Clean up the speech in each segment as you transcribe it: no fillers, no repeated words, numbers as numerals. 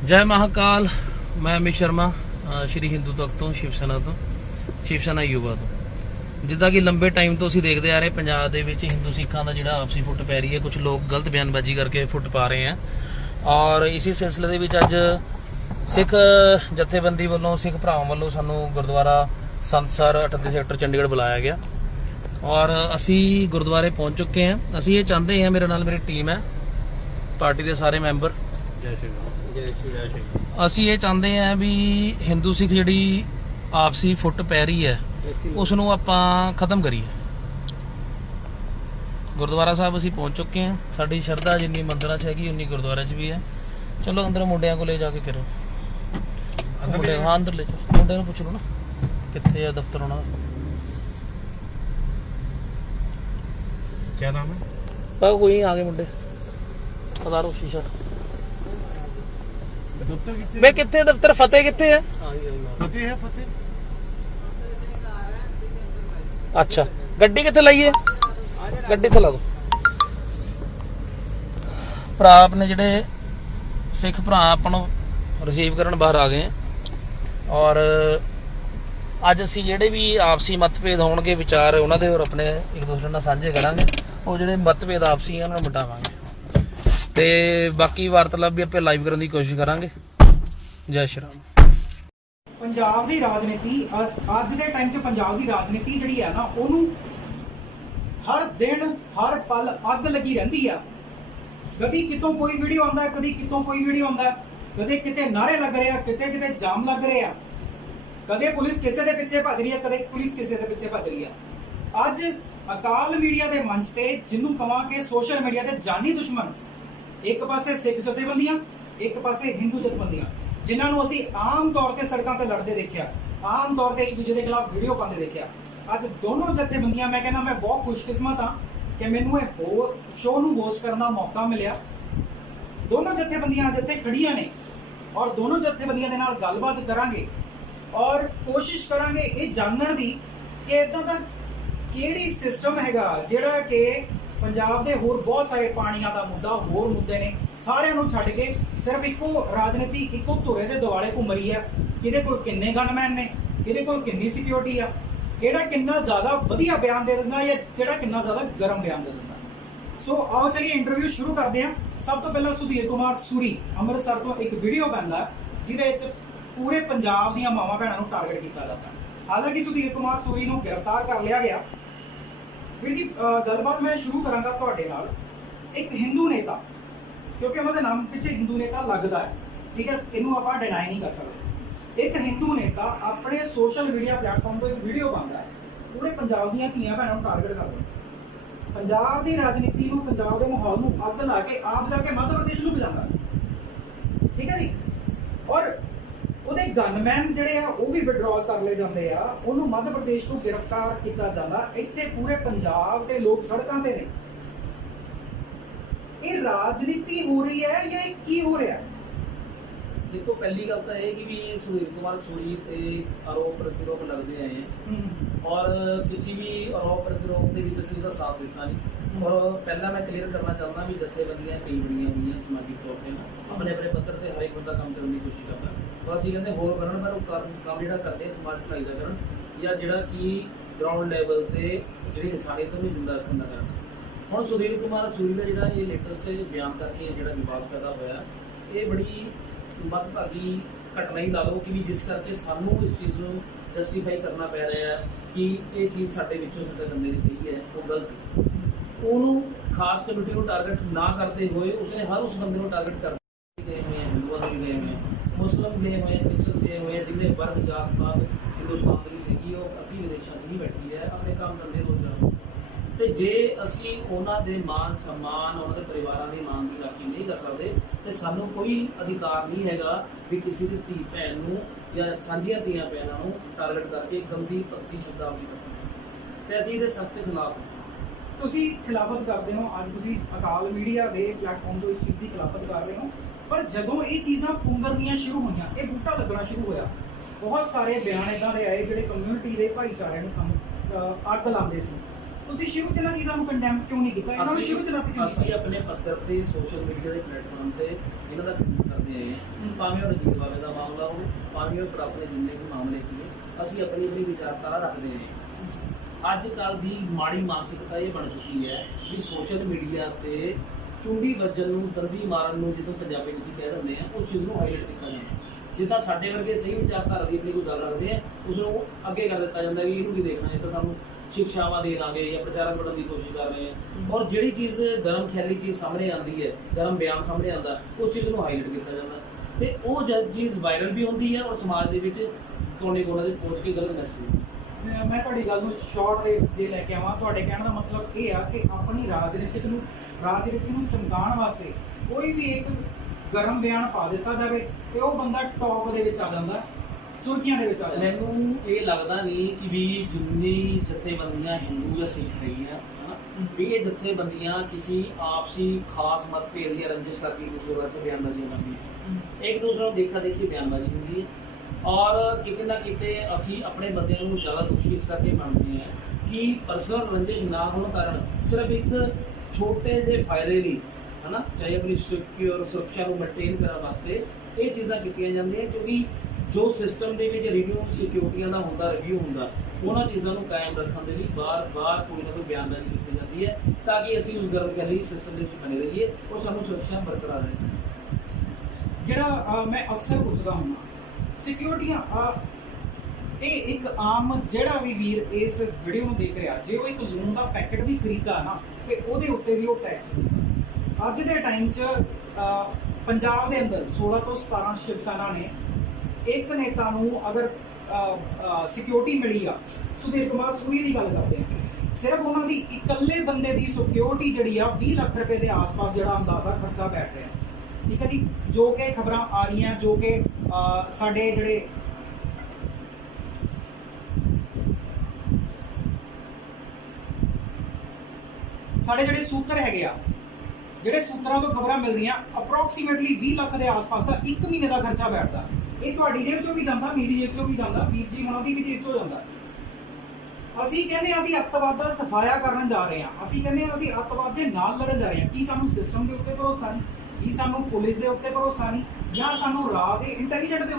जय महाकाल। मैं अमित शर्मा श्री हिंदू तक तो शिव सेना युवा तो जिदा कि लंबे टाइम तो असीं देखते आ रहे पंजाब दे विच हिंदू सिखां दा जिहड़ा आपसी फुट पै रही है। कुछ लोग गलत बयानबाजी करके फुट पा रहे हैं और इसी सिलसिले दे विच अज सिख जथेबंदी वालों सिख भरावां वालों सानू गुरुद्वारा संतसर 38 सैक्टर चंडीगढ़ बुलाया गया और असी गुरुद्वारे पहुंच चुके हैं। असी ये चाहते हैं, मेरे नाल मेरी टीम है, पार्टी के सारे मैंबर, असी ये चाहते हैं भी हिंदू सिख जिहड़ी आपसी फुट पै रही है उसनों आपां खत्म करिए। गुरुद्वारा साहब असी पहुंच चुके हैं। साडी शरधा जिन्नी मंदिरां 'च हैगी उन्नी गुरुद्वारे 'च भी है। चलो अंदर मुंडियां को ले जाके करो, मुंडे हाँ अंदर ले जाओ। मुंडे नूं पुछ लो ना कित्थे है दफ्तर होना। क्या नाम है? कोई आ गए मुंडे, पधारो शीशा मैं कित्थे दफ्तर फतेह कित्थे है? फतेह है फतेह। अच्छा गड्डी कित्थे लाइए? गड्डी इत्थे ला दो। भरा अपने जिहड़े सिख भरा आपां नूं रिसीव करन बाहर आ गए और अज असीं जिहड़े भी आपसी मतभेद होणगे विचार उन्हां दे और अपने एक दूसरे नाल साझे करांगे। ਉਹ ਜਿਹੜੇ मतभेद आपसी हैं उन्होंने मिटावांगे ਤੇ बाकी वार्तालाप भी ਆਪਾਂ लाइव करने की कोशिश करांगे। जय श्री राम। पंजाब की राजनीति अज के टाइम च पंजाब की राजनीति जिहड़ी है ना ਉਹਨੂੰ हर दिन हर पल अग लगी रहती है। कभी कितों कोई वीडियो आंदा है, कभी कितों कोई वीडियो आंदा है, कदे किते नारे लग रहे हैं, किते किते जाम लग रहे हैं, कदे पुलिस किसी के पिछे भज रही है, कदे पुलिस किसी के पिछे भज रही है। अज अकाल मीडिया के मंच पे जिन्हों कहांगे सोशल मीडिया के जानी दुश्मन, एक पासे सिख जथेबंदियां, एक पासे हिंदू जथेबंदियां, जिन्होंने असी आम तौर पर सड़कों पर लड़ते देखा, आम तौर पर एक दूसरे के खिलाफ वीडियो पाते देखा। अज दोनों जथेबंदियां मैं कहना मैं बहुत खुशकिस्मत हाँ कि मैनू शो नूं होस्ट करने का मौका मिलिया। दोनों जथेबंदियां अज इत्थे खड़ियां ने और दोनों जथेबंदियां दे नाल गलबात करांगे और कोशिश करांगे ये जानने की कि इदां दा किहड़ी सिस्टम हैगा जिहड़ा कि पंजाब दे होर बहुत सारे पाणियां दा मुद्दा होर मुद्दे ने सारिआं नूं छड्ड के सिर्फ इक्को राजनीति इक्को धुरे दे दुआले घुम रही है। किहदे कोल किन्ने गनमैन ने, किहदे कोल किन्नी सिक्योरिटी आ, किहड़ा किन्ना ज़्यादा वधिया बयान दे दिंदा या किहड़ा किन्ना ज़्यादा गर्म बयान दे दिंदा। सो आओ चलिए इंटरव्यू शुरू करते हैं। सब तो पहला सुधीर कुमार सूरी अमृतसर तो एक वीडियो पैंदा जिहदे विच पूरे पंजाब दीआं मावां भैणां नूं टारगेट किया जाता। हालांकि सुधीर कुमार सूरी नूं गिरफ्तार कर लिया गया। ਵੀਰ ਜੀ ਗੱਲਬਾਤ ਮੈਂ ਸ਼ੁਰੂ ਕਰਾਂਗਾ ਤੁਹਾਡੇ ਨਾਲ। ਇੱਕ ਹਿੰਦੂ ਨੇਤਾ, ਕਿਉਂਕਿ ਉਹਨਾਂ ਦੇ ਨਾਮ ਪਿੱਛੇ ਹਿੰਦੂ ਨੇਤਾ ਲੱਗਦਾ ਹੈ, ਠੀਕ ਹੈ, ਇਹਨੂੰ ਆਪਾਂ ਡਿਨਾਈ ਨਹੀਂ ਕਰ ਸਕਦੇ। ਇੱਕ ਹਿੰਦੂ ਨੇਤਾ ਆਪਣੇ ਸੋਸ਼ਲ ਮੀਡੀਆ ਪਲੇਟਫਾਰਮ ਤੋਂ ਇੱਕ ਵੀਡੀਓ ਪਾਉਂਦਾ ਹੈ, ਪੂਰੇ ਪੰਜਾਬ ਦੀਆਂ ਧੀਆਂ ਭੈਣਾਂ ਨੂੰ ਟਾਰਗੇਟ ਕਰਦਾ, ਪੰਜਾਬ ਦੀ ਰਾਜਨੀਤੀ ਨੂੰ, ਪੰਜਾਬ ਦੇ ਮਾਹੌਲ ਨੂੰ ਅੱਗ ਲਾ ਕੇ ਆਪ ਜਾ ਕੇ ਮੱਧ ਪ੍ਰਦੇਸ਼ ਨੂੰ ਵਜਾਉਂਦਾ, ਠੀਕ ਹੈ ਜੀ। ਔਰ ਉਹਦੇ ਗਨਮੈਨ ਜਿਹੜੇ ਆ ਉਹ ਵੀ ਵਿਡਰਾਅ ਕਰ ਲਏ ਜਾਂਦੇ ਆ, ਉਹਨੂੰ ਮੱਧ ਪ੍ਰਦੇਸ਼ ਤੋਂ गिरफ्तार ਕੀਤਾ ਜਾਂਦਾ। ਇੱਥੇ ਪੂਰੇ ਪੰਜਾਬ ਦੇ ਲੋਕ ਸੜਕਾਂ ਤੇ ਨੇ। ਇਹ ਰਾਜਨੀਤੀ ਹੋ ਰਹੀ ਹੈ ਜਾਂ ਇਹ ਕੀ ਹੋ ਰਿਹਾ? देखो पहली गल तो यह कि सुधीर कुमार सूरी ते आरोप प्रतिरोप लगते आए हैं और किसी भी आरोप प्रतिरोप के असीं उहदा साथ दिता नहीं। और पहला मैं क्लीयर करना चाहता भी जथेबंदियां कई बड़ियां हुई समाजिक तौर पर अपने अपने पद्धर से हर एक बंदा काम करने की कोशिश करता और असीं कहते होर करन पर काम जिहड़ा करते समाज भलाई दा करन या जिहड़ा कि ग्राउंड लैवल ते जिहड़ी इंसानियत नूं जिंदा रखण दा करन। हुण सुधीर कुमार सूरी का जिहड़ा ये लेटेस्ट बयान करके जिहड़ा विवाद पैदा होया ये बड़ी मतभागी घटना ही ला लो कि भी जिस करके सानू इस चीज़ को जस्टिफाई करना पै रहा है कि ये चीज़ साढ़े विचों किसी बंदे की गई है वो गलत। उन्होंने खास कम्यूनिटी को टारगेट ना करते हुए उसने हर उस बंदे को टारगेट कर गए हुए हैं, हिंदुओं भी गए हुए हैं, मुस्लिम गए हुए हैं, क्रिश्चन गए हुए हैं, जिन्हें वर्ग जात पात हिंदुस्तान की सीगी वो काफ़ी विदेशों से ही बैठी है अपने काम करने रोज़गार। तो जे असी उन्होंने मान सम्मान उन्होंने परिवारों की मान की राखी नहीं कर सकते तो सानू कोई अधिकार नहीं है भी किसी की धी भैन या साझिया धियां भैनों टारगेट करके गंदी पत्ती शब्दावली करनी। तो असीं इहदे सख्त खिलाफ ਤੁਸੀਂ ਖਿਲਾਫਤ ਕਰਦੇ ਹੋ। ਅੱਜ ਤੁਸੀਂ ਅਕਾਲ ਮੀਡੀਆ ਦੇ ਪਲੇਟਫਾਰਮ ਤੋਂ ਇਸ ਚੀਜ਼ ਦੀ ਖਿਲਾਫਤ ਕਰ ਰਹੇ ਹੋ, ਪਰ ਜਦੋਂ ਇਹ ਚੀਜ਼ਾਂ ਪੁੰਗਰਨੀਆਂ ਸ਼ੁਰੂ ਹੋਈਆਂ, ਇਹ ਬੂਟਾ ਲੱਗਣਾ ਸ਼ੁਰੂ ਹੋਇਆ, ਬਹੁਤ ਸਾਰੇ ਬਿਆਨ ਇਦਾਂ ਦੇ ਆਏ ਜਿਹੜੇ ਕਮਿਊਨਿਟੀ ਦੇ ਭਾਈਚਾਰੇ ਨੂੰ ਅੱਗ ਲਾਉਂਦੇ ਸੀ। ਤੁਸੀਂ ਸ਼ੁਰੂ ਚ ਇਹਨਾਂ ਚੀਜ਼ਾਂ ਨੂੰ ਕੰਡੈਮ ਕਿਉਂ ਨਹੀਂ ਕੀਤਾ? ਇਹਨਾਂ ਨੂੰ ਸ਼ੁਰੂ ਚ ਰੱਦ ਕਿਉਂ ਅਸੀਂ ਕੀਤਾ? ਆਪਣੇ ਪੱਤਰ ਤੇ ਸੋਸ਼ਲ ਮੀਡੀਆ ਦੇ ਪਲੇਟਫਾਰਮ ਤੇ ਇਹਨਾਂ ਦਾ ਖੰਡਨ ਕਰਦੇ ਆਏ ਹਾਂ। ਭਾਵੇਂ ਉਹ ਰਣਜੀਤ ਬਾਵੇ ਦਾ ਮਾਮਲਾ ਹੋਵੇ, ਭਾਵੇਂ ਉਹ ਆਪਣੇ ਜਿੰਨੇ ਵੀ ਮਾਮਲੇ ਸੀਗੇ, ਅਸੀਂ ਆਪਣੀ ਆਪਣੀ ਵਿਚਾਰਧਾਰਾ ਰੱਖਦੇ ਹਾਂ। ਅੱਜ ਕੱਲ੍ਹ ਦੀ ਮਾੜੀ ਮਾਨਸਿਕਤਾ ਇਹ ਬਣ ਚੁੱਕੀ ਹੈ ਵੀ ਸੋਸ਼ਲ ਮੀਡੀਆ ਤੇ ਚੁੰਡੀ ਵੱਜਣ ਨੂੰ, ਦੰਦੀ ਮਾਰਨ ਨੂੰ, ਜਦੋਂ ਪੰਜਾਬੀ ਅਸੀਂ ਕਹਿ ਦਿੰਦੇ ਹਾਂ, ਉਸ ਚੀਜ਼ ਨੂੰ ਹਾਈਲਾਈਟ ਕੀਤਾ ਜਾਂਦਾ। ਜਿੱਦਾਂ ਸਾਡੇ ਵਰਗੇ ਸਹੀ ਵਿਚਾਰਧਾਰਾ ਦੀ ਆਪਣੀ ਕੋਈ ਗੱਲ ਰੱਖਦੇ ਆ, ਉਸ ਨੂੰ ਅੱਗੇ ਕਰ ਦਿੱਤਾ ਜਾਂਦਾ ਵੀ ਇਹਨੂੰ ਕੀ ਦੇਖਣਾ, ਇਹ ਤਾਂ ਸਾਨੂੰ ਸਿੱਖਿਆਵਾਂ ਦੇ ਲਾਂਗੇ ਜਾਂ ਪ੍ਰਚਾਰਕ ਬਣਨ ਦੀ ਕੋਸ਼ਿਸ਼ ਕਰ ਰਹੇ ਆ। ਔਰ ਜਿਹੜੀ ਚੀਜ਼ ਧਰਮ ਖਿਆਲੀ ਚੀਜ਼ ਸਾਹਮਣੇ ਆਉਂਦੀ ਹੈ, ਧਰਮ ਬਿਆਨ ਸਾਹਮਣੇ ਆਉਂਦਾ, ਉਸ ਚੀਜ਼ ਨੂੰ ਹਾਈਲਾਈਟ ਕੀਤਾ ਜਾਂਦਾ ਤੇ ਉਹ ਜਦ ਚੀਜ਼ ਵਾਇਰਲ ਵੀ ਹੁੰਦੀ ਹੈ ਔਰ ਸਮਾਜ ਦੇ ਵਿੱਚ ਕੋਨੇ-ਕੋਨੇ ਦੇ ਪਹੁੰਚ ਕੇ ਗਲਤ ਮੈਸੇਜ। ਮੈਂ ਤੁਹਾਡੀ ਗੱਲ ਨੂੰ ਸ਼ਾਰਟ ਦੇ ਜੇ ਲੈ ਕੇ ਆਵਾਂ, ਤੁਹਾਡੇ ਕਹਿਣ ਦਾ ਮਤਲਬ ਇਹ ਆ ਕਿ ਆਪਣੀ ਰਾਜਨੀਤੀ ਨੂੰ ਚਮਕਾਉਣ ਵਾਸਤੇ ਕੋਈ ਵੀ ਇੱਕ ਗਰਮ ਬਿਆਨ ਪਾ ਦਿੱਤਾ ਜਾਵੇ ਤੇ ਉਹ ਬੰਦਾ ਟੌਪ ਦੇ ਵਿੱਚ ਆ ਜਾਂਦਾ, ਸੁਰਖੀਆਂ ਦੇ ਵਿੱਚ ਆ ਜਾਂਦਾ। ਮੈਨੂੰ ਇਹ ਲੱਗਦਾ ਨਹੀਂ ਕਿ ਵੀ ਜਿੰਨੀ ਜਥੇਬੰਦੀਆਂ ਹਿੰਦੂ ਜਾਂ ਸਿੱਖ ਹੈਗੀਆਂ ਵੀ ਇਹ ਜਥੇਬੰਦੀਆਂ ਕਿਸੇ ਆਪਸੀ ਖਾਸ ਮਤਭੇਦ ਦੀ ਰੰਜਿਸ਼ ਕਰਕੇ ਇੱਕ ਦੂਸਰੇ ਵਾਸਤੇ ਬਿਆਨਬਾਜ਼ੀ ਕਰਦੀ ਹੈ, ਇੱਕ ਦੂਸਰੇ ਨੂੰ ਦੇਖਾ ਦੇਖੀ ਬਿਆਨਬਾਜ਼ੀ ਹੁੰਦੀ ਹੈ। ਔਰ ਕਿਤੇ ਨਾ ਕਿਤੇ ਅਸੀਂ ਆਪਣੇ ਬੰਦਿਆਂ ਨੂੰ ਜ਼ਿਆਦਾ ਦੋਸ਼ੀ ਇਸ ਕਰਕੇ ਮੰਨਦੇ ਹਾਂ ਕਿ ਪਰਸਨਲ ਰੰਜਿਸ਼ ਨਾ ਹੋਣ ਕਾਰਨ ਸਿਰਫ ਇੱਕ ਛੋਟੇ ਜਿਹੇ ਫਾਇਦੇ ਲਈ, ਹੈ ਨਾ, ਚਾਹੇ ਆਪਣੀ ਸੁਰੱਖਿਆ ਨੂੰ ਮੇਨਟੇਨ ਕਰਨ ਵਾਸਤੇ ਇਹ ਚੀਜ਼ਾਂ ਕੀਤੀਆਂ ਜਾਂਦੀਆਂ। ਕਿਉਂਕਿ ਜੋ ਸਿਸਟਮ ਦੇ ਵਿੱਚ ਰਿਵਿਊ ਸਿਕਿਉਰਿਟੀਆਂ ਦਾ ਹੁੰਦਾ, ਰਿਵਿਊ ਹੁੰਦਾ, ਉਹਨਾਂ ਚੀਜ਼ਾਂ ਨੂੰ ਕਾਇਮ ਰੱਖਣ ਦੇ ਲਈ ਬਾਰ-ਬਾਰ ਕੋਈ ਨਾ ਕੋਈ ਬਿਆਨਬਾਜ਼ੀ ਕੀਤੀ ਜਾਂਦੀ ਹੈ ਤਾਂ ਕਿ ਅਸੀਂ ਉਸ ਗਰਮ ਖਿਆਲੀ ਸਿਸਟਮ ਦੇ ਵਿੱਚ ਬਣੇ ਰਹੀਏ ਔਰ ਸਾਨੂੰ ਸੁਰੱਖਿਆ ਬਰਕਰਾਰ ਰਹੇ। ਜਿਹੜਾ ਮੈਂ ਅਕਸਰ ਪੁੱਛਦਾ ਹੁੰਦਾ ਸਿਕਿਉਰਿਟੀਆਂ, ਇਹ ਇੱਕ ਆਮ ਜਿਹੜਾ ਵੀ ਵੀਰ ਇਸ ਵੀਡੀਓ ਨੂੰ ਦੇਖ ਰਿਹਾ, ਜੇ ਉਹ ਇੱਕ ਲੂਣ ਦਾ ਪੈਕੇਟ ਵੀ ਖਰੀਦਦਾ ਨਾ ਤੇ ਉਹਦੇ ਉੱਤੇ ਵੀ ਉਹ ਟੈਕਸ ਦਿੰਦਾ। ਅੱਜ ਦੇ ਟਾਈਮ 'ਚ ਪੰਜਾਬ ਦੇ ਅੰਦਰ 16 ਤੋਂ 17 ਸ਼ਿਵ ਸੈਨਾ ਨੇ ਇੱਕ ਨੇਤਾ ਨੂੰ ਅਗਰ ਸਿਕਿਉਰਿਟੀ ਮਿਲੀ ਆ, ਸੁਧੀਰ ਕੁਮਾਰ ਸੂਰੀ ਦੀ ਗੱਲ ਕਰਦੇ ਆ, ਸਿਰਫ ਉਹਨਾਂ ਦੀ ਇਕੱਲੇ ਬੰਦੇ ਦੀ ਸਿਕਿਉਰਿਟੀ ਜਿਹੜੀ ਆ 20 ਲੱਖ ਰੁਪਏ ਦੇ ਆਸ-ਪਾਸ ਜਿਹੜਾ ਅੰਦਾਜ਼ਾ ਖਰਚਾ ਬੈਠ ਰਿਹਾ। ਠੀਕ ਹੈ ਜੀ, ਜੋ ਕਿ ਖਬਰਾਂ ਆ ਰਹੀਆਂ, ਜੋ ਕਿ ਸਾਡੇ ਜਿਹੜੇ ਸੂਤਰ ਹੈਗੇ ਆ, ਜਿਹੜੇ ਸੂਤਰਾਂ ਤੋਂ ਖਬਰਾਂ ਮਿਲ ਰਹੀਆਂ, ਅਪਰੋਕਸੀਮੇਟਲੀ 20 ਲੱਖ ਦੇ ਆਸ-ਪਾਸ ਦਾ 1 ਮਹੀਨੇ ਦਾ ਖਰਚਾ ਬੈਠਦਾ। ਇਹ ਤੁਹਾਡੀ ਜੇਬ ਚੋਂ ਵੀ ਜਾਂਦਾ, ਮੇਰੀ ਜੇਬ ਚੋਂ ਵੀ ਜਾਂਦਾ, ਵੀਰ ਜੀ ਉਹਨਾਂ ਦੀ ਵੀ ਜੇਬ ਚੋਂ ਜਾਂਦਾ। ਅਸੀਂ ਕਹਿੰਦੇ ਅਸੀਂ ਅੱਤਵਾਦ ਦਾ ਸਫਾਇਆ ਕਰਨ ਜਾ ਰਹੇ ਹਾਂ, ਅਸੀਂ ਕਹਿੰਦੇ ਅਸੀਂ ਅੱਤਵਾਦ ਦੇ ਨਾਲ ਲੜਨ ਜਾ ਰਹੇ ਹਾਂ। ਕੀ ਸਾਨੂੰ ਸਿਸਟਮ ਦੇ ਉੱਤੇ ਭਰੋਸਾ ਨਹੀਂ? ਕੀ ਸਾਨੂੰ ਪੁਲਿਸ ਦੇ ਉੱਤੇ ਭਰੋਸਾ ਨਹੀਂ? ਜਾਂ ਸਾਨੂੰ ਰਾਹ ਦੇ ਇੰਟੈਲੀਜੈਂਸ ਦੇ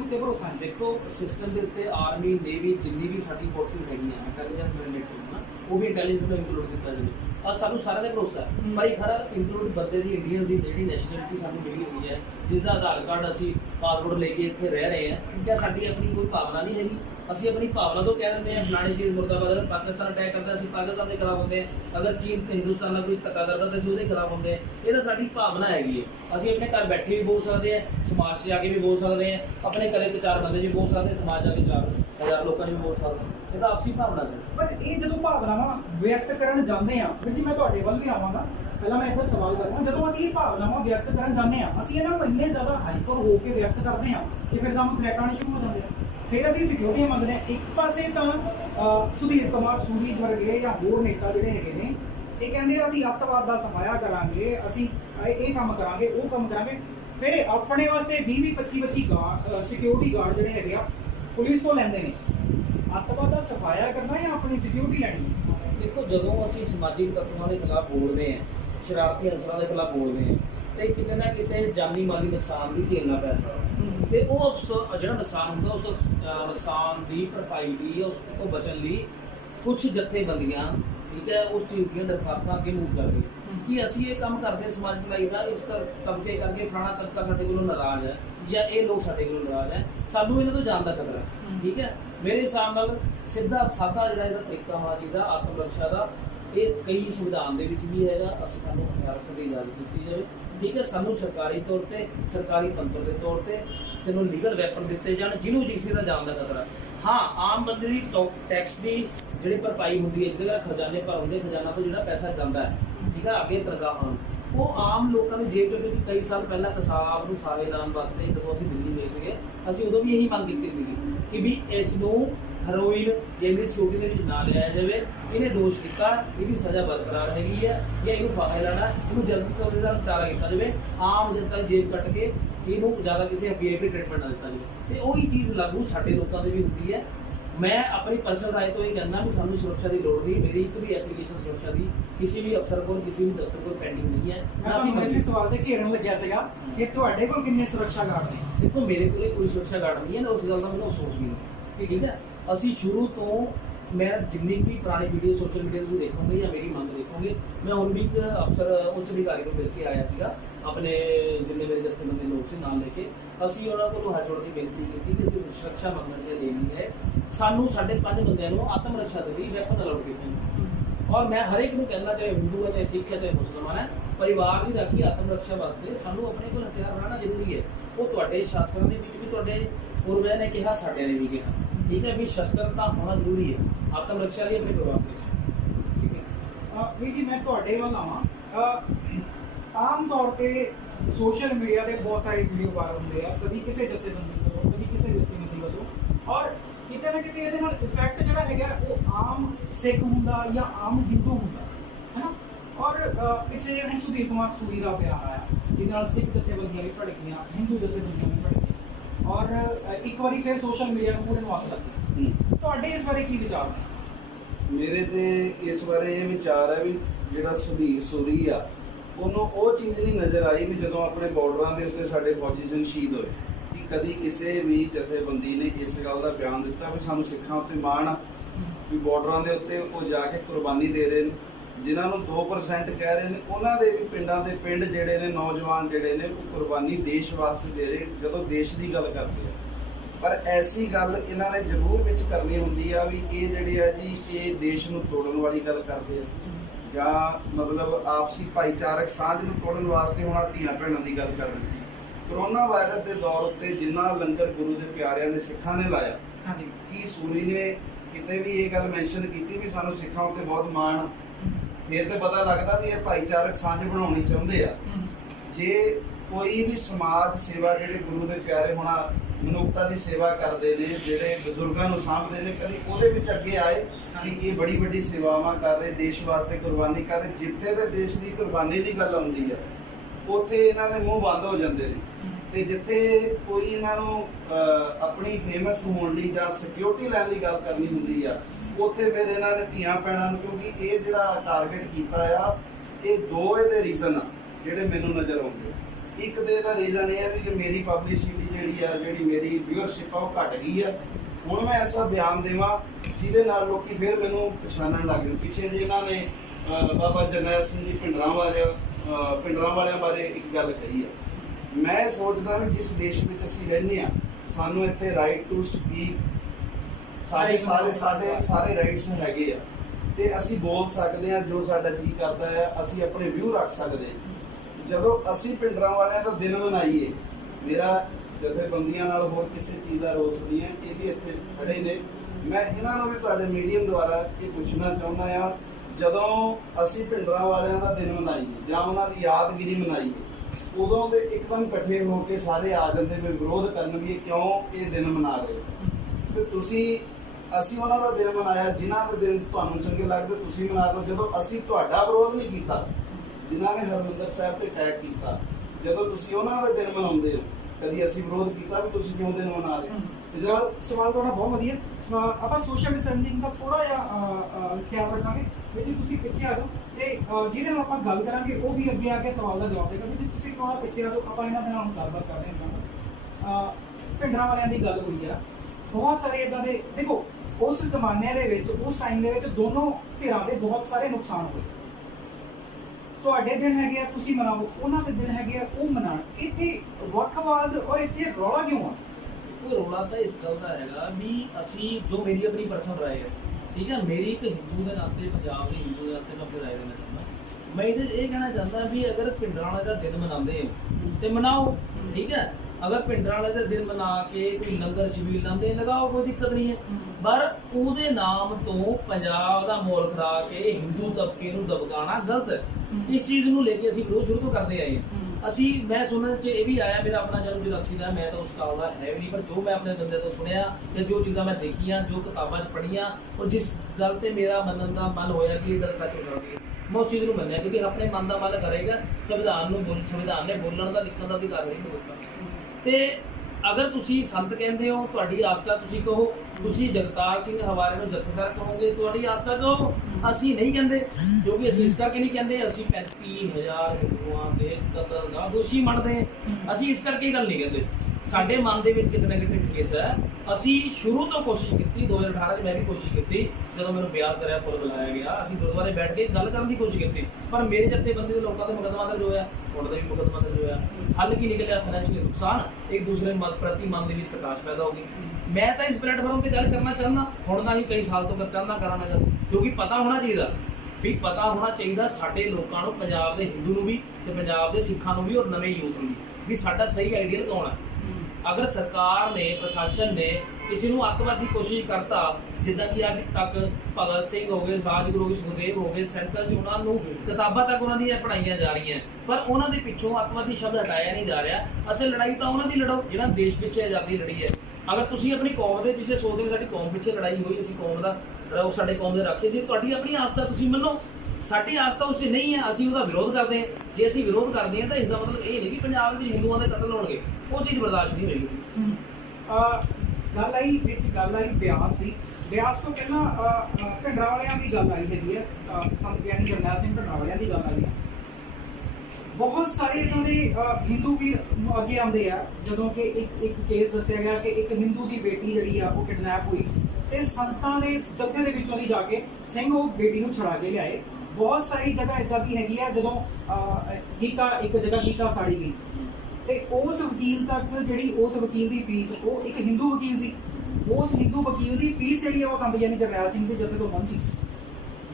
ਉੱਤੇ ਭਰੋਸਾ ਨਹੀਂ? ਦੇਖੋ, ਸਿਸਟਮ ਦੇ ਉੱਤੇ ਆਰਮੀ, ਨੇਵੀ, ਜਿੰਨੀ ਵੀ ਸਾਡੀ ਫੋਰਸਿਸ ਹੈਗੀਆਂ ਇੰਟੈਲੀਜੈਂਸ ਰਿਲੇਟਡ ਨਾ, ਉਹ ਵੀ ਇੰਟੈਲੀਜੈਂਸ ਨੂੰ ਇਨਕਲੂਡ ਕੀਤਾ ਜਾਵੇ ਔਰ ਸਾਨੂੰ ਸਾਰਿਆਂ ਦਾ ਭਰੋਸਾ ਹੈ। ਪਰ ਇਹ ਖਰਾ ਇੰਕਲੂਡ ਬੰਦੇ ਦੀ ਇੰਡੀਅਨ ਦੀ ਜਿਹੜੀ ਨੈਸ਼ਨੈਲਿਟੀ ਸਾਨੂੰ ਮਿਲੀ ਹੋਈ ਹੈ, ਜਿਸ ਦਾ ਆਧਾਰ ਕਾਰਡ ਅਸੀਂ ਪਾਸਪੋਰਟ ਲੈ ਕੇ ਇੱਥੇ ਰਹਿ ਰਹੇ ਹਾਂ, ਕਿਆ ਸਾਡੀ ਆਪਣੀ ਕੋਈ ਭਾਵਨਾ ਨਹੀਂ ਹੈਗੀ? ਅਸੀਂ ਆਪਣੀ ਭਾਵਨਾ ਤੋਂ ਕਹਿ ਦਿੰਦੇ ਹਾਂ ਫਲਾਣੀ ਚੀਜ਼ ਮੁਰਦਾਬਾਦ। ਅਗਰ ਪਾਕਿਸਤਾਨ ਅਟੈਕ ਕਰਦਾ ਅਸੀਂ ਪਾਕਿਸਤਾਨ ਦੇ ਖਿਲਾਫ ਹੁੰਦੇ ਹਾਂ, ਅਗਰ ਚੀਨ ਤੇ ਹਿੰਦੁਸਤਾਨ ਨਾਲ ਕੋਈ ਧੱਕਾ ਕਰਦਾ ਤਾਂ ਅਸੀਂ ਉਹਦੇ ਖਿਲਾਫ ਹੁੰਦੇ ਹਾਂ। ਇਹ ਤਾਂ ਸਾਡੀ ਭਾਵਨਾ ਹੈਗੀ ਹੈ। ਅਸੀਂ ਆਪਣੇ ਘਰ ਬੈਠੇ ਵੀ ਬੋਲ ਸਕਦੇ ਹਾਂ, ਸਮਾਜ 'ਚ ਜਾ ਕੇ ਵੀ ਬੋਲ ਸਕਦੇ ਹਾਂ, ਆਪਣੇ ਘਰੇ ਤੇ 4 ਬੰਦੇ ਵੀ ਬੋਲ ਸਕਦੇ ਹਾਂ, ਸਮਾਜ ਜਾ ਕੇ 4,000 ਲੋਕਾਂ ਨੂੰ ਵੀ ਬੋਲ ਸਕਦੇ ਹਾਂ। ਇਹ ਤਾਂ ਆਪਸੀ ਭਾਵਨਾ ਹੈ। ਪਰ ਇਹ ਜਦੋਂ ਭਾਵਨਾਵਾਂ ਵਿਅਕਤ ਕਰਨ ਜਾਂਦੇ ਆ, ਵੀਰ ਜੀ ਮੈਂ ਤੁਹਾਡੇ ਵੱਲ ਵੀ ਆਵਾਂਗਾ, ਪਹਿਲਾਂ ਮੈਂ ਇੱਕ ਸਵਾਲ ਕਰਾਂ। ਜਦੋਂ ਅਸੀਂ ਇਹ ਭਾਵਨਾਵਾਂ ਵਿਅਕਤ ਕਰਨ ਜਾਂਦੇ ਆ, ਅਸੀਂ ਇਹਨਾਂ ਨੂੰ ਇੰਨੇ ਜ਼ਿਆਦਾ ਹਾਈਪਰ ਹੋ ਕੇ ਵਿਅਕਤ ਕਰਦੇ ਆ ਕਿ ਫਿਰ ਸਾਨੂੰ ਥ੍ਰੈਟ ਆਉਣੇ ਸ਼ੁਰੂ ਹੋ ਜਾਂਦੇ ਆ। ਫਿਰ ਅਸੀਂ ਸਿਕਿਉਰਿਟੀ ਮੰਗਦੇ ਆ। ਇੱਕ ਪਾਸੇ ਤਾਂ ਸੁਧੀਰ ਕੁਮਾਰ ਸੂਰੀ ਵਰਗੇ ਜਾਂ ਹੋਰ ਨੇਤਾ ਜਿਹੜੇ ਹੈਗੇ ਨੇ, ਇਹ ਕਹਿੰਦੇ ਅਸੀਂ ਅੱਤਵਾਦ ਦਾ ਸਫਾਇਆ ਕਰਾਂਗੇ, ਅਸੀਂ ਇਹ ਕੰਮ ਕਰਾਂਗੇ, ਉਹ ਕੰਮ ਕਰਾਂਗੇ। ਫਿਰ ਇਹ ਆਪਣੇ ਵਾਸਤੇ 20-20, 25-25 ਸਿਕਿਉਰਿਟੀ ਗਾਰਡ ਜਿਹੜੇ ਹੈਗੇ ਆ ਪੁਲਿਸ ਤੋਂ ਲੈਂਦੇ ਨੇ। ਅੱਤਵਾਦ ਦਾ ਸਫਾਇਆ ਕਰਨਾ ਜਾਂ ਆਪਣੀ ਸਿਕਿਉਰਿਟੀ ਲੈਣੀ? ਦੇਖੋ, ਜਦੋਂ ਅਸੀਂ ਸਮਾਜਿਕ ਤੱਤਾਂ ਦੇ ਖਿਲਾਫ ਬੋਲਦੇ ਹਾਂ, ਸ਼ਰਾਰਤੀ ਅਨਸਰਾਂ ਦੇ ਖਿਲਾਫ ਬੋਲਦੇ ਹਾਂ, ਤੇ ਕਿਤੇ ਨਾ ਕਿਤੇ ਜਾਨੀ ਮਾਲੀ ਨੁਕਸਾਨ ਵੀ ਝੇਲਣਾ ਪੈ ਸਕਦਾ। ਤੇ ਉਹ ਜਿਹੜਾ ਨੁਕਸਾਨ ਹੁੰਦਾ, ਉਸ ਨੁਕਸਾਨ ਦੀ ਭਰਪਾਈ ਲਈ, ਉਸ ਤੋਂ ਬਚਣ ਲਈ ਕੁਝ ਜਥੇਬੰਦੀਆਂ, ਠੀਕ ਹੈ, ਉਸ ਚੀਜ਼ ਦੀਆਂ ਦਰਖਾਸਤਾਂ ਅੱਗੇ ਮੂਵ ਕਰਦੇ ਕਿ ਅਸੀਂ ਇਹ ਕੰਮ ਕਰਦੇ ਸਮਾਜ ਭਲਾਈ ਦਾ, ਇਸ ਤਬਕੇ ਕਰਕੇ ਫਲਾਣਾ ਤਬਕਾ ਸਾਡੇ ਕੋਲੋਂ ਨਾਰਾਜ਼ ਹੈ ਜਾਂ ਇਹ ਲੋਕ ਸਾਡੇ ਕੋਲੋਂ ਨਾਰਾਜ਼ ਹੈ, ਸਾਨੂੰ ਇਹਨਾਂ ਤੋਂ ਜਾਣ ਦਾ ਖਤਰਾ ਹੈ। ਠੀਕ ਹੈ, ਮੇਰੇ ਹਿਸਾਬ ਨਾਲ ਸਿੱਧਾ ਸਾਦਾ ਜਿਹੜਾ ਇਹਦਾ ਤਰੀਕਾ ਹੋਣਾ ਚਾਹੀਦਾ ਆਤਮ ਰੱਖਿਆ ਦਾ। ਇਹ ਕਈ ਸੰਵਿਧਾਨ ਦੇ ਵਿੱਚ ਵੀ ਹੈਗਾ, ਅਸੀਂ ਸਾਨੂੰ ਹਥਿਆਰ ਰੱਖਣ ਦੀ ਇਜਾਜ਼ਤ ਦਿੱਤੀ ਜਾਵੇ। ਠੀਕ ਹੈ, ਸਾਨੂੰ ਸਰਕਾਰੀ ਤੌਰ ਤੇ, ਸਰਕਾਰੀ ਤੰਤਰ ਦੇ ਤੌਰ ਤੇ ਸਾਨੂੰ ਲੀਗਲ ਵੈਪਨ ਦਿੱਤੇ ਜਾਣ ਜਿਹਨੂੰ ਕਿਸੇ ਦਾ ਜਾਣ ਦਾ ਖਤਰਾ। ਹਾਂ, ਆਮ ਬੰਦੇ ਦੀ ਟੈਕਸ ਦੀ ਜਿਹੜੀ ਭਰਪਾਈ ਹੁੰਦੀ ਹੈ, ਜਿਹਦੇ ਖਜ਼ਾਨੇ ਭਰ ਹੁੰਦੇ, ਖਜ਼ਾਨਾ ਤੋਂ ਜਿਹੜਾ ਪੈਸਾ ਜਾਂਦਾ ਹੈ, ਠੀਕ ਹੈ, ਅੱਗੇ ਤਨਖਾਹਾਂ ਨੂੰ, ਉਹ ਆਮ ਲੋਕਾਂ ਦੀ ਜੇਬ ਵਿੱਚ ਕਈ ਸਾਲ ਪਹਿਲਾਂ ਕਿਸਾਬ ਨੂੰ ਫਾਵੇ ਲਾਉਣ ਵਾਸਤੇ, ਜਦੋਂ ਅਸੀਂ ਦਿੱਲੀ ਗਏ ਸੀਗੇ, ਅਸੀਂ ਉਦੋਂ ਵੀ ਇਹੀ ਮੰਗ ਕੀਤੀ ਸੀਗੀ ਕਿ ਵੀ ਇਸ ਨੂੰ ਹੈਰੋਇਨ ਜਿਹੜੀ ਸਿਕਿਉਰਿਟੀ ਦੇ ਵਿੱਚ ਨਾ ਲਿਆਇਆ ਜਾਵੇ। ਇਹਨੇ ਦੋਸ਼ ਕੀਤਾ, ਇਹਦੀ ਸਜ਼ਾ ਬਰਕਰਾਰ ਹੈਗੀ ਹੈ ਜਾਂ ਇਹਨੂੰ ਫਾਹੇ ਲਾਣਾ, ਇਹਨੂੰ ਜਲਦੀ ਤੋਂ ਜਲਦੀ ਨਿਪਟਾਰਾ ਕੀਤਾ ਜਾਵੇ। ਆਮ ਜਨਤਾ ਦੀ ਜੇਬ ਕੱਟ ਕੇ ਇਹਨੂੰ ਜ਼ਿਆਦਾ ਕਿਸੇ VIP ਟ੍ਰੀਟਮੈਂਟ ਨਾ ਦਿੱਤਾ ਜਾਵੇ। ਤੇ ਉਹੀ ਚੀਜ਼ ਲਾਗੂ ਸਾਡੇ ਲੋਕਾਂ ਦੇ ਵੀ ਹੁੰਦੀ ਹੈ। मैं अपनी पर्सनल राय तो ये कहना भी सानू सुरक्षा की लोड़ नहीं, मेरी एक भी एप्लीकेशन सुरक्षा की किसी भी अफसर को किसी भी दफ्तर को पेंडिंग नहीं है। ਮੈਂ ਤੁਹਾਨੂੰ ਇਸੇ ਸਵਾਲ ਤੇ ਘੇਰਨ ਲੱਗਿਆ ਸੀਗਾ ਕਿ ਤੁਹਾਡੇ ਕੋਲ ਕਿੰਨੇ ਸੁਰੱਖਿਆ ਗਾਰਡ ਨੇ? देखो मेरे को कोई सुरक्षा गार्ड नहीं है ना, उस गल का मैं अफसोस भी नहीं। ठीक है, ਅਸੀਂ शुरू तो मैं जिन्नी भी पुरानी वीडियो सोशल मीडिया ਤੇ ਦੇਖੋਗੇ ਜਾਂ ਮੇਰੀ ਮੰਗ ਦੇਖੋਗੇ, ਮੈਂ ਹੁਣ ਵੀ ਇੱਕ ਅਫਸਰ ਉੱਚ ਅਧਿਕਾਰੀ ਨੂੰ ਮਿਲ ਕੇ ਆਇਆ ਸੀਗਾ, ਆਪਣੇ ਜਿੰਨੇ ਮੇਰੇ ਜਥੇਬੰਦੀ ਲੋਕ ਸੀ ਨਾਲ ਲੈ ਕੇ। ਅਸੀਂ ਉਹਨਾਂ ਕੋਲੋਂ ਹੱਥ ਜੋੜ ਕੇ ਬੇਨਤੀ ਕੀਤੀ ਕਿ ਅਸੀਂ ਸੁਰੱਖਾ ਮੰਗਣ ਦੀ ਦੇਣੀ ਹੈ, ਸਾਨੂੰ ਸਾਡੇ 5 ਬੰਦਿਆਂ ਨੂੰ ਆਤਮ ਰੱਖਿਆ ਦੇ ਲਈ ਵੈਪਨ ਅਲਾਉਡ ਕੀਤੇ ਨੇ। ਔਰ ਮੈਂ ਹਰ ਇੱਕ ਨੂੰ ਕਹਿੰਦਾ, ਚਾਹੇ ਹਿੰਦੂ ਹੈ ਚਾਹੇ ਸਿੱਖ ਹੈ ਚਾਹੇ ਮੁਸਲਮਾਨ ਹੈ, ਪਰਿਵਾਰ ਦੀ ਰਾਖੀ ਆਤਮ ਰੱਖਿਆ ਵਾਸਤੇ ਸਾਨੂੰ ਆਪਣੇ ਕੋਲ ਹਥਿਆਰ ਰਹਿਣਾ ਜ਼ਰੂਰੀ ਹੈ। ਉਹ ਤੁਹਾਡੇ ਸ਼ਾਸਤਰਾਂ ਦੇ ਵਿੱਚ ਵੀ ਤੁਹਾਡੇ ਪੂਰਵਿਆਂ ਨੇ ਕਿਹਾ, ਸਾਡੇ ਨੇ ਵੀ ਕਿਹਾ। ठीक है, भी शस्त्र ਤਾਂ ਹੋਣਾ ਜ਼ਰੂਰੀ ਹੈ ਆਤਮ ਰੱਖਿਆ ਲਈ ਆਪਣੇ ਪਰਿਵਾਰ ਦੇ। ਠੀਕ ਹੈ ਵੀਰ ਜੀ, ਮੈਂ ਤੁਹਾਡੇ ਵੱਲ ਆਵਾਂ। ਆਮ ਤੌਰ ਤੇ ਸੋਸ਼ਲ ਮੀਡੀਆ ਤੇ ਬਹੁਤ ਸਾਰੇ ਵੀਡੀਓ ਵਾਇਰਲ ਹੁੰਦੇ ਆ, ਕਦੀ ਕਿਸੇ ਜਥੇਬੰਦੀ ਵੱਲੋਂ, ਕਦੀ ਕਿਸੇ ਜਥੇਬੰਦੀ ਵੱਲੋਂ, ਔਰ ਕਿਤੇ ਨਾ ਕਿਤੇ ਇਹਦੇ ਨਾਲ ਇਫੈਕਟ ਜਿਹੜਾ ਹੈਗਾ ਉਹ ਆਮ ਸਿੱਖ ਹੁੰਦਾ ਜਾਂ ਆਮ ਹਿੰਦੂ ਹੁੰਦਾ ਹੈ ਨਾ। ਔਰ ਪਿੱਛੇ ਹੁਣ ਸੁਦੀਪ ਕੁਮਾਰ ਸੂਰੀ ਦਾ ਬਿਆਨ ਆਇਆ ਜਿਹਦੇ ਨਾਲ ਸਿੱਖ ਜਥੇਬੰਦੀਆਂ ਵੀ ਭੜਕੀਆਂ, ਹਿੰਦੂ ਜਥੇਬੰਦੀਆਂ ਵੀ ਭੜਕੀਆਂ, ਔਰ ਇੱਕ ਵਾਰੀ ਫਿਰ ਸੋਸ਼ਲ ਮੀਡੀਆ ਨੂੰ ਪੂਰੇ ਨੂੰ ਅੱਗ ਲੱਗੀ। ਤੁਹਾਡੇ ਇਸ ਬਾਰੇ ਕੀ ਵਿਚਾਰ ਨੇ? ਮੇਰੇ ਤੇ ਇਸ ਬਾਰੇ ਇਹ ਵਿਚਾਰ ਹੈ ਵੀ ਜਿਹੜਾ ਸੁਧੀਰ ਸੂਰੀ ਆ, ਉਹਨੂੰ ਉਹ ਚੀਜ਼ ਨਹੀਂ ਨਜ਼ਰ ਆਈ ਵੀ ਜਦੋਂ ਆਪਣੇ ਬਾਰਡਰਾਂ ਦੇ ਉੱਤੇ ਸਾਡੇ ਫੌਜੀ ਸਿੰਘ ਸ਼ਹੀਦ ਹੋਏ, ਕਿ ਕਦੀ ਕਿਸੇ ਵੀ ਜਥੇਬੰਦੀ ਨੇ ਇਸ ਗੱਲ ਦਾ ਬਿਆਨ ਦਿੱਤਾ ਵੀ ਸਾਨੂੰ ਸਿੱਖਾਂ ਉੱਤੇ ਮਾਣ ਆ ਵੀ ਬਾਰਡਰਾਂ ਦੇ ਉੱਤੇ ਉਹ ਜਾ ਕੇ ਕੁਰਬਾਨੀ ਦੇ ਰਹੇ ਨੇ। ਜਿਨ੍ਹਾਂ ਨੂੰ 2% ਕਹਿ ਰਹੇ ਨੇ, ਉਹਨਾਂ ਦੇ ਵੀ ਪਿੰਡਾਂ ਦੇ ਪਿੰਡ ਜਿਹੜੇ ਨੇ, ਨੌਜਵਾਨ ਜਿਹੜੇ ਨੇ, ਉਹ ਕੁਰਬਾਨੀ ਦੇਸ਼ ਵਾਸਤੇ ਦੇ ਰਹੇ ਜਦੋਂ ਦੇਸ਼ ਦੀ ਗੱਲ ਕਰਦੇ ਆ। ਪਰ ਐਸੀ ਗੱਲ ਇਹਨਾਂ ਨੇ ਜ਼ਰੂਰ ਵਿੱਚ ਕਰਨੀ ਹੁੰਦੀ ਆ ਵੀ ਇਹ ਜਿਹੜੇ ਆ ਜੀ ਇਹ ਦੇਸ਼ ਨੂੰ ਤੋੜਨ ਵਾਲੀ ਗੱਲ ਕਰਦੇ ਆ, ਜਾਂ ਮਤਲਬ ਆਪਸੀ ਭਾਈਚਾਰਕ ਸਾਂਝ ਨੂੰ ਤੋੜਨ ਵਾਸਤੇ ਹੁਣ ਧੀਆਂ ਭੈਣਾਂ ਦੀ ਗੱਲ ਕਰ ਰਹੇ। ਕਰੋਨਾ ਵਾਇਰਸ ਦੇ ਦੌਰ ਉੱਤੇ ਜਿੰਨਾ ਲੰਗਰ ਗੁਰੂ ਦੇ ਪਿਆਰਿਆਂ ਨੇ ਸਿੱਖਾਂ ਨੇ ਲਾਇਆ, ਕੀ ਸੂਰੀ ਨੇ ਕਿਤੇ ਵੀ ਇਹ ਗੱਲ ਮੈਂਸ਼ਨ ਕੀਤੀ ਵੀ ਸਾਨੂੰ ਸਿੱਖਾਂ ਉੱਤੇ ਬਹੁਤ ਮਾਣ ਆ? ਫਿਰ ਤੇ ਪਤਾ ਲੱਗਦਾ ਵੀ ਇਹ ਭਾਈਚਾਰਕ ਸਾਂਝ ਬਣਾਉਣੀ ਚਾਹੁੰਦੇ ਆ। ਜੇ ਕੋਈ ਵੀ ਸਮਾਜ ਸੇਵਾ ਜਿਹੜੇ ਗੁਰੂ ਦੇ ਪਿਆਰੇ ਹੋਣਾ ਮਨੁੱਖਤਾ ਦੀ ਸੇਵਾ ਕਰਦੇ ਨੇ, ਜਿਹੜੇ ਬਜ਼ੁਰਗਾਂ ਨੂੰ ਸਾਂਭਦੇ ਨੇ, ਕਦੀ ਉਹਦੇ ਵਿੱਚ ਅੱਗੇ ਆਏ ਕਿ ਇਹ ਬੜੀ ਵੱਡੀ ਸੇਵਾਵਾਂ ਕਰ ਰਹੇ, ਦੇਸ਼ ਵਾਸਤੇ ਕੁਰਬਾਨੀ ਕਰ ਰਹੇ। ਜਿੱਥੇ ਤੇ ਦੇਸ਼ ਦੀ ਕੁਰਬਾਨੀ ਦੀ ਗੱਲ ਆਉਂਦੀ ਆ ਉੱਥੇ ਇਹਨਾਂ ਦੇ ਮੂੰਹ ਬੰਦ ਹੋ ਜਾਂਦੇ ਨੇ, ਤੇ ਜਿੱਥੇ ਕੋਈ ਇਹਨਾਂ ਨੂੰ ਆਪਣੀ ਫੇਮਸ ਹੋਣ ਲਈ ਜਾਂ ਸਿਕਿਉਰਿਟੀ ਲੈਣ ਦੀ ਗੱਲ ਕਰਨੀ ਹੁੰਦੀ ਆ, ਉੱਥੇ ਫਿਰ ਇਹਨਾਂ ਨੇ ਧੀਆਂ ਭੈਣਾਂ ਨੂੰ, ਕਿਉਂਕਿ ਇਹ ਜਿਹੜਾ ਟਾਰਗੇਟ ਕੀਤਾ ਆ, ਇਹ ਦੋ ਇਹਦੇ ਰੀਜ਼ਨ ਆ ਜਿਹੜੇ ਮੈਨੂੰ ਨਜ਼ਰ ਆਉਂਦੇ। ਇੱਕ ਤੇ ਇਹਦਾ ਰੀਜ਼ਨ ਇਹ ਹੈ ਵੀ ਕਿ ਮੇਰੀ ਪਬਲਿਸਿਟੀ ਜਿਹੜੀ ਆ, ਜਿਹੜੀ ਮੇਰੀ ਵਿਊਅਰਸ਼ਿਪ ਆ, ਉਹ ਘਟ ਗਈ ਆ। ਹੁਣ ਮੈਂ ਐਸਾ ਬਿਆਨ ਦੇਵਾਂ ਜਿਹਦੇ ਨਾਲ ਲੋਕੀ ਫਿਰ ਮੈਨੂੰ ਪਛਾਣਨ ਲੱਗ ਗਏ। ਪਿੱਛੇ ਜੇ ਇਹਨਾਂ ਨੇ ਬਾਬਾ ਜਰਨੈਲ ਸਿੰਘ ਜੀ ਪਿੰਡਰਾਂ ਵਾਲਿਆਂ ਬਾਰੇ ਇੱਕ ਗੱਲ ਕਹੀ ਆ। ਮੈਂ ਸੋਚਦਾ ਵੀ ਜਿਸ ਦੇਸ਼ ਵਿੱਚ ਅਸੀਂ ਰਹਿੰਦੇ ਆ, ਸਾਨੂੰ ਇੱਥੇ ਰਾਈਟ ਟੂ ਸਪੀਕ, ਸਾਰੇ ਰਾਈਟਸ ਹੈਗੇ ਆ, ਤੇ ਅਸੀਂ ਬੋਲ ਸਕਦੇ ਆ ਜੋ ਸਾਡਾ ਜੀ ਕਰਦਾ ਹੈ, ਅਸੀਂ ਆਪਣੇ ਵਿਊ ਰੱਖ ਸਕਦੇ ਹਾਂ। ਜਦੋਂ ਅਸੀਂ ਪਿੰਡਰਾਂ ਵਾਲਿਆਂ ਦਾ ਦਿਨ ਮਨਾਈਏ, ਮੇਰਾ ਜਥੇਬੰਦੀਆਂ ਨਾਲ ਹੋਰ ਕਿਸੇ ਚੀਜ਼ ਦਾ ਰੋਸ ਨਹੀਂ ਹੈ, ਇਹ ਵੀ ਇੱਥੇ ਖੜੇ ਨੇ। ਮੈਂ ਇਹਨਾਂ ਨੂੰ ਵੀ ਤੁਹਾਡੇ ਮੀਡੀਅਮ ਦੁਆਰਾ ਇਹ ਪੁੱਛਣਾ ਚਾਹੁੰਦਾ ਆ, ਜਦੋਂ ਅਸੀਂ ਪਿੰਡਰਾਂ ਵਾਲਿਆਂ ਦਾ ਦਿਨ ਮਨਾਈਏ ਜਾਂ ਉਹਨਾਂ ਦੀ ਯਾਦਗਿਰੀ ਮਨਾਈਏ, ਉਦੋਂ ਦੇ ਇੱਕਦਮ ਇਕੱਠੇ ਹੋ ਕੇ ਸਾਰੇ ਆ ਜਾਂਦੇ ਵੀ ਵਿਰੋਧ ਕਰਨ ਵੀ ਕਿਉਂ ਇਹ ਦਿਨ ਮਨਾ ਰਹੇ। ਤੇ ਅਸੀਂ ਉਹਨਾਂ ਦਾ ਦਿਨ ਮਨਾਇਆ, ਜਿਨ੍ਹਾਂ ਦੇ ਦਿਨ ਤੁਹਾਨੂੰ ਚੰਗੇ ਲੱਗਦੇ ਤੁਸੀਂ ਮਨਾ ਲਓ। ਜਦੋਂ ਅਸੀਂ ਤੁਹਾਡਾ ਵਿਰੋਧ ਨਹੀਂ ਕੀਤਾ, ਜਿਨ੍ਹਾਂ ਨੇ ਹਰਮੰਦਰ ਸਾਹਿਬ ਤੇ ਅਟੈਕ ਕੀਤਾ, ਜਦੋਂ ਤੁਸੀਂ ਉਹਨਾਂ ਦੇ ਦਿਨ ਮਨਾਉਂਦੇ ਹੋ, ਕਦੀ ਅਸੀਂ ਵਿਰੋਧ ਕੀਤਾ ਵੀ ਤੁਸੀਂ ਕਿਉਂ ਦਿਨ ਮਨਾ ਰਹੇ ਹੋ? ਸਵਾਲ ਤੁਹਾਡਾ ਬਹੁਤ ਵਧੀਆ। ਆਪਾਂ ਸੋਸ਼ਲ ਡਿਸਟੈਂਸਿੰਗ ਦਾ ਥੋੜਾ ਜਿਹਾ ਖਿਆਲ ਰੱਖਾਂਗੇ। ਵਿੱਚ ਤੁਸੀਂ ਪਿੱਛੇ ਆ ਜਾਓ ਤੇ ਜਿਹਦੇ ਨਾਲ ਆਪਾਂ ਗੱਲ ਕਰਾਂਗੇ ਉਹ ਵੀ ਅੱਗੇ ਆ ਕੇ ਸਵਾਲ ਦਾ ਜਵਾਬ ਦੇਗਾ। ਵੀ ਤੁਸੀਂ ਥੋੜਾ ਪਿੱਛੇ ਆ ਜਾਓ, ਆਪਾਂ ਇਹਨਾਂ ਦੇ ਨਾਲ ਗੱਲਬਾਤ ਕਰਦੇ ਹਾਂ। ਪਿੰਡਰਾਂ ਵਾਲਿਆਂ ਦੀ ਗੱਲ ਹੋਈ ਆ, ਬਹੁਤ ਸਾਰੇ ਇਦਾਂ ਦੇ, ਦੇਖੋ ਉਸ ਜ਼ਮਾਨੇ ਦੇ ਵਿੱਚ, ਉਸ ਟਾਈਮ ਦੇ ਵਿੱਚ ਦੋਨੋਂ ਧਿਰਾਂ ਦੇ ਬਹੁਤ ਸਾਰੇ ਨੁਕਸਾਨ ਹੋਏ। ਤੁਹਾਡੇ ਦਿਨ ਹੈਗੇ ਆ, ਤੁਸੀਂ ਮਨਾਓ, ਉਹਨਾਂ ਦੇ ਦਿਨ ਹੈਗੇ ਆ, ਉਹ ਮਨਾਉਣ। ਇੱਥੇ ਵੱਖਵਾਦ ਔਰ ਇੱਥੇ ਰੌਲਾ ਕਿਉਂ ਆ? ਕੋਈ ਰੌਲਾ ਤਾਂ ਇਸ ਗੱਲ ਦਾ ਹੈਗਾ ਵੀ ਅਸੀਂ, ਜੋ ਮੇਰੀ ਆਪਣੀ ਪਰਸਨਲ ਰਾਏ ਹੈ, ਠੀਕ ਹੈ, ਮੇਰੀ ਇੱਕ ਹਿੰਦੂ ਦੇ ਨਾਤੇ, ਪੰਜਾਬ ਦੇ ਹਿੰਦੂ ਦੇ ਨਾਤੇ ਮੈਂ ਆਪਣੀ ਰਾਏ ਦੇਣਾ ਚਾਹੁੰਦਾ। ਮੈਂ ਇਹਦੇ ਇਹ ਕਹਿਣਾ ਚਾਹੁੰਦਾ ਵੀ ਅਗਰ ਪਿੰਡਰਾਂ ਵਾਲੇ ਦਾ ਦਿਨ ਮਨਾਉਂਦੇ ਹੋ ਤੇ ਮਨਾਓ, ਠੀਕ ਹੈ। ਅਗਰ ਪਿੰਡਰਾਂ ਵਾਲੇ ਦਾ ਦਿਨ ਮਨਾ ਕੇ ਕੋਈ ਲੰਗਰ ਛਬੀਲ ਲਾਉਂਦੇ, ਲਗਾਓ, ਕੋਈ ਦਿੱਕਤ ਨਹੀਂ ਹੈ। ਪਰ ਉਹਦੇ ਨਾਮ ਤੋਂ ਪੰਜਾਬ ਦਾ ਮੋਲ ਖਰਾ ਕੇ ਹਿੰਦੂ ਤਬਕੇ ਨੂੰ ਦਬਕਾਉਣਾ ਗਲਤ ਹੈ। ਇਸ ਚੀਜ਼ ਨੂੰ ਲੈ ਕੇ ਅਸੀਂ ਵਿਰੋਧ ਸ਼ੁਰੂ ਤੋਂ ਕਰਦੇ ਆਏ ਹਾਂ। ਮੈਂ ਸੁਣਨ 'ਚ ਇਹ ਵੀ ਆਇਆ, ਮੇਰਾ ਆਪਣਾ ਜਨਮ 84 ਦਾ, ਮੈਂ ਤਾਂ ਉਸ ਕਾਲ ਦਾ ਹੈ ਵੀ ਨਹੀਂ, ਪਰ ਜੋ ਮੈਂ ਆਪਣੇ ਬੰਦੇ ਤੋਂ ਸੁਣਿਆ ਜਾਂ ਜੋ ਚੀਜ਼ਾਂ ਮੈਂ ਦੇਖੀਆਂ, ਜੋ ਕਿਤਾਬਾਂ 'ਚ ਪੜ੍ਹੀਆਂ, ਔਰ ਜਿਸ ਗੱਲ ਤੇ ਮੇਰਾ ਮੰਨਣ ਦਾ ਮਨ ਹੋਇਆ ਕਿ ਇਹ ਗੱਲ ਸੱਚ ਹੋ ਸਕਦੀ ਹੈ, ਮੈਂ ਉਸ ਚੀਜ਼ ਨੂੰ ਮੰਨਿਆ। ਕਿਉਂਕਿ ਆਪਣੇ ਮਨ ਦਾ ਮਨ ਕਰੇਗਾ, ਸੰਵਿਧਾਨ ਨੇ ਬੋਲਣ ਦਾ, ਲਿਖਣ ਦਾ ਅਧਿਕਾਰ ਨਹੀਂ ਦਿੱਤਾ। ਤੇ ਅਗਰ ਤੁਸੀਂ ਸੰਤ ਕਹਿੰਦੇ ਹੋ, ਤੁਹਾਡੀ ਆਸਥਾ ਤੁਸੀਂ ਕਹੋ, ਤੁਸੀਂ ਜਗਤਾਰ ਸਿੰਘ ਹਵਾਰੇ ਨੂੰ ਜਥੇਦਾਰ ਕਹੋਗੇ, ਤੁਹਾਡੀ ਆਸਥਾ ਕਹੋ। ਅਸੀਂ ਨਹੀਂ ਕਹਿੰਦੇ, ਕਿਉਂਕਿ ਅਸੀਂ ਇਸ ਕਰਕੇ ਨਹੀਂ ਕਹਿੰਦੇ, ਅਸੀਂ 35,000 ਹਿੰਦੂਆਂ ਦੇ ਕਤਲ ਦਾ ਦੋਸ਼ੀ ਮੰਨਦੇ ਹਾਂ। ਅਸੀਂ ਇਸ ਕਰਕੇ ਇਹ ਗੱਲ ਨਹੀਂ ਕਹਿੰਦੇ। ਸਾਡੇ ਮਨ ਦੇ ਵਿੱਚ ਕਿਤੇ ਨਾ ਕਿਤੇ ਠੇਸ ਹੈ। ਅਸੀਂ ਸ਼ੁਰੂ ਤੋਂ ਕੋਸ਼ਿਸ਼ ਕੀਤੀ, 2018 'ਚ ਮੈਂ ਵੀ ਕੋਸ਼ਿਸ਼ ਕੀਤੀ, ਜਦੋਂ ਮੈਨੂੰ ਬਿਆਸ ਦਰਿਆ ਪੁਲ ਬੁਲਾਇਆ ਗਿਆ, ਅਸੀਂ ਗੁਰਦੁਆਰੇ ਬੈਠ ਕੇ ਗੱਲ ਕਰਨ ਦੀ ਕੋਸ਼ਿਸ਼ ਕੀਤੀ, ਪਰ ਮੇਰੇ ਜਥੇਬੰਦੀ ਦੇ ਲੋਕਾਂ ਦੇ ਮੁਕੱਦਮਾ ਦਰਜ ਹੋਇਆ, ਹੁਣ ਦਾ ਵੀ ਮੁਕੱਦਮਾ ਦਰਜ ਹੋਇਆ। ਹੱਲ ਕੀ ਨਿਕਲਿਆ? ਫਾਈਨੈਂਸ਼ੀਅਲ ਨੁਕਸਾਨ, ਇੱਕ ਦੂਸਰੇ ਪ੍ਰਤੀ ਮਨ ਦੇ ਵਿੱਚ ਪ੍ਰਕਾਸ਼ ਪੈਦਾ ਹੋ ਗਈ। ਮੈਂ ਤਾਂ ਇਸ ਪਲੇਟਫਾਰਮ ਤੇ ਗੱਲ ਕਰਨਾ ਚਾਹੁੰਦਾ, ਹੁਣ ਨਾ ਹੀ ਕਈ ਸਾਲ ਤੋਂ ਚਾਹੁੰਦਾ ਕਰਾਂਗਾ ਗੱਲ, ਕਿਉਂਕਿ ਪਤਾ ਹੋਣਾ ਚਾਹੀਦਾ ਵੀ ਪਤਾ ਹੋਣਾ ਚਾਹੀਦਾ ਸਾਡੇ ਲੋਕਾਂ ਨੂੰ, ਪੰਜਾਬ ਦੇ ਹਿੰਦੂ ਨੂੰ ਵੀ ਤੇ ਪੰਜਾਬ ਦੇ ਸਿੱਖਾਂ ਨੂੰ ਵੀ ਔਰ ਨਵੇਂ ਯੂਥ ਨੂੰ ਵੀ ਸਾਡਾ ਸਹੀ ਆਈਡੀਅਲ ਕੌਣ ਹੈ। ਅਗਰ ਸਰਕਾਰ ਨੇ, ਪ੍ਰਸ਼ਾਸਨ ਨੇ ਕਿਸੇ ਨੂੰ ਅੱਤਵਾਦ ਦੀ ਕੋਸ਼ਿਸ਼ ਕਰਤਾ, ਜਿੱਦਾਂ ਕਿ ਅੱਜ ਤੱਕ ਭਗਤ ਸਿੰਘ ਹੋ ਗਏ, ਰਾਜਗੁਰੂ ਹੋ ਗਏ, ਸੁਖਦੇਵ ਹੋ ਗਏ, ਸੈਂਟਰ 'ਚ ਉਹਨਾਂ ਨੂੰ ਕਿਤਾਬਾਂ ਤੱਕ ਉਹਨਾਂ ਦੀਆਂ ਪੜ੍ਹਾਈਆਂ ਜਾ ਰਹੀਆਂ, ਪਰ ਉਹਨਾਂ ਦੇ ਪਿੱਛੋਂ ਅੱਤਵਾਦੀ ਸ਼ਬਦ ਹਟਾਇਆ ਨਹੀਂ ਜਾ ਰਿਹਾ। ਅਸਲ ਲੜਾਈ ਤਾਂ ਉਹਨਾਂ ਦੀ ਲੜੋ ਜਿਹੜਾ ਦੇਸ਼ ਪਿੱਛੇ ਆਜ਼ਾਦੀ ਲੜੀ ਹੈ। ਅਗਰ ਤੁਸੀਂ ਆਪਣੀ ਕੌਮ ਦੇ ਪਿੱਛੇ ਸੋਚਦੇ ਹੋ ਸਾਡੀ ਕੌਮ ਪਿੱਛੇ ਲੜਾਈ ਹੋਈ, ਅਸੀਂ ਕੌਮ ਦਾ ਉਹ ਸਾਡੇ ਕੌਮ ਦੇ ਰਾਖੇ ਸੀ, ਤੁਹਾਡੀ ਆਪਣੀ ਆਸਥਾ ਤੁਸੀਂ ਮੰਨੋ, ਸਾਡੀ ਆਸਥਾ ਉਸ 'ਚ ਨਹੀਂ ਹੈ, ਅਸੀਂ ਉਹਦਾ ਵਿਰੋਧ ਕਰਦੇ ਹਾਂ। ਜੇ ਅਸੀਂ ਵਿਰੋਧ ਕਰਦੇ ਹਾਂ ਤਾਂ ਇਸ ਦਾ ਮਤਲਬ ਇਹ ਨਹੀਂ ਕਿ ਪੰਜਾਬ ਵਿੱਚ ਹਿੰਦੂਆਂ ਦੇ ਕਤਲ ਹੋਣਗੇ, ਉਹ ਚੀਜ਼ ਬਰਦਾਸ਼ਤ ਨਹੀਂ ਰਹੇਗੀ। ਗੱਲ ਆਈ ਬਿਆਸ ਦੀ। ਬਿਆਸ ਤੋਂ ਪਹਿਲਾਂ ਭਿੰਡਰਾਂਵਾਲਿਆਂ ਦੀ ਗੱਲ ਆਈ ਹੈਗੀ ਹੈ, ਸੰਤ ਗਿਆਨੀ ਜਰਨੈਲ ਸਿੰਘ ਭਿੰਡਰਾਂਵਾਲਿਆਂ ਦੀ ਗੱਲ ਆਈ ਹੈ। ਬਹੁਤ ਸਾਰੇ ਇਹਨਾਂ ਦੇ ਹਿੰਦੂ ਵੀ ਅੱਗੇ ਆਉਂਦੇ ਆ, ਜਦੋਂ ਕਿ ਇੱਕ ਕੇਸ ਦੱਸਿਆ ਗਿਆ ਕਿ ਇੱਕ ਹਿੰਦੂ ਦੀ ਬੇਟੀ ਜਿਹੜੀ ਆ ਉਹ ਕਿਡਨੈਪ ਹੋਈ ਤੇ ਸੰਤਾਂ ਦੇ ਜੱਥੇ ਦੇ ਵਿੱਚੋਂ ਦੀ ਜਾ ਕੇ ਸਿੰਘ ਉਹ ਬੇਟੀ ਨੂੰ ਛੁਡਾ ਕੇ ਲਿਆਏ। ਬਹੁਤ ਸਾਰੀ ਜਗ੍ਹਾ ਇਦਾਂ ਦੀ ਹੈਗੀ ਆ, ਜਦੋਂ ਇੱਕ ਜਗ੍ਹਾ ਗੀਤਾ ਸਾੜੀ ਗਈ ਤੇ ਉਸ ਵਕੀਲ ਤੱਕ ਜਿਹੜੀ ਉਸ ਵਕੀਲ ਦੀ ਫੀਸ, ਉਹ ਇੱਕ ਹਿੰਦੂ ਵਕੀਲ ਸੀ, ਉਸ ਹਿੰਦੂ ਵਕੀਲ ਦੀ ਫੀਸ ਜਿਹੜੀ ਆ ਉਹ ਸੰਤ ਗਿਆਨੀ ਜਰਨੈਲ ਸਿੰਘ ਦੇ ਜਥੇ ਤੋਂ ਪਹੁੰਚੀ।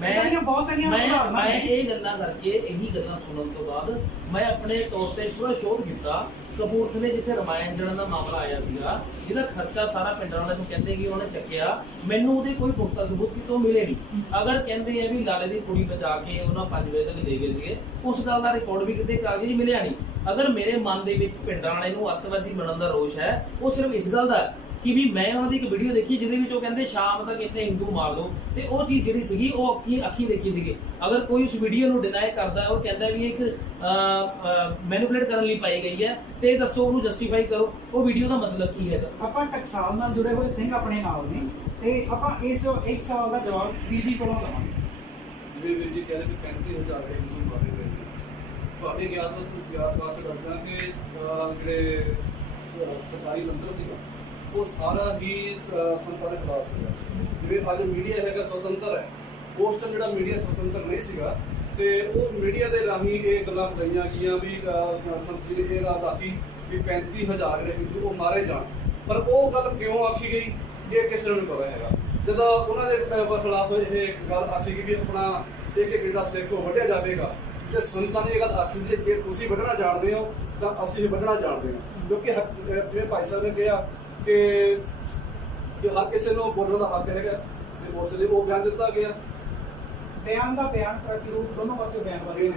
ਮੈਂ ਇਹ ਗੱਲਾਂ ਕਰਕੇ, ਇਹੀ ਗੱਲਾਂ ਸੁਣਨ ਤੋਂ ਬਾਅਦ ਮੈਂ ਆਪਣੇ ਤੌਰ ਤੇ ਪੂਰਾ ਸ਼ੋਧ ਕੀਤਾ। ਕਪੂਰਥਲੇ ਜਿੱਥੇ ਰਮਾਇਣ ਜੜਨ ਦਾ ਮਾਮਲਾ ਆਇਆ ਸੀਗਾ, ਜਿਹਦਾ ਖਰਚਾ ਸਾਰਾ ਪਿੰਡਾਂ ਵਾਲਿਆਂ ਨੂੰ ਕਹਿੰਦੇ ਕਿ ਉਹਨੇ ਚੱਕਿਆ, ਮੈਨੂੰ ਉਹਦੇ ਕੋਈ ਪੁਖਤਾ ਸਬੂਤ ਕਿਤੋਂ ਮਿਲੇ ਨਹੀਂ। ਅਗਰ ਕਹਿੰਦੇ ਆ ਵੀ ਲਾਲੇ ਦੀ ਕੁੜੀ ਬਚਾ ਕੇ ਉਹਨਾਂ 5 ਵਜੇ ਤੱਕ ਦੇ ਗਏ ਸੀਗੇ, ਉਸ ਗੱਲ ਦਾ ਰਿਕਾਰਡ ਵੀ ਕਿਤੇ ਕਾਗਜ਼ ਮਿਲਿਆ ਨਹੀਂ। ਅਗਰ ਮੇਰੇ ਮਨ ਦੇ ਵਿੱਚ ਪਿੰਡਾਂ ਵਾਲੇ ਨੂੰ ਅੱਤਵਾਦੀ ਬਣਨ ਦਾ ਰੋਸ਼ ਹੈ, ਉਹ ਸਿਰਫ ਇਸ ਗੱਲ ਦਾ ਕਿ ਵੀ ਮੈਂ ਉਹਨਾਂ ਦੀ ਇੱਕ ਵੀਡੀਓ ਦੇਖੀ ਜਿਹਦੇ ਵਿੱਚ ਉਹ ਕਹਿੰਦੇ ਸ਼ਾਮ ਤੱਕ ਇੰਨੇ ਹਿੰਦੂ ਮਾਰ ਦੋ, ਤੇ ਉਹ ਚੀਜ਼ ਜਿਹੜੀ ਸੀਗੀ ਉਹ ਅੱਖੀ ਦੇਖੀ ਸੀਗੀ। ਅਗਰ ਕੋਈ ਉਸ ਵੀਡੀਓ ਨੂੰ ਡਿਨਾਈ ਕਰਦਾ, ਉਹ ਕਹਿੰਦਾ ਵੀ ਇੱਕ ਮੈਨੀਪੂਲੇਟ ਕਰਨ ਲਈ ਪਾਈ ਗਈ ਹੈ, ਤੇ ਦੱਸੋ ਉਹਨੂੰ ਜਸਟੀਫਾਈ ਕਰੋ, ਉਹ ਵੀਡੀਓ ਦਾ ਮਤਲਬ ਕੀ ਹੈਗਾ। ਆਪਾਂ ਟਕਸਾਲ ਨਾਲ ਜੁੜੇ ਹੋਏ ਸਿੰਘ ਆਪਣੇ ਨਾਲ ਨੇ, ਤੇ ਆਪਾਂ ਇਸ ਇੱਕ ਸਵਾਲ ਦਾ ਜਵਾਬ ਵੀਰ ਜੀ ਕੋਲੋਂ ਲਵਾਂਗੇ। ਵੀਰ ਜੀ ਕਹਿੰਦੇ ਵੀ 35,000 ਹਿੰਦੂ ਮਾਰੇ ਗਏ ਨੇ। ਤੁਹਾਡੇ ਗਿਆਨ ਵਾਸਤੇ ਦੱਸਦਾ ਕਿ ਜਿਹੜੇ ਸਰਕਾਰੀ ਲੰਗਰ ਸੀਗਾ ਉਹ ਸਾਰਾ ਹੀ ਸੰਤਾਂ ਦੇ ਖਿਲਾਫ ਸੀਗਾ। ਜਿਵੇਂ ਅੱਜ ਮੀਡੀਆ ਹੈਗਾ ਸੁਤੰਤਰ ਹੈ, ਉਸ ਟਾਈਮ ਜਿਹੜਾ ਮੀਡੀਆ ਸੁਤੰਤਰ ਨਹੀਂ ਸੀਗਾ, ਤੇ ਉਹ ਮੀਡੀਆ ਦੇ ਰਾਹੀਂ ਇਹ ਗੱਲਾਂ ਬਤਾਈਆਂ ਗਈਆਂ ਵੀ ਸੰਤ ਜੀ ਨੇ ਇਹ ਗੱਲ ਆਖੀ ਵੀ 35,000 ਜਿਹੜੇ ਹਿੰਦੂ ਉਹ ਮਾਰੇ ਜਾਣ। ਪਰ ਉਹ ਗੱਲ ਕਿਉਂ ਆਖੀ ਗਈ ਇਹ ਕਿਸੇ ਨੂੰ ਨਹੀਂ ਪਤਾ ਹੈਗਾ। ਜਦੋਂ ਉਹਨਾਂ ਦੇ ਖਿਲਾਫ ਇਹ ਗੱਲ ਆਖੀ ਗਈ ਵੀ ਆਪਣਾ ਇੱਕ ਜਿਹੜਾ ਸਿੱਖ ਉਹ ਵੱਢਿਆ ਜਾਵੇਗਾ, ਤੇ ਸੰਤਾਂ ਨੇ ਇਹ ਗੱਲ ਆਖੀ ਜੇ ਤੁਸੀਂ ਵੱਢਣਾ ਜਾਣਦੇ ਹੋ ਤਾਂ ਅਸੀਂ ਵੀ ਵੱਢਣਾ ਜਾਣਦੇ ਹਾਂ। ਕਿਉਂਕਿ ਜਿਵੇਂ ਭਾਈ ਸਾਹਿਬ ਨੇ ਕਿਹਾ ਕਿ ਹਰ ਕਿਸੇ ਨੂੰ ਬੋਲਣ ਦਾ ਹੱਕ ਹੈਗਾ, ਤੇ ਉਸ ਲਈ ਉਹ ਬਿਆਨ ਦਿੱਤਾ ਗਿਆ। ਬਿਆਨ ਦਾ ਬਿਆਨ ਪ੍ਰਤੀਰੂਪ ਦੋਨੋਂ ਪਾਸੇ ਬਿਆਨ ਵਾਲੇ।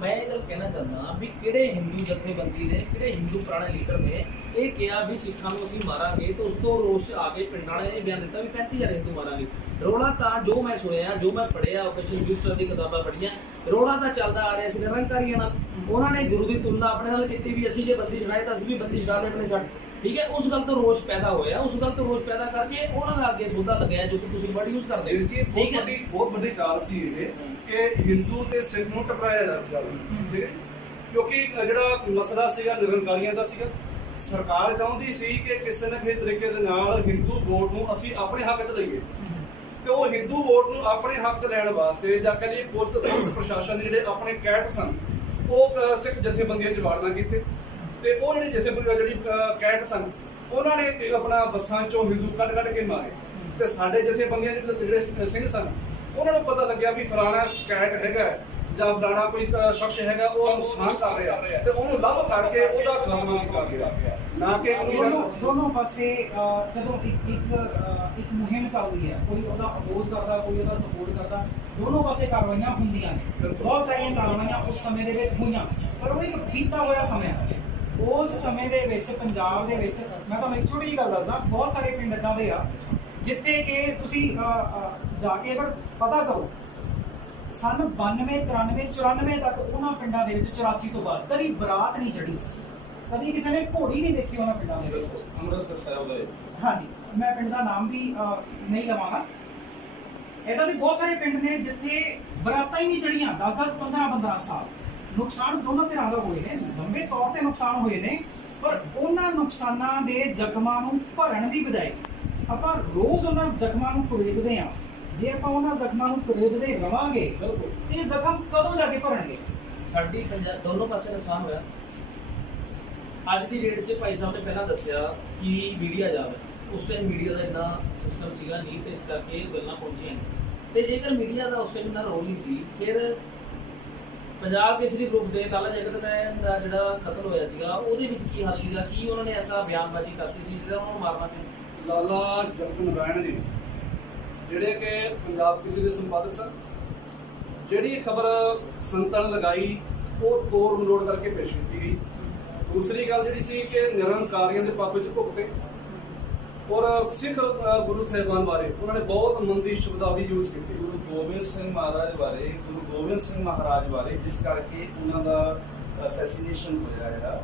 ਮੈਂ ਇਹ ਗੱਲ ਕਹਿਣਾ ਚਾਹੁੰਦਾ ਵੀ ਕਿਹੜੇ ਹਿੰਦੂ ਜਥੇਬੰਦੀ ਨੇ, ਕਿਹੜੇ ਹਿੰਦੂ ਪੁਰਾਣੇ ਲੀਡਰ ਨੇ ਇਹ ਕਿਹਾ ਵੀ ਸਿੱਖਾਂ ਨੂੰ ਅਸੀਂ ਮਾਰਾਂਗੇ, ਤੇ ਉਸ ਤੋਂ ਰੋਸ਼ ਆ ਕੇ ਪਿੰਡਾਂ ਵਾਲਿਆਂ ਨੇ ਬਿਆਨ ਦਿੱਤਾ ਵੀ 35,000 ਹਿੰਦੂ ਮਾਰਾਂਗੇ। ਰੋਲਾ ਤਾਂ ਜੋ ਮੈਂ ਸੁਣਿਆ, ਜੋ ਮੈਂ ਪੜ੍ਹਿਆ, ਓਪਰੇਸ਼ਨ ਯੂਸਟਰ ਦੀ ਕਿਤਾਬਾਂ ਪੜ੍ਹੀਆਂ, ਰੋਲਾ ਤਾਂ ਚੱਲਦਾ ਆ ਰਿਹਾ ਸੀ ਨਿਰੰਕਾਰੀਆਂ ਨਾਲ। ਉਹਨਾਂ ਨੇ ਗੁਰੂ ਦੀ ਤੁਲਨਾ ਆਪਣੇ ਨਾਲ ਕੀਤੀ ਵੀ ਅਸੀਂ ਜੇ ਬੰਦੀ ਛੁਡਾਏ ਤਾਂ ਅਸੀਂ ਵੀ ਬੰਦੀ ਛੁਡਾ ਲਏ ਆਪਣੇ ਛੱਡ, ਠੀਕ ਹੈ। ਉਸ ਗੱਲ ਤੋਂ ਰੋਸ਼ ਪੈਦਾ ਹੋਇਆ, ਉਸ ਗੱਲ ਤੋਂ ਰੋਸ਼ ਪੈਦਾ ਕਰਕੇ ਉਹਨਾਂ ਦਾ ਅੱਗੇ ਸੌਦਾ ਲੱਗਿਆ ਜੋ ਕਿ ਤੁਸੀਂ ਵਰਡ ਯੂਜ਼ ਕਰਦੇ ਹੋ, ਠੀਕ ਹੈ। ਬਹੁਤ ਵੱਡੀ ਚਾਲ ਸੀ ਇਹ ਕਿ ਹਿੰਦੂ ਤੇ ਸਿੱਖ ਨੂੰ ਟਕਰਾਇਆ ਜਾਵੇ, ਠੀਕ ਹੈ। ਕਿਉਂਕਿ ਜਿਹੜਾ ਮਸਲਾ ਸੀਗਾ ਨਿਰੰਕਾਰੀਆਂ ਦਾ ਸੀਗਾ, ਸਰਕਾਰ ਚਾਹੁੰਦੀ ਸੀ ਕਿ ਕਿਸੇ ਨਾ ਕਿਸੇ ਤਰੀਕੇ ਦੇ ਨਾਲ ਹਿੰਦੂ ਵੋਟ ਨੂੰ ਅਸੀਂ ਆਪਣੇ ਹੱਕ 'ਚ ਲਈਏ, ਤੇ ਉਹ ਹਿੰਦੂ ਵੋਟ ਨੂੰ ਆਪਣੇ ਹੱਕ 'ਚ ਲੈਣ ਵਾਸਤੇ ਜਾਂ ਕਹਿੰਦੇ ਪੁਲਿਸ ਪ੍ਰਸ਼ਾਸਨ ਦੇ ਜਿਹੜੇ ਆਪਣੇ ਕੈਟ ਸਨ ਉਹ ਸਿੱਖ ਜਥੇਬੰਦੀਆਂ 'ਚ ਵਾਰਨਾ ਕੀਤੇ, ਤੇ ਉਹ ਜਿਹੜੀ ਕੈਟ ਸਨ ਉਹਨਾਂ ਨੇ ਆਪਣਾ ਬੱਸਾਂ 'ਚੋਂ ਹਿੰਦੂ ਕੱਢ ਕੇ ਮਾਰੇ, ਤੇ ਸਾਡੇ ਜਥੇਬੰਦੀਆਂ ਦੇ ਜਿਹੜੇ ਸਿੰਘ ਸਨ ਉਹਨਾਂ ਨੂੰ ਪਤਾ ਲੱਗਿਆ ਵੀ ਫਲਾਣਾ ਕੈਟ ਹੈਗਾ ਜਾਂ ਫਲਾਣਾ ਕੋਈ ਸ਼ਖਸ ਹੈਗਾ ਉਹ ਨੁਕਸਾਨ ਕਰ ਰਿਹਾ, ਤੇ ਉਹਨੂੰ ਲੱਭ ਕਰਕੇ ਉਹਦਾ ਖਾਤਮਾ ਕਰ ਰਿਹਾ, ਨਾ ਕਿ ਦੋਨੋਂ ਪਾਸੇ ਜਦੋਂ ਇੱਕ ਮੁਹਿੰਮ ਚੱਲਦੀ ਹੈ, ਕੋਈ ਉਹਦਾ ਅਪੋਜ਼ ਕਰਦਾ, ਕੋਈ ਉਹਦਾ ਸਪੋਰਟ ਕਰਦਾ, ਦੋਨੋਂ ਪਾਸੇ ਕਾਰਵਾਈਆਂ ਹੁੰਦੀਆਂ ਨੇ। ਬਹੁਤ ਸਾਰੀਆਂ ਕਾਰਵਾਈਆਂ ਉਸ ਸਮੇਂ ਦੇ ਵਿੱਚ ਹੋਈਆਂ, ਪਰ ਉਹ ਇੱਕ ਕੀਤਾ ਹੋਇਆ ਸਮਾਂ ਹੈ। ਉਸ ਸਮੇਂ ਦੇ ਵਿੱਚ ਪੰਜਾਬ ਦੇ ਵਿੱਚ ਮੈਂ ਤੁਹਾਨੂੰ ਇੱਕ ਛੋਟੀ ਜਿਹੀ ਗੱਲ ਦੱਸਦਾ, ਬਹੁਤ ਸਾਰੇ ਪਿੰਡ ਏਦਾਂ ਦੇ ਆ ਜਿੱਥੇ ਕਿ ਤੁਸੀਂ ਜਾ ਕੇ ਅਗਰ ਪਤਾ ਕਰੋ, ਸਨ 92, 93, 94 ਤੱਕ ਉਹਨਾਂ ਪਿੰਡਾਂ ਦੇ ਵਿੱਚ 84 ਤੋਂ ਬਾਅਦ ਕਦੀ ਬਰਾਤ ਨਹੀਂ ਚੜੀ, ਕਦੀ ਕਿਸੇ ਨੇ ਘੋੜੀ ਨਹੀਂ ਦੇਖੀ ਉਹਨਾਂ ਪਿੰਡਾਂ ਦੇ ਵਿੱਚ। ਅੰਮ੍ਰਿਤਸਰ ਸਾਹਿਬ ਦਾ ਹਾਂਜੀ, ਮੈਂ ਪਿੰਡ ਦਾ ਨਾਮ ਵੀ ਨਹੀਂ ਲਵਾਂਗਾ। ਇਦਾਂ ਦੇ ਬਹੁਤ ਸਾਰੇ ਪਿੰਡ ਨੇ ਜਿੱਥੇ ਬਰਾਤਾਂ ਹੀ ਨਹੀਂ ਚੜੀਆਂ 10-10 15-15 ਸਾਲ। ਨੁਕਸਾਨ ਦੋਨੋਂ ਤਰ੍ਹਾਂ ਦਾ ਹੋਏ ਨੇ, ਲੰਬੇ ਤੌਰ ਤੇ ਨੁਕਸਾਨ ਹੋਏ ਨੇ, ਪਰ ਉਹਨਾਂ ਨੁਕਸਾਨਾਂ ਦੇ ਜ਼ਖਮਾਂ ਨੂੰ ਭਰਨ ਦੀ ਬਜਾਏ ਆਪਾਂ ਰੋਜ਼ ਉਹਨਾਂ ਜ਼ਖਮਾਂ ਨੂੰ ਕੁਰੇਦਦੇ ਹਾਂ। ਜੇ ਆਪਾਂ ਉਹਨਾਂ ਜ਼ਖਮਾਂ ਨੂੰ ਕੁਰੇਦਦੇ ਰਵਾਂਗੇ ਤੇ ਇਹ ਜ਼ਖਮ ਕਦੋਂ ਜਾ ਕੇ ਭਰਨਗੇ? ਸਾਡੀ ਪੰਜਾਬ ਦੋਨੋਂ ਪਾਸੇ ਨੁਕਸਾਨ ਹੋਇਆ। ਅੱਜ ਦੀ ਡੇਟ 'ਚ ਭਾਈ ਸਾਹਿਬ ਨੇ ਪਹਿਲਾਂ ਦੱਸਿਆ ਕਿ ਮੀਡੀਆ ਜਾਵੇ, ਉਸ ਟਾਈਮ ਮੀਡੀਆ ਦਾ ਇੰਨਾ ਸਿਸਟਮ ਸੀਗਾ ਨਹੀਂ, ਤੇ ਇਸ ਕਰਕੇ ਇਹ ਗੱਲਾਂ ਪਹੁੰਚੀਆਂ ਨਹੀਂ। ਤੇ ਜੇਕਰ ਮੀਡੀਆ ਦਾ ਉਸ ਟਾਈਮ ਇੰਨਾ ਰੋਲ ਨਹੀਂ ਸੀ, ਫਿਰ ਪੰਜਾਬ ਕੇਸਰੀ ਗਰੁੱਪ ਦੇ ਲਾਲਾ ਜਗਤ ਰਾਏ ਦਾ ਜਿਹੜਾ ਕਤਲ ਹੋਇਆ ਸੀਗਾ ਉਹਦੇ ਵਿੱਚ ਕੀ ਹਾਲ ਸੀਗਾ? ਕੀ ਉਹਨਾਂ ਨੇ ਐਸਾ ਬਿਆਨਬਾਜ਼ੀ ਕਰਤੀ ਸੀ ਜਿਹਦਾ ਉਹਨਾਂ ਨੂੰ ਮਾਰਨਾ ਪਿਆ? ਲਾਲਾ ਜਗਤ ਨਾਰਾਇਣ ਜੀ ਜਿਹੜੇ ਕਿ ਪੰਜਾਬ ਕਿਸੇ ਦੇ ਸੰਪਾਦਕ ਸਨ, ਜਿਹੜੀ ਖਬਰ ਸੰਤਾਂ ਨੇ ਲਗਾਈ ਉਹ ਤੋੜ ਮਰੋੜ ਕਰਕੇ ਪੇਸ਼ ਕੀਤੀ ਗਈ। ਦੂਸਰੀ ਗੱਲ ਜਿਹੜੀ ਸੀ ਕਿ ਨਿਰੰਕਾਰੀਆਂ ਦੇ ਪੱਖ ਵਿੱਚ ਭੁਗਤੇ, ਔਰ ਸਿੱਖ ਗੁਰੂ ਸਾਹਿਬਾਨ ਬਾਰੇ ਉਹਨਾਂ ਨੇ ਬਹੁਤ ਮੰਦੀ ਸ਼ਬਦਾਵਲੀ ਯੂਜ਼ ਕੀਤੀ। ਗੁਰੂ ਗੋਬਿੰਦ ਸਿੰਘ ਮਹਾਰਾਜ ਬਾਰੇ, ਗੁਰੂ ਗੋਬਿੰਦ ਸਿੰਘ ਮਹਾਰਾਜ ਬਾਰੇ, ਜਿਸ ਕਰਕੇ ਉਹਨਾਂ ਦਾ ਅਸੈਸੀਨੇਸ਼ਨ ਹੋਇਆ ਹੈ,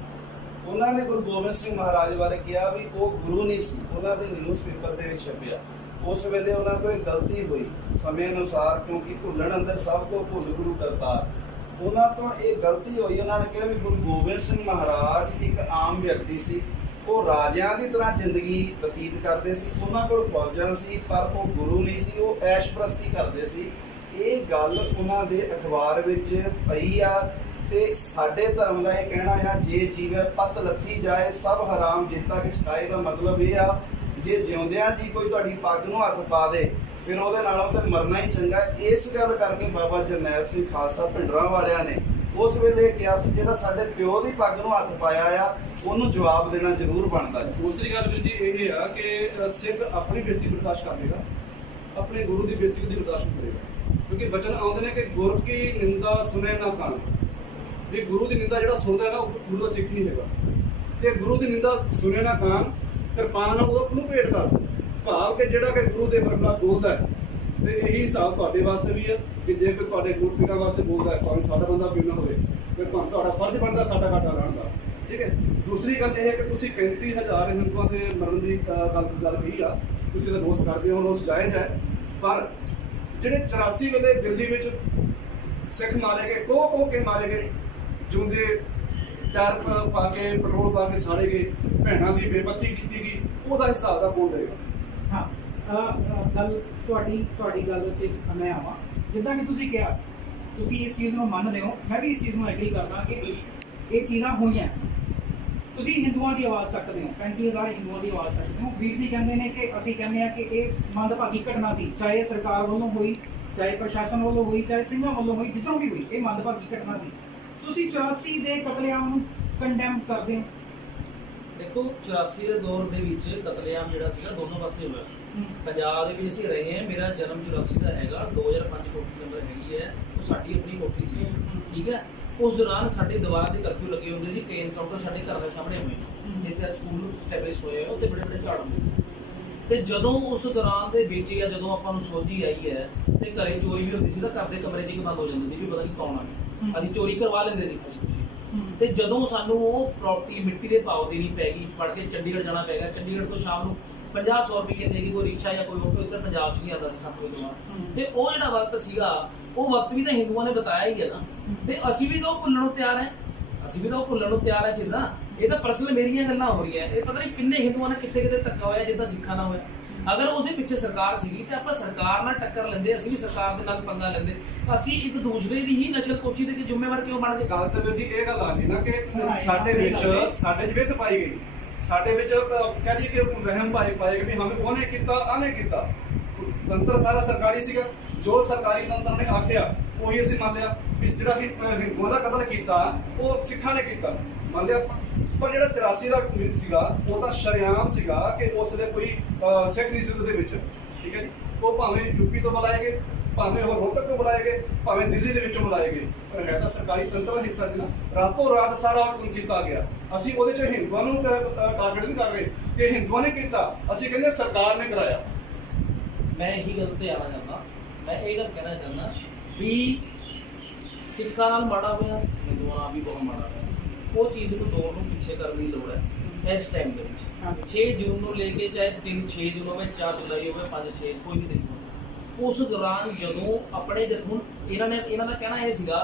ਉਹਨਾਂ ਨੇ ਗੁਰੂ ਗੋਬਿੰਦ ਸਿੰਘ ਮਹਾਰਾਜ ਬਾਰੇ ਕਿਹਾ ਵੀ ਉਹ ਗੁਰੂ ਨਹੀਂ ਸੀ। ਉਹਨਾਂ ਦੇ ਨਿਊਜ਼ਪੇਪਰ ਦੇ ਵਿੱਚ ਛਪਿਆ। ਉਸ ਵੇਲੇ ਉਹਨਾਂ ਤੋਂ ਇੱਕ ਗਲਤੀ ਹੋਈ ਸਮੇਂ ਅਨੁਸਾਰ, ਕਿਉਂਕਿ ਭੁੱਲਣ ਅੰਦਰ ਸਭ ਤੋਂ ਭੁੱਲ ਗੁਰੂ ਕਰਤਾਰ। ਉਹਨਾਂ ਤੋਂ ਇਹ ਗਲਤੀ ਹੋਈ। ਉਹਨਾਂ ਨੇ ਕਿਹਾ ਵੀ ਗੁਰੂ ਗੋਬਿੰਦ ਸਿੰਘ ਮਹਾਰਾਜ ਇੱਕ ਆਮ ਵਿਅਕਤੀ ਸੀ, ਉਹ ਰਾਜਿਆਂ ਦੀ ਤਰ੍ਹਾਂ ਜ਼ਿੰਦਗੀ ਬਤੀਤ ਕਰਦੇ ਸੀ, ਉਹਨਾਂ ਕੋਲ ਫੌਜਾਂ ਸੀ, ਪਰ ਉਹ ਗੁਰੂ ਨਹੀਂ ਸੀ, ਉਹ ਐਸ਼ਪ੍ਰਸਤੀ ਕਰਦੇ ਸੀ। ਇਹ ਗੱਲ ਉਹਨਾਂ ਦੇ ਅਖਬਾਰ ਵਿੱਚ ਪਈ ਆ। ਤੇ ਸਾਡੇ ਧਰਮ ਦਾ ਇਹ ਕਹਿਣਾ ਆ, ਜੇ ਜੀਵੇ ਪਤ ਲੱਥੀ ਜਾਏ ਸਭ ਹਰਾਮ ਜਿੱਤਾ ਕਿ ਛਕਾਏ ਦਾ ਮਤਲਬ ਇਹ ਆ, ਜੇ ਜਿਉਂਦਿਆਂ ਜੀ ਕੋਈ ਤੁਹਾਡੀ ਪੱਗ ਨੂੰ ਹੱਥ ਪਾ ਦੇ ਫਿਰ ਉਹਦੇ ਨਾਲੋਂ ਤੇ ਮਰਨਾ ਹੀ ਚੰਗਾ। ਇਸ ਗੱਲ ਕਰਕੇ ਬਾਬਾ ਜਰਨੈਲ ਸਿੰਘ ਖਾਲਸਾ ਭਿੰਡਰਾਂ ਵਾਲਿਆਂ ਨੇ ਉਸ ਵੇਲੇ ਕਿਹਾ ਸੀ ਜਿਹੜਾ ਸਾਡੇ ਪਿਓ ਦੀ ਪੱਗ ਨੂੰ ਹੱਥ ਪਾਇਆ ਆ ਉਹਨੂੰ ਜਵਾਬ ਦੇਣਾ ਜ਼ਰੂਰ ਬਣਦਾ ਹੈ। ਦੂਸਰੀ ਗੱਲ ਵੀਰ ਜੀ ਇਹ ਆ ਕਿ ਸਿੱਖ ਆਪਣੀ ਬੇਇੱਜ਼ਤੀ ਬਰਦਾਸ਼ਤ ਕਰ ਲੇਗਾ, ਆਪਣੇ ਗੁਰੂ ਦੀ ਬੇਇੱਜ਼ਤੀ ਕਦੀ ਬਰਦਾਸ਼ਤ ਨਹੀਂ ਕਰੇਗਾ। ਕਿਉਂਕਿ ਬਚਨ ਆਉਂਦੇ ਨੇ ਕਿ ਗੁਰ ਕੀ ਨਿੰਦਾ ਸੁਣੇ ਨਾ ਕੰਨ। ਵੀ ਗੁਰੂ ਦੀ ਨਿੰਦਾ ਜਿਹੜਾ ਸੁਣਦਾ ਹੈ ਨਾ ਉਹ ਗੁਰੂ ਦਾ ਸਿੱਖ ਨਹੀਂ ਹੈਗਾ। ਤੇ ਗੁਰੂ ਦੀ ਨਿੰਦਾ ਸੁਣੇ ਨਾ ਕੰਨ, ਕਿਰਪਾਨ ਨਾਲ ਉਹਨੂੰ ਭੇਟ ਕਰ। ਭਾਵ ਕਿ ਜਿਹੜਾ ਕਿ ਗੁਰੂ ਦੇ ਬਰਖਲਾਫ ਬੋਲਦਾ ਹੈ, ਤੇ ਇਹੀ ਹਿਸਾਬ ਤੁਹਾਡੇ ਵਾਸਤੇ ਵੀ ਹੈ ਕਿ ਜੇ ਕੋਈ ਤੁਹਾਡੇ ਗੁਰੂ ਪੀਰਾਂ ਵਾਸਤੇ ਬੋਲਦਾ ਹੈ, ਭਾਵੇਂ ਸਾਡਾ ਬੰਦਾ ਕਿਉਂ ਨਾ ਹੋਵੇ, ਫਿਰ ਤੁਹਾਡਾ ਫਰਜ਼ ਬਣਦਾ ਸਾਡਾ ਘਾਟਾ ਲਾਉਣ ਦਾ। ਠੀਕ ਹੈ। ਦੂਸਰੀ ਗੱਲ ਇਹ ਹੈ ਕਿ ਤੁਸੀਂ 35,000 ਹਿੰਦੂਆਂ ਦੇ ਮਰਨ ਦੀ ਗੱਲ ਕਹੀ ਆ, ਤੁਸੀਂ ਤਾਂ ਰੋਸ ਕਰਦੇ ਹੋ, ਰੋਸ ਜਾਇਜ਼ ਹੈ। ਪਰ ਜਿਹੜੇ 84 ਵੇਲੇ ਦਿੱਲੀ ਵਿੱਚ ਸਿੱਖ ਮਾਰੇ ਗਏ, ਕੋ ਕੇ ਮਾਰੇ ਗਏ, ਜੁੰਦੇ ਟਾਇਰ ਪਾ ਕੇ ਪੈਟਰੋਲ ਪਾ ਕੇ ਸਾੜੇ ਗਏ, ਭੈਣਾਂ ਦੀ ਬੇਪਤੀ ਕੀਤੀ ਗਈ, ਉਹਦਾ ਹਿਸਾਬ ਦਾ ਕੌਣ ਦੇਗਾ? ਹਾਂ, ਗੱਲ ਤੁਹਾਡੀ ਗੱਲ ਤੇ ਮੈਂ ਆਵਾਂ। ਜਿੱਦਾਂ ਕਿ ਤੁਸੀਂ ਕਿਹਾ, ਤੁਸੀਂ ਇਸ ਚੀਜ਼ ਨੂੰ ਮੰਨਦੇ ਹੋ, ਮੈਂ ਵੀ ਇਸ ਚੀਜ਼ ਨੂੰ ਐਗਰੀ ਕਰਦਾ ਕਿ ਇਹ ਚੀਜ਼ਾਂ ਹੋਈਆਂ। ਤੁਸੀਂ ਹਿੰਦੂਆਂ ਦੀ ਆਵਾਜ਼ ਚੱਕਦੇ ਹੋ, 35,000 ਹਿੰਦੂਆਂ ਦੀ ਆਵਾਜ਼ ਚੱਕਦੇ ਹੋ। ਵੀਰ ਜੀ ਕਹਿੰਦੇ ਨੇ ਕਿ ਅਸੀਂ ਕਹਿੰਦੇ ਆ ਕਿ ਇਹ ਮੰਦਭਾਗੀ ਘਟਨਾ ਸੀ, ਚਾਹੇ ਸਰਕਾਰ ਵੱਲੋਂ ਹੋਈ, ਚਾਹੇ ਪ੍ਰਸ਼ਾਸਨ ਵੱਲੋਂ ਹੋਈ, ਚਾਹੇ ਸਿੰਘਾਂ ਵੱਲੋਂ ਹੋਈ, ਜਿੱਧਰੋਂ ਵੀ ਹੋਈ, ਇਹ ਮੰਦਭਾਗੀ ਘਟਨਾ ਸੀ। ਤੁਸੀਂ 84 ਦੇ ਕਤਲੇਆਮ ਨੂੰ ਕੰਡੈਮ ਕਰਦੇ ਹੋ? ਦੇਖੋ 84 ਦੇ ਦੌਰ ਦੇ ਵਿੱਚ ਕਤਲੇਆਮ ਜਿਹੜਾ ਸੀਗਾ ਦੋਨੋਂ ਪਾਸੇ ਹੋਇਆ। ਪੰਜਾਬ ਦੇ ਵਿੱਚ ਅਸੀਂ ਰਹੇ ਹਾਂ, ਮੇਰਾ ਜਨਮ 84 ਦਾ ਹੈਗਾ, 2005 ਕੋਠੀ ਨੰਬਰ ਹੈਗੀ ਹੈ, ਉਹ ਸਾਡੀ ਆਪਣੀ ਕੋਠੀ ਸੀ। ਠੀਕ ਹੈ। ਉਸ ਦੌਰਾਨ ਸਾਡੇ ਦੀਵਾਰਾਂ ਦੇ ਕਰਫਿਊ ਲੱਗੇ ਹੁੰਦੇ ਸੀ, ਕਈ ਐਨਕਾਊਂਟਰ ਸਾਡੇ ਘਰ ਦੇ ਸਾਹਮਣੇ ਹੋਏ, ਜਿੱਥੇ ਸਕੂਲ ਸਟੈਬਲਿਸ਼ ਹੋਏ ਉੱਥੇ ਬੜੇ ਬੜੇ ਝਾੜ ਹੁੰਦੇ। ਤੇ ਜਦੋਂ ਉਸ ਦੌਰਾਨ ਦੇ ਵਿੱਚ ਜਾਂ ਜਦੋਂ ਆਪਾਂ ਨੂੰ ਸੋਝੀ ਆਈ ਹੈ ਤੇ ਘਰੇ ਚੋਰੀ ਵੀ ਹੁੰਦੀ ਸੀ ਤਾਂ ਘਰ ਦੇ ਕਮਰੇ 'ਚ ਹੀ ਬੰਦ ਹੋ ਜਾਂਦੇ ਸੀ ਵੀ ਪਤਾ ਨਹੀਂ ਕੌਣ ਆ ਗਿਆ। ਅਸੀਂ ਚੋਰੀ ਕਰਵਾ ਲੈਂਦੇ ਸੀ ਖੁਸ਼ੀ। ਤੇ ਜਦੋਂ ਸਾਨੂੰ ਉਹ ਪ੍ਰਾਪਰਟੀ ਮਿੱਟੀ ਦੇ ਭਾਅ ਦੇਣੀ ਪੈ ਗਈ, ਫੜ ਕੇ ਚੰਡੀਗੜ੍ਹ ਜਾਣਾ ਪੈ ਗਿਆ। ਚੰਡੀਗੜ੍ਹ ਤੋਂ ਸ਼ਾਮ ਨੂੰ 50-100 ਰੁਪਏ ਦੇ ਕੇ ਕੋਈ ਰਿਕਸ਼ਾ ਜਾਂ ਕੋਈ ਆਟੋ ਇੱਧਰ ਪੰਜਾਬ 'ਚ ਨਹੀਂ ਆਉਂਦਾ ਸੀ 7 ਵਜੇ ਤੋਂ। ਤੇ ਉਹ ਜਿਹੜਾ ਵਕਤ ਸੀਗਾ, ਉਹ ਵਕਤ ਵੀ ਤਾਂ ਹਿੰਦੂਆਂ ਨੇ ਬਤਾਇਆ ਹੀ ਹੈ ਨਾ, ਤੇ ਅਸੀਂ ਵੀ ਤਾਂ ਉਹ ਭੁੱਲਣ ਨੂੰ ਤਿਆਰ ਹੈ। ਅਸੀਂ ਵੀ ਤਾਂ ਉਹ ਭੁੱਲਣ ਨੂੰ ਤਿਆਰ ਹੈ ਚੀਜ਼ਾਂ। ਇਹ ਤਾਂ ਪਰਸਨਲ ਮੇਰੀਆਂ ਗੱਲਾਂ ਹੋ ਰਹੀਆਂ, ਇਹ ਪਤਾ ਨਹੀਂ ਕਿੰਨੇ ਹਿੰਦੂਆਂ ਨੇ ਕਿੱਥੇ ਕਿਤੇ ਧੱਕਾ ਹੋਇਆ ਜਿੱਦਾਂ ਸਿੱਖਾਂ ਨਾਲ ਹੋਇਆ। ਅਗਰ ਉਹਦੇ ਪਿੱਛੇ ਸਰਕਾਰ ਸੀਗੀ ਤੇ ਆਪਾਂ ਸਰਕਾਰ ਨਾਲ ਟੱਕਰ ਲੈਂਦੇ, ਅਸੀਂ ਵੀ ਸਰਕਾਰ ਦੇ ਨਾਲ ਪੰਗਾ ਲੈਂਦੇ। ਅਸੀਂ ਇੱਕ ਦੂਸਰੇ ਦੀ ਹੀ ਨਸਲ ਕੋਸ਼ੀ ਦੇ ਜ਼ਿੰਮੇਵਾਰ ਕਿਉਂ ਬਣ ਗਏ? ਗੱਲ ਤਾਂ ਵੀਰ ਜੀ ਇਹ ਗੱਲ ਆ ਗਈ ਨਾ ਕਿ ਸਾਡੇ ਚ ਵਿੱਥ ਪਾਈ ਗਈ, ਸਾਡੇ ਵਿੱਚ ਕਹਿ ਲਈਏ ਕਿ ਵਹਿਮ ਪਾਏ ਗਏ ਵੀ ਹਮੇ ਉਹਨੇ ਕੀਤਾ, ਆਨੇ ਕੀਤਾ। ਤੰਤਰ ਸਾਰਾ ਸਰਕਾਰੀ ਸੀਗਾ, ਜੋ ਸਰਕਾਰੀ ਤੰਤਰ ਨੇ ਆਖਿਆ ਉਹੀ ਅਸੀਂ ਮੰਨ ਲਿਆ ਵੀ ਜਿਹੜਾ ਵੀ ਹਿੰਦੂਆਂ ਦਾ ਕਤਲ ਕੀਤਾ ਉਹ ਸਿੱਖਾਂ ਨੇ ਕੀਤਾ, ਮੰਨ ਲਿਆ। ਪਰ ਜਿਹੜਾ 84 ਦਾ ਸੀਗਾ ਉਹ ਤਾਂ ਸ਼ਰੇਆਮ ਸੀਗਾ ਕਿ ਉਸ ਦੇ ਕੋਈ ਸਿੱਖ ਨਹੀਂ ਸੀ ਉਹਦੇ ਵਿੱਚ। ਠੀਕ ਹੈ ਜੀ। ਉਹ ਭਾਵੇਂ ਯੂਪੀ ਤੋਂ ਬੁਲਾਏ ਗਏ, ਭਾਵੇਂ ਉਹ ਰੋਹਤਕ ਤੋਂ ਬੁਲਾਏ ਗਏ, ਭਾਵੇਂ ਦਿੱਲੀ ਦੇ ਵਿੱਚੋਂ ਬੁਲਾਏ ਗਏ, ਪਰ ਹੈ ਤਾਂ ਸਰਕਾਰੀ ਤੰਤਰ ਦਾ ਹਿੱਸਾ ਸੀ ਨਾ। ਰਾਤੋਂ ਰਾਤ ਸਾਰਾ ਕੀਤਾ ਗਿਆ। ਅਸੀਂ ਉਹਦੇ ਚ ਹਿੰਦੂਆਂ ਨੂੰ ਟਾਰਗੇਟ ਨਹੀਂ ਕਰ ਰਹੇ ਕਿ ਹਿੰਦੂਆਂ ਨੇ ਕੀਤਾ, ਅਸੀਂ ਕਹਿੰਦੇ ਸਰਕਾਰ ਨੇ ਕਰਾਇਆ। ਮੈਂ ਇਹੀ ਗੱਲ ਤੇ ਆਣਾ ਚਾਹੁੰਦਾ, ਮੈਂ ਇਹ ਗੱਲ ਕਹਿਣਾ ਚਾਹੁੰਦਾ ਵੀ ਸਿੱਖਾਂ ਨਾਲ ਮਾੜਾ ਹੋਇਆ, ਹਿੰਦੂਆਂ ਨਾਲ ਵੀ ਬਹੁਤ ਮਾੜਾ ਹੋਇਆ। ਉਹ ਚੀਜ਼ ਨੂੰ ਦੌੜ ਨੂੰ ਪਿੱਛੇ ਕਰਨ ਦੀ ਲੋੜ ਹੈ ਇਸ ਟਾਈਮ ਦੇ ਵਿੱਚ। ਹਾਂਜੀ। 6 ਜੂਨ ਨੂੰ ਲੈ ਕੇ ਚਾਹੇ 6 ਜੂਨ ਹੋਵੇ, 4 ਜੁਲਾਈ ਹੋਵੇ, 5 6 ਕੋਈ ਵੀ ਤਰੀਕ ਹੋਵੇ, ਉਸ ਦੌਰਾਨ ਜਦੋਂ ਆਪਣੇ ਹੁਣ ਇਹਨਾਂ ਦਾ ਕਹਿਣਾ ਇਹ ਸੀਗਾ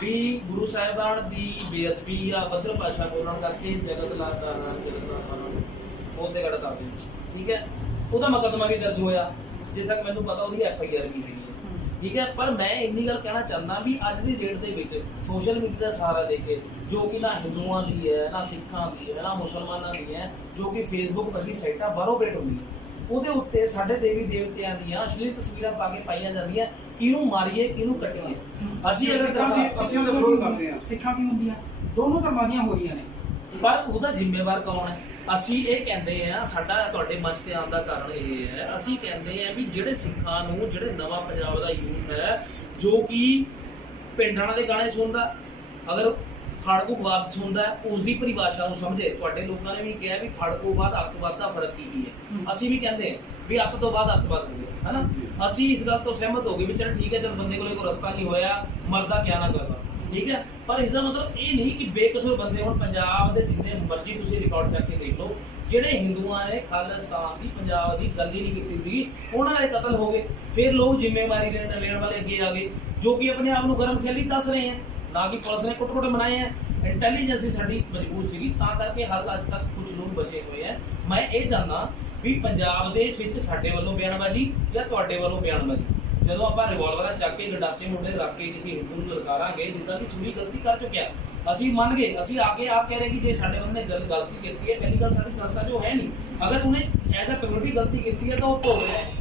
ਵੀ ਗੁਰੂ ਸਾਹਿਬਾਨ ਦੀ ਬੇਅਦਬੀ ਜਾਂ ਅਭਦਰ ਭਾਸ਼ਾ ਬੋਲਣ ਕਰਕੇ ਜਗਤ ਲਾਤਾ ਉਹਦੇ ਗੜ ਕਰਦੇ, ਠੀਕ ਹੈ, ਉਹਦਾ ਮੁਕੱਦਮਾ ਵੀ ਦਰਜ ਹੋਇਆ, ਜਿੱਥੇ ਤੱਕ ਮੈਨੂੰ ਪਤਾ ਉਹਦੀ FIR ਵੀ ਹੈਗੀ ਹੈ, ਠੀਕ ਹੈ। ਪਰ ਮੈਂ ਇੰਨੀ ਗੱਲ ਕਹਿਣਾ ਚਾਹੁੰਦਾ ਵੀ ਅੱਜ ਦੀ ਡੇਟ ਦੇ ਵਿੱਚ ਸੋਸ਼ਲ ਮੀਡੀਆ ਦਾ ਸਹਾਰਾ ਦੇ ਕੇ, ਜੋ ਕਿ ਨਾ ਹਿੰਦੂਆਂ ਦੀ ਹੈ, ਨਾ ਸਿੱਖਾਂ ਦੀ ਹੈ, ਨਾ ਮੁਸਲਮਾਨਾਂ ਦੀ ਹੈ, ਜੋ ਕਿ ਫੇਸਬੁੱਕ ਵਰਗੀ ਸਾਈਟਾਂ ਬਾਹਰੋਂ ਪਰੇਡ ਹੁੰਦੀਆਂ, ਉਹਦੇ ਉੱਤੇ ਸਾਡੇ ਦੇਵੀ ਦੇਵਤਿਆਂ ਦੀਆਂ ਅਸ਼ਲੀਲ ਤਸਵੀਰਾਂ ਪਾ ਕੇ ਪਾਈਆਂ ਜਾਂਦੀਆਂ, ਕਿਹਨੂੰ ਮਾਰੀਏ ਕਿਹਨੂੰ ਕੱਟੀਏ। ਅਸੀਂ ਅਗਰ ਅਸੀਂ ਉਹਦਾ ਵਿਰੋਧ ਕਰਦੇ ਹਾਂ। ਸਿੱਖਾਂ ਵੀ ਹੁੰਦੀਆਂ, ਦੋਨੋਂ ਧਰਮਾਂ ਦੀਆਂ ਹੋ ਰਹੀਆਂ ਨੇ, ਪਰ ਉਹਦਾ ਜ਼ਿੰਮੇਵਾਰ ਕੌਣ ਹੈ? ਅਸੀਂ ਇਹ ਕਹਿੰਦੇ ਆ, ਸਾਡਾ ਤੁਹਾਡੇ ਮੰਚ ਤੇ ਆਉਣ ਦਾ ਕਾਰਨ ਇਹ ਹੈ, ਅਸੀਂ ਕਹਿੰਦੇ ਆ ਵੀ ਜਿਹੜੇ ਸਿੱਖਾਂ ਨੂੰ, ਜਿਹੜੇ ਨਵਾਂ ਪੰਜਾਬ ਦਾ ਯੂਥ ਹੈ ਜੋ ਕਿ ਪਿੰਡਾਂ ਦੇ ਗਾਣੇ ਸੁਣਦਾ, ਅਗਰ ਖੜਕੂਵਾਦ ਸੁਣਦਾ, ਉਸ ਦੀ ਪਰਿਭਾਸ਼ਾ ਨੂੰ ਸਮਝੇ। ਤੁਹਾਡੇ ਲੋਕਾਂ ਨੇ ਵੀ ਕਿਹਾ ਵੀ ਖੜਕੂਵਾਦ ਅੱਤਵਾਦ ਦਾ ਫਰਕ ਕੀ ਹੈ, ਅਸੀਂ ਵੀ ਕਹਿੰਦੇ ਵੀ ਅੱਤ ਤੋਂ ਬਾਅਦ ਅੱਤਵਾਦ ਹੁੰਦੇ ਹੈ ਨਾ। ਅਸੀਂ ਇਸ ਗੱਲ ਤੋਂ ਸਹਿਮਤ ਹੋ ਗਏ ਵੀ ਚਲ ਠੀਕ ਹੈ, ਜਦ ਬੰਦੇ ਕੋਲੇ ਕੋਈ ਰਸਤਾ ਨਹੀਂ ਹੋਇਆ, ਮਰਦਾ ਕਿਆ ਨਾ ਕਰਦਾ, ਠੀਕ ਹੈ। ਪਰ ਇਸ ਦਾ ਮਤਲਬ ਇਹ ਨਹੀਂ ਕਿ ਬੇਕਸੂਰ ਬੰਦੇ, ਹੁਣ ਪੰਜਾਬ ਦੇ ਜਿੰਨੇ ਮਰਜ਼ੀ ਤੁਸੀਂ ਰਿਕਾਰਡ ਚੱਕ ਕੇ ਦੇਖ ਲਓ, ਜਿਹੜੇ ਹਿੰਦੂਆਂ ਨੇ ਖਾਲਿਸਤਾਨ ਦੀ ਪੰਜਾਬ ਦੀ ਗੱਲ ਹੀ ਨਹੀਂ ਕੀਤੀ ਸੀ, ਉਹਨਾਂ ਦੇ ਕਤਲ ਹੋ ਗਏ। ਫਿਰ ਲੋਕ ਜ਼ਿੰਮੇਵਾਰੀ ਲੈਣ ਵਾਲੇ ਅੱਗੇ ਆ ਗਏ, ਜੋ ਕਿ ਆਪਣੇ ਆਪ ਨੂੰ ਗਰਮ ਖਿਆਲੀ ਦੱਸ ਰਹੇ ਹੈ, ਨਾ ਕਿ ਪੁਲਿਸ ਨੇ ਕੁੱਟ-ਕੁੱਟ ਬਣਾਏ ਹੈ। ਇੰਟੈਲੀਜੈਂਸ ਸਾਡੀ ਮਜ਼ਬੂਤ ਸੀਗੀ, ਤਾਂ ਕਰਕੇ ਹਾਲ ਅੱਜ ਤੱਕ ਕੁਝ ਲੋਕ ਬਚੇ ਹੋਏ ਹੈ। ਮੈਂ ਇਹ ਚਾਹੁੰਦਾ ਵੀ ਪੰਜਾਬ ਦੇ ਵਿੱਚ ਸਾਡੇ ਵੱਲੋਂ ਬਿਆਨਬਾਜ਼ੀ ਜਾਂ ਤੁਹਾਡੇ ਵੱਲੋਂ ਬਿਆਨਬਾਜ਼ੀ, ਜਦੋਂ ਆਪਾਂ ਰਿਵਾਲਵਰਾਂ ਚੱਕ ਕੇ ਗੰਡਾਸੇ ਮੁੰਡੇ ਰੱਖ ਕੇ ਕਿਸੇ ਹਿੰਦੂ ਨੂੰ ਲਲਕਾਰਾਂਗੇ, ਜਿੱਦਾਂ ਕਿ ਸੂਰੀ ਗਲਤੀ ਕਰ ਚੁੱਕਿਆ, ਅਸੀਂ ਮੰਨ ਗਏ, ਅਸੀਂ ਆ ਕੇ ਆਪ ਕਹਿ ਰਹੇ ਕਿ ਜੇ ਸਾਡੇ ਬੰਦੇ ਨੇ ਗਲਤੀ ਕੀਤੀ ਹੈ, ਪਹਿਲੀ ਗੱਲ ਸਾਡੀ ਸੰਸਥਾ ਜੋ ਹੈ ਨਹੀਂ, ਅਗਰ ਉਹਨੇ ਐਜ਼ ਅ ਕਮਿਊਨਿਟੀ ਗਲਤੀ ਕੀਤੀ ਹੈ ਤਾਂ ਉਹ ਭੋਗ ਰਿਹਾ ਹੈ।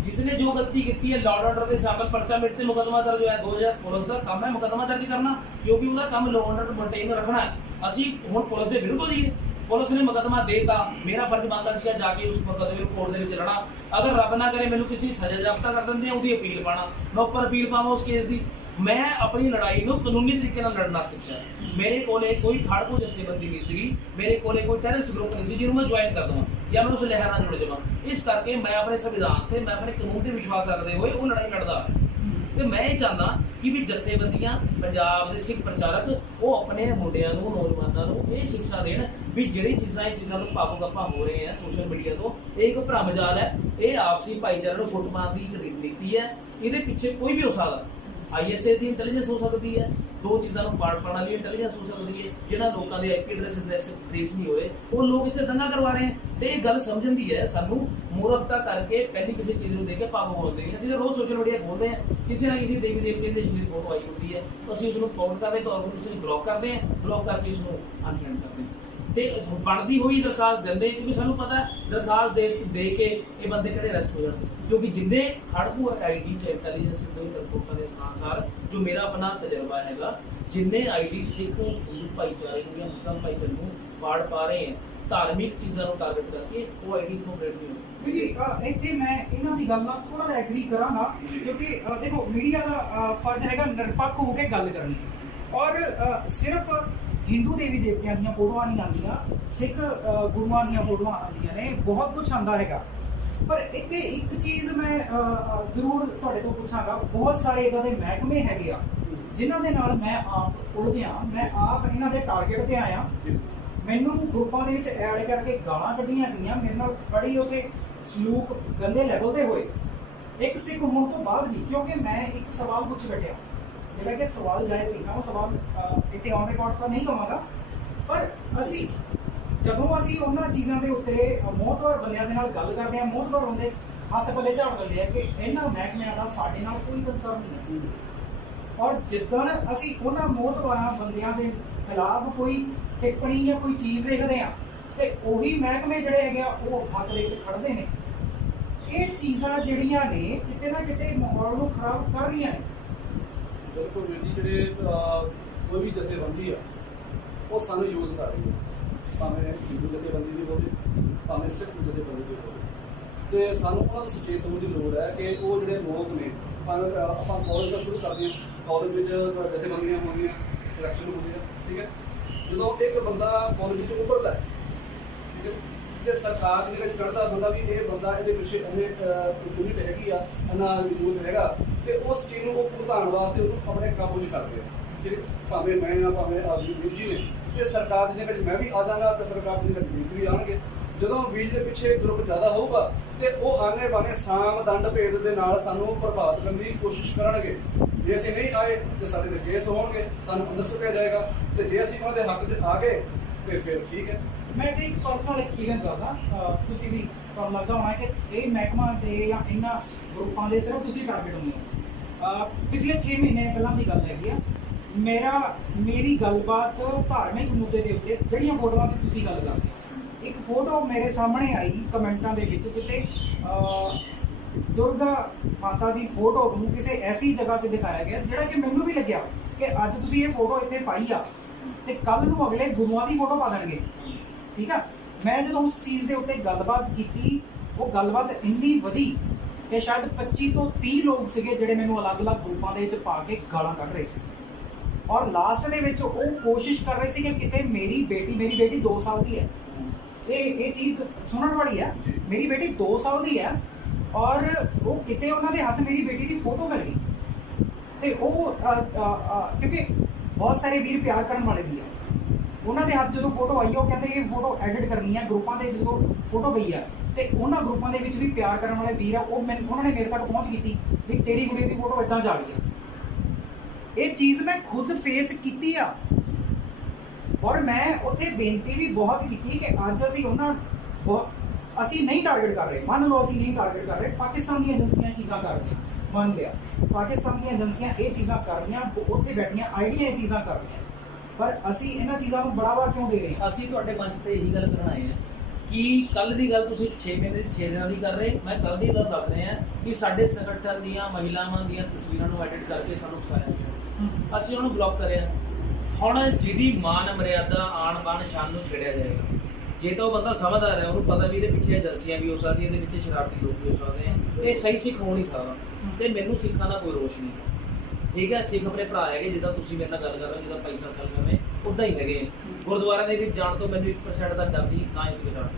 जिसने जो गलती की है, लॉ एंड ऑर्डर के हिसाब से पर्चा मिटते मुकदमा दर्ज होया, 2000 पुलिस का काम है मुकदमा दर्ज करना, क्योंकि उसका काम लॉ एंड ऑर्डर मेंटेन रखना है। ਅਸੀਂ ਹੁਣ ਪੁਲਿਸ ਦੇ ਵਿਰੁੱਧ ਹੋ ਜਾਈਏ? ਪੁਲਿਸ ਨੇ ਮੁਕਦਮਾ ਦੇਤਾ, ਮੇਰਾ ਫਰਜ਼ ਬਣਦਾ ਸੀਗਾ ਜਾ ਕੇ ਉਸ ਮੁਕਦਮੇ ਨੂੰ ਕੋਰਟ ਦੇ ਵਿੱਚ ਲੜਨਾ। ਅਗਰ ਰੱਬ ਨਾ ਕਰੇ ਮੈਨੂੰ ਕਿਸੇ ਸਜ਼ਾ ਜ਼ਾਬਤਾ ਕਰ ਦਿੰਦੇ ਆ, ਉਹਦੀ ਅਪੀਲ ਪਾਣਾ, ਮੈਂ ਉੱਪਰ ਅਪੀਲ ਪਾਵਾਂ ਉਸ ਕੇਸ ਦੀ। ਮੈਂ ਆਪਣੀ ਲੜਾਈ ਨੂੰ ਕਾਨੂੰਨੀ ਤਰੀਕੇ ਨਾਲ ਲੜਨਾ ਸਿੱਖਿਆ। ਮੇਰੇ ਕੋਲੇ ਕੋਈ ਖਾੜਕੂ ਜਥੇਬੰਦੀ ਨਹੀਂ ਸੀਗੀ, ਮੇਰੇ ਕੋਲੇ ਕੋਈ ਟੈਰਰਿਸਟ ਗਰੁੱਪ ਨਹੀਂ ਸੀ ਜਿਹਨੂੰ ਮੈਂ ਜੁਆਇਨ ਕਰ ਦਵਾਂ ਜਾਂ ਮੈਂ ਉਸ ਲਹਿਰ ਨਾਲ ਜੁੜ ਜਾਵਾਂ। ਇਸ ਕਰਕੇ ਮੈਂ ਆਪਣੇ ਸੰਵਿਧਾਨ ਤੇ, ਮੈਂ ਆਪਣੇ ਕਾਨੂੰਨ ਤੇ ਵਿਸ਼ਵਾਸ ਰੱਖਦੇ ਹੋਏ ਉਹ ਲੜਾਈ ਲੜਦਾ। ਤੇ ਮੈਂ ਇਹ ਚਾਹੁੰਦਾ ਕਿ ਵੀ ਜਥੇਬੰਦੀਆਂ, ਪੰਜਾਬ ਦੇ ਸਿੱਖ ਪ੍ਰਚਾਰਕ, ਉਹ ਆਪਣੇ ਮੁੰਡਿਆਂ ਨੂੰ, ਨੌਜਵਾਨਾਂ ਨੂੰ ਇਹ ਸਿੱਖਿਆ ਦੇਣ ਵੀ ਜਿਹੜੀ ਇਹ ਚੀਜ਼ਾਂ ਨੂੰ ਪਾਪੂ ਗੱਪਾ ਹੋ ਰਹੇ ਆ ਸੋਸ਼ਲ ਮੀਡੀਆ ਤੋਂ, ਇਹ ਇੱਕ ਭਰਮ ਜਾਲ ਹੈ, ਇਹ ਆਪਸੀ ਭਾਈਚਾਰੇ ਨੂੰ ਫੁੱਟ ਮਾਰਨ ਦੀ ਇੱਕ ਨੀਤੀ ਹੈ। ਇਹਦੇ ਪਿੱਛੇ ਕੋਈ ਵੀ ਹੋ ਸਕਦਾ, ISA ਦੀ ਇੰਟੈਲੀਜੈਂਸ ਹੋ ਸਕਦੀ ਹੈ, ਦੋ ਚੀਜ਼ਾਂ ਨੂੰ ਪਾੜ ਪਾਉਣ ਵਾਲੀ ਇੰਟੈਲੀਜੈਂਸ ਹੋ ਸਕਦੀ ਹੈ। ਜਿਹਨਾਂ ਲੋਕਾਂ ਦੇ IP ਐਡਰੈਸ ਟ੍ਰੇਸ ਨਹੀਂ ਹੋਏ, ਉਹ ਲੋਕ ਇੱਥੇ ਦੰਗਾ ਕਰਵਾ ਰਹੇ ਆ। ਤੇ ਇਹ ਗੱਲ ਸਮਝਣ ਦੀ ਹੈ ਸਾਨੂੰ, ਮੂਰਖਤਾ ਕਰਕੇ ਪਹਿਲੀ ਕਿਸੇ ਚੀਜ਼ ਨੂੰ ਦੇਖ ਕੇ ਪਾਪ ਬੋਲਦੇ ਨੇ। ਅਸੀਂ ਤਾਂ ਰੋਜ਼ ਸੋਸ਼ਲ ਮੀਡੀਆ ਖੋਲਦੇ ਹਾਂ, ਕਿਸੇ ਨਾ ਕਿਸੇ ਦੇਵੀ ਦੇਵਤੇ ਦੀ ਅਸ਼ਲੀਲ ਫੋਟੋ ਆਈ ਹੁੰਦੀ ਹੈ, ਅਸੀਂ ਉਸਨੂੰ ਫੋਨ ਕਰਦੇ ਹਾਂ, ਉਸਨੂੰ ਬਲੌਕ ਕਰਦੇ ਹਾਂ, ਬਲੌਕ ਕਰਕੇ ਉਸਨੂੰ ਅਨਫ੍ਰੈਂਡ ਕਰਦੇ ਹਾਂ ਤੇ ਬਣਦੀ ਹੋਈ ਦਰਖਾਸਤ ਦਿੰਦੇ, ਕਿਉਂਕਿ ਸਾਨੂੰ ਪਤਾ ਦਰਖਾਸਤ ਦੇ ਕੇ ਇਹ ਬੰਦੇ ਕਿਹੜੇ ਅਰੈਸਟ ਹੋ ਜਾਣਗੇ। ਕਿਉਂਕਿ ਜਿੰਨੇ ਖੜਕੂ ID ਚ ਇੰਟੈਲੀਜੈਂਸ ਦੇ ਰਿਪੋਰਟਾਂ ਦੇ ਅਨੁਸਾਰ, ਜੋ ਮੇਰਾ ਆਪਣਾ ਤਜਰਬਾ ਹੈਗਾ, ਜਿੰਨੇ ID ਸਿੱਖ ਹਿੰਦੂ ਭਾਈਚਾਰੇ ਨੂੰ ਜਾਂ ਮੁਸਲਮਾਨ ਭਾਈਚਾਰੇ ਨੂੰ ਪਾੜ ਪਾ ਰਹੇ ਹੈ ਧਾਰਮਿਕ ਚੀਜ਼ਾਂ ਨੂੰ ਟਾਰਗੇਟ ਕਰਕੇ, ਉਹ ID ਤੋਂ ਬ੍ਰੇਡ ਨਹੀਂ ਹੋਣੀ। ਜੀ ਇੱਥੇ ਮੈਂ ਇਹਨਾਂ ਦੀ ਗੱਲ ਨਾਲ ਥੋੜਾ ਜਿਹਾ ਐਗਰੀ ਕਰਾਂਗਾ, ਕਿਉਂਕਿ ਦੇਖੋ ਮੀਡੀਆ ਦਾ ਫਰਜ਼ ਹੈਗਾ ਨਿਰਪੱਖ ਹੋ ਕੇ ਗੱਲ ਕਰਨੀ, ਔਰ ਸਿਰਫ ਹਿੰਦੂ ਦੇਵੀ ਦੇਵਤਿਆਂ ਦੀਆਂ ਫੋਟੋਆਂ ਨਹੀਂ ਆਉਂਦੀਆਂ, ਸਿੱਖ ਗੁਰੂਆਂ ਦੀਆਂ ਫੋਟੋਆਂ ਆਉਂਦੀਆਂ ਨੇ, ਬਹੁਤ ਕੁਝ ਆਉਂਦਾ ਹੈਗਾ। ਪਰ ਇੱਥੇ ਇੱਕ ਚੀਜ਼ ਮੈਂ ਜ਼ਰੂਰ ਤੁਹਾਡੇ ਤੋਂ ਪੁੱਛਾਂਗਾ, ਬਹੁਤ ਸਾਰੇ ਇਦਾਂ ਦੇ ਮਹਿਕਮੇ ਹੈਗੇ ਆ ਜਿਨ੍ਹਾਂ ਦੇ ਨਾਲ ਮੈਂ ਆਪ ਉਲਝਿਆ, ਮੈਂ ਆਪ ਇਹਨਾਂ ਦੇ ਟਾਰਗੇਟ ਤੇ ਆਇਆ, ਮੈਨੂੰ ਗਰੁੱਪਾਂ ਦੇ ਵਿੱਚ ਐਡ ਕਰਕੇ ਗਾਲਾਂ ਕੱਢੀਆਂ ਗਈਆਂ, ਮੇਰੇ ਨਾਲ ਬੜੀ ਉਹਦੇ ਸਲੂਕ ਗੰਦੇ ਲੈਵਲ ਤੇ ਹੋਏ, ਇੱਕ ਸਿੱਖ ਹੋਣ ਤੋਂ ਬਾਅਦ ਵੀ। ਕਿਉਂਕਿ ਮੈਂ ਇੱਕ ਸਵਾਲ ਪੁੱਛ ਬੈਠਿਆ, ਜਿਹੜਾ ਕਿ ਸਵਾਲ ਜਾਇਜ਼ ਸੀ, ਉਹ ਸਵਾਲ ਇੱਥੇ ਔਨ ਰਿਕਾਰਡ ਤਾਂ ਨਹੀਂ ਕਹਾਂਗਾ, ਪਰ ਜਦੋਂ ਅਸੀਂ ਉਹਨਾਂ ਚੀਜ਼ਾਂ ਦੇ ਉੱਤੇ ਮੋਹਤਵਰ ਬੰਦਿਆਂ ਦੇ ਨਾਲ ਗੱਲ ਕਰਦੇ ਹਾਂ, ਮੋਹਤਵਰ ਹੁੰਦੇ ਹੱਥ ਪੱਲੇ ਝਾੜ ਦਿੰਦੇ ਆ ਕਿ ਇਹਨਾਂ ਮਹਿਕਮਿਆਂ ਦਾ ਸਾਡੇ ਨਾਲ ਕੋਈ ਕੰਸਰਨ ਨਹੀਂ ਹੈ, ਔਰ ਜਿੱਦਣ ਅਸੀਂ ਉਹਨਾਂ ਮੋਹਤਵਰਾਂ ਬੰਦਿਆਂ ਦੇ ਖਿਲਾਫ ਕੋਈ ਟਿੱਪਣੀ ਜਾਂ ਕੋਈ ਚੀਜ਼ ਦੇਖਦੇ ਆ, ਤੇ ਉਹੀ ਮਹਿਕਮੇ ਜਿਹੜੇ ਹੈਗੇ ਆ ਉਹ ਹੱਥ ਵਿੱਚ ਖੜਦੇ ਨੇ। ਇਹ ਚੀਜ਼ਾਂ ਜਿਹੜੀਆਂ ਨੇ ਕਿਤੇ ਨਾ ਕਿਤੇ ਮਾਹੌਲ ਨੂੰ ਖਰਾਬ ਕਰ ਰਹੀਆਂ ਨੇ। ਬਿਲਕੁਲ ਵੀਰ ਜੀ, ਜਿਹੜੇ ਕੋਈ ਵੀ ਜਥੇਬੰਦੀ ਆ ਉਹ ਸਾਨੂੰ ਯੂਜ਼ ਕਰ ਰਹੀ ਹੈ, ਭਾਵੇਂ ਹਿੰਦੂ ਜਥੇਬੰਦੀ ਦੀ ਹੋਵੇ, ਭਾਵੇਂ ਸਿੱਖ ਜਥੇਬੰਦੀ ਦੀ ਹੋਵੇ, ਤੇ ਸਾਨੂੰ ਉਹਨਾਂ ਤੋਂ ਸੁਚੇਤ ਹੋਣ ਦੀ ਲੋੜ ਹੈ ਕਿ ਉਹ ਜਿਹੜੇ ਲੋਕ ਨੇ, ਆਪਾਂ ਕਾਲਜ ਦਾ ਸ਼ੁਰੂ ਕਰਦੇ ਹਾਂ, ਕਾਲਜ ਵਿੱਚ ਜਥੇਬੰਦੀਆਂ ਹੁੰਦੀਆਂ, ਇਲੈਕਸ਼ਨ ਹੁੰਦੀ ਹੈ, ਠੀਕ ਹੈ। ਜਦੋਂ ਇੱਕ ਬੰਦਾ ਕਾਲਜ ਵਿੱਚ ਉੱਭਰਦਾ ਹੈ, ਠੀਕ ਹੈ, ਤੇ ਸਰਕਾਰ ਦੇ ਵਿੱਚ ਚੜ੍ਹਦਾ ਬੰਦਾ ਵੀ ਇਹ ਬੰਦਾ ਇਹਦੇ ਪਿੱਛੇ ਇੰਨੇ ਯੂਨਿਟ ਹੈਗੀ ਆ, ਇੰਨਾ ਯੂਥ ਹੈਗਾ, ਤੇ ਉਸ ਚੀਜ਼ ਨੂੰ ਉਹ ਭੁਗਤਾਉਣ ਵਾਸਤੇ ਉਹਨੂੰ ਆਪਣੇ ਕਾਬੂ 'ਚ ਕਰਦੇ ਆ, ਠੀਕ ਹੈ। ਭਾਵੇਂ ਮੈਂ ਆ, ਭਾਵੇਂ ਵੀਰ ਜੀ ਨੇ, ਤੇ ਸਰਕਾਰ ਦੀ ਨੇ ਮੈਂ ਵੀ ਆ ਜਾਵਾਂਗਾ ਤੇ ਸਰਕਾਰ ਦੀ ਵੀਰ ਵੀ ਆਉਣਗੇ। ਜਦੋਂ ਵੀਰ ਦੇ ਪਿੱਛੇ ਗਰੁੱਪ ਜ਼ਿਆਦਾ ਹੋਊਗਾ ਤੇ ਉਹ ਆਨੇ ਬਾਨੇ ਸਾਮ ਦੰਡ ਭੇਦ ਦੇ ਨਾਲ ਸਾਨੂੰ ਪ੍ਰਭਾਵਿਤ ਕਰਨ ਦੀ ਕੋਸ਼ਿਸ਼ ਕਰਨਗੇ। ਜੇ ਅਸੀਂ ਨਹੀਂ ਆਏ ਤੇ ਸਾਡੇ ਤੇ ਕੇਸ ਹੋਣਗੇ, ਸਾਨੂੰ ਅੰਦਰ ਸੁੱਟਿਆ ਜਾਏਗਾ, ਤੇ ਜੇ ਅਸੀਂ ਉਹਨਾਂ ਦੇ ਹੱਕ 'ਚ ਆ ਗਏ ਤੇ ਫਿਰ ਠੀਕ ਹੈ। ਮੈਂ ਤੇ ਇੱਕ ਪਰਸਨਲ ਐਕਸਪੀਰੀਅੰਸ ਦੱਸਦਾ, ਤੁਸੀਂ ਵੀ ਤੁਹਾਨੂੰ ਲੱਗਦਾ ਹੋਣਾ ਕਿ ਇਹ ਮਹਿਕਮਾ ਤੇ ਜਾਂ ਇਹਨਾਂ ਗਰੁੱਪਾਂ ਦੇ ਸਿਰਫ ਤੁਸੀਂ ਟਾਰਗੇਟ ਹੁੰਦੇ ਹੋ। ਪਿਛਲੇ 6 ਮਹੀਨੇ ਪਹਿਲਾਂ ਦੀ ਗੱਲ ਹੈਗੀ ਆ, ਮੇਰੀ ਗੱਲਬਾਤ ਧਾਰਮਿਕ ਮੁੱਦੇ ਦੇ ਉੱਤੇ ਜਿਹੜੀਆਂ ਫੋਟੋਆਂ ਦੀ ਤੁਸੀਂ ਗੱਲ ਕਰਦੇ ਹੋ, ਇੱਕ ਫੋਟੋ ਮੇਰੇ ਸਾਹਮਣੇ ਆਈ ਕਮੈਂਟਾਂ ਦੇ ਵਿੱਚ ਜਿੱਥੇ ਦੁਰਗਾ ਮਾਤਾ ਦੀ ਫੋਟੋ ਨੂੰ ਕਿਸੇ ਐਸੀ ਜਗ੍ਹਾ ਤੇ ਦਿਖਾਇਆ ਗਿਆ ਜਿਹੜਾ ਕਿ ਮੈਨੂੰ ਵੀ ਲੱਗਿਆ ਕਿ ਅੱਜ ਤੁਸੀਂ ਇਹ ਫੋਟੋ ਇੱਥੇ ਪਾਈ ਆ ਤੇ ਕੱਲ ਨੂੰ ਅਗਲੇ ਗੁਰੂਆਂ ਦੀ ਫੋਟੋ ਪਾ ਦੇਣਗੇ। ਠੀਕ ਆ, ਮੈਂ ਜਦੋਂ ਉਸ ਚੀਜ਼ ਦੇ ਉੱਤੇ ਗੱਲਬਾਤ ਕੀਤੀ, ਉਹ ਗੱਲਬਾਤ ਇੰਨੀ ਵਧੀ ਕਿ ਸ਼ਾਇਦ 25 ਤੋਂ 30 ਲੋਕ ਸੀਗੇ ਜਿਹੜੇ ਮੈਨੂੰ ਅਲੱਗ-ਅਲੱਗ ਗਰੁੱਪਾਂ ਦੇ ਵਿੱਚ ਪਾ ਕੇ ਗਾਲਾਂ ਕੱਢ ਰਹੇ ਸੀ। ਔਰ ਲਾਸਟ ਦੇ ਵਿੱਚ ਉਹ ਕੋਸ਼ਿਸ਼ ਕਰ ਰਹੇ ਸੀ ਕਿ ਕਿਤੇ ਮੇਰੀ ਬੇਟੀ 2 ਸਾਲ ਦੀ ਹੈ, ਇਹ ਚੀਜ਼ ਸੁਣਨ ਵਾਲੀ ਹੈ, ਮੇਰੀ ਬੇਟੀ 2 ਸਾਲ ਦੀ ਹੈ ਔਰ ਉਹ ਕਿਤੇ ਉਹਨਾਂ ਦੇ ਹੱਥ ਮੇਰੀ ਬੇਟੀ ਦੀ ਫੋਟੋ ਮਿਲ ਗਈ। ਤੇ ਉਹ ਕਿਉਂਕਿ ਬਹੁਤ ਸਾਰੇ ਵੀਰ ਪਿਆਰ ਕਰਨ ਵਾਲੇ ਵੀ ਹੈ, ਉਹਨਾਂ ਦੇ ਹੱਥ ਜਦੋਂ ਫੋਟੋ ਆਈ ਉਹ ਕਹਿੰਦੇ ਇਹ ਫੋਟੋ ਐਡਿਟ ਕਰਨੀ ਹੈ। ਗਰੁੱਪਾਂ ਦੇ ਜਦੋਂ ਫੋਟੋ ਗਈ ਹੈ ਤੇ ਉਹਨਾਂ ਗਰੁੱਪਾਂ ਦੇ ਵਿੱਚ ਵੀ ਪਿਆਰ ਕਰਨ ਵਾਲੇ ਵੀਰ ਆ, ਉਹਨਾਂ ਨੇ ਮੇਰੇ ਤੱਕ ਪਹੁੰਚ ਕੀਤੀ ਵੀ ਤੇਰੀ ਕੁੜੀ ਦੀ ਫੋਟੋ ਇਦਾਂ ਜਾ ਰਹੀ ਹੈ। ਇਹ ਚੀਜ਼ ਮੈਂ ਖੁਦ ਫੇਸ ਕੀਤੀ ਆ ਔਰ ਮੈਂ ਉੱਥੇ ਬੇਨਤੀ ਵੀ ਬਹੁਤ ਕੀਤੀ ਕਿ ਅੱਜ ਅਸੀਂ ਨਹੀਂ ਟਾਰਗੇਟ ਕਰ ਰਹੇ। ਮੰਨ ਲਓ ਅਸੀਂ ਨਹੀਂ ਟਾਰਗੇਟ ਕਰ ਰਹੇ, ਪਾਕਿਸਤਾਨ ਦੀਆਂ ਏਜੰਸੀਆਂ ਚੀਜ਼ਾਂ ਕਰ ਰਹੀਆਂ, ਮੰਨ ਲਿਆ ਪਾਕਿਸਤਾਨ ਦੀਆਂ ਏਜੰਸੀਆਂ ਇਹ ਚੀਜ਼ਾਂ ਕਰ ਰਹੀਆਂ, ਉੱਥੇ ਬੈਠੀਆਂ ਆਈਡੀਆਂ ਇਹ ਚੀਜ਼ਾਂ ਕਰ ਰਹੀਆਂ, ਪਰ ਅਸੀਂ ਇਹਨਾਂ ਚੀਜ਼ਾਂ ਨੂੰ ਬੜਾਵਾ ਕਿਉਂ ਦੇ ਰਹੇ ਹਾਂ? ਅਸੀਂ ਤੁਹਾਡੇ ਮੰਚ ਤੇ ਇਹੀ ਗੱਲ ਕਰਨ ਆਏ ਹਾਂ ਕਿ ਕੱਲ ਦੀ ਗੱਲ ਤੁਸੀਂ 6 ਮਹੀਨੇ 6 ਦਿਨਾਂ ਦੀ ਕਰ ਰਹੇ, ਮੈਂ ਕੱਲ ਦੀ ਗੱਲ ਦੱਸ ਰਿਹਾ ਕਿ ਸਾਡੇ ਸੰਗਠਨ ਦੀਆਂ ਮਹਿਲਾਵਾਂ ਦੀਆਂ ਤਸਵੀਰਾਂ ਨੂੰ ਐਡਿਟ ਕਰਕੇ ਸਾਨੂੰ ਫਸਾਇਆ, ਅਸੀਂ ਉਹਨੂੰ ਬਲੌਕ ਕਰਿਆ। ਹੁਣ ਜਿਹਦੀ ਮਾਨ ਮਰਿਆਦਾ ਆਣ ਬਾਣ ਸ਼ਾਨ ਨੂੰ ਛੇੜਿਆ ਜਾਏਗਾ, ਜੇ ਤਾਂ ਉਹ ਬੰਦਾ ਸਮਝਦਾਰ ਹੈ, ਉਹਨੂੰ ਪਤਾ ਵੀ ਇਹਦੇ ਪਿੱਛੇ ਏਜੰਸੀਆਂ ਵੀ ਹੋ ਸਕਦੀਆਂ, ਇਹਦੇ ਪਿੱਛੇ ਸ਼ਰਾਰਤੀ ਲੋਕ ਵੀ ਹੋ ਸਕਦੇ ਆ, ਇਹ ਸਹੀ ਸਿੱਖ ਹੋ ਨਹੀਂ ਸਕਦਾ। ਤੇ ਮੈਨੂੰ ਸਿੱਖਾਂ ਦਾ ਕੋਈ ਰੋਸ਼ ਨਹੀਂ, ਠੀਕ ਹੈ। ਸਿੱਖ ਆਪਣੇ ਭਰਾ ਹੈਗੇ, ਜਿੱਦਾਂ ਤੁਸੀਂ ਮੇਰੇ ਨਾਲ ਗੱਲ ਕਰ ਰਹੇ ਹੋ, ਜਿੱਦਾਂ ਭਾਈ ਸਾਹਿਬ ਗੱਲ ਕਰ ਰਹੇ ਉੱਦਾਂ ਹੀ ਹੈਗੇ। ਗੁਰਦੁਆਰਾ ਦੇ ਵਿੱਚ ਜਾਣ ਤੋਂ ਮੈਨੂੰ 1% ਦਾ ਡਰ ਨਹੀਂ, ਨਾ ਇਸ ਵਿਚਾਰ।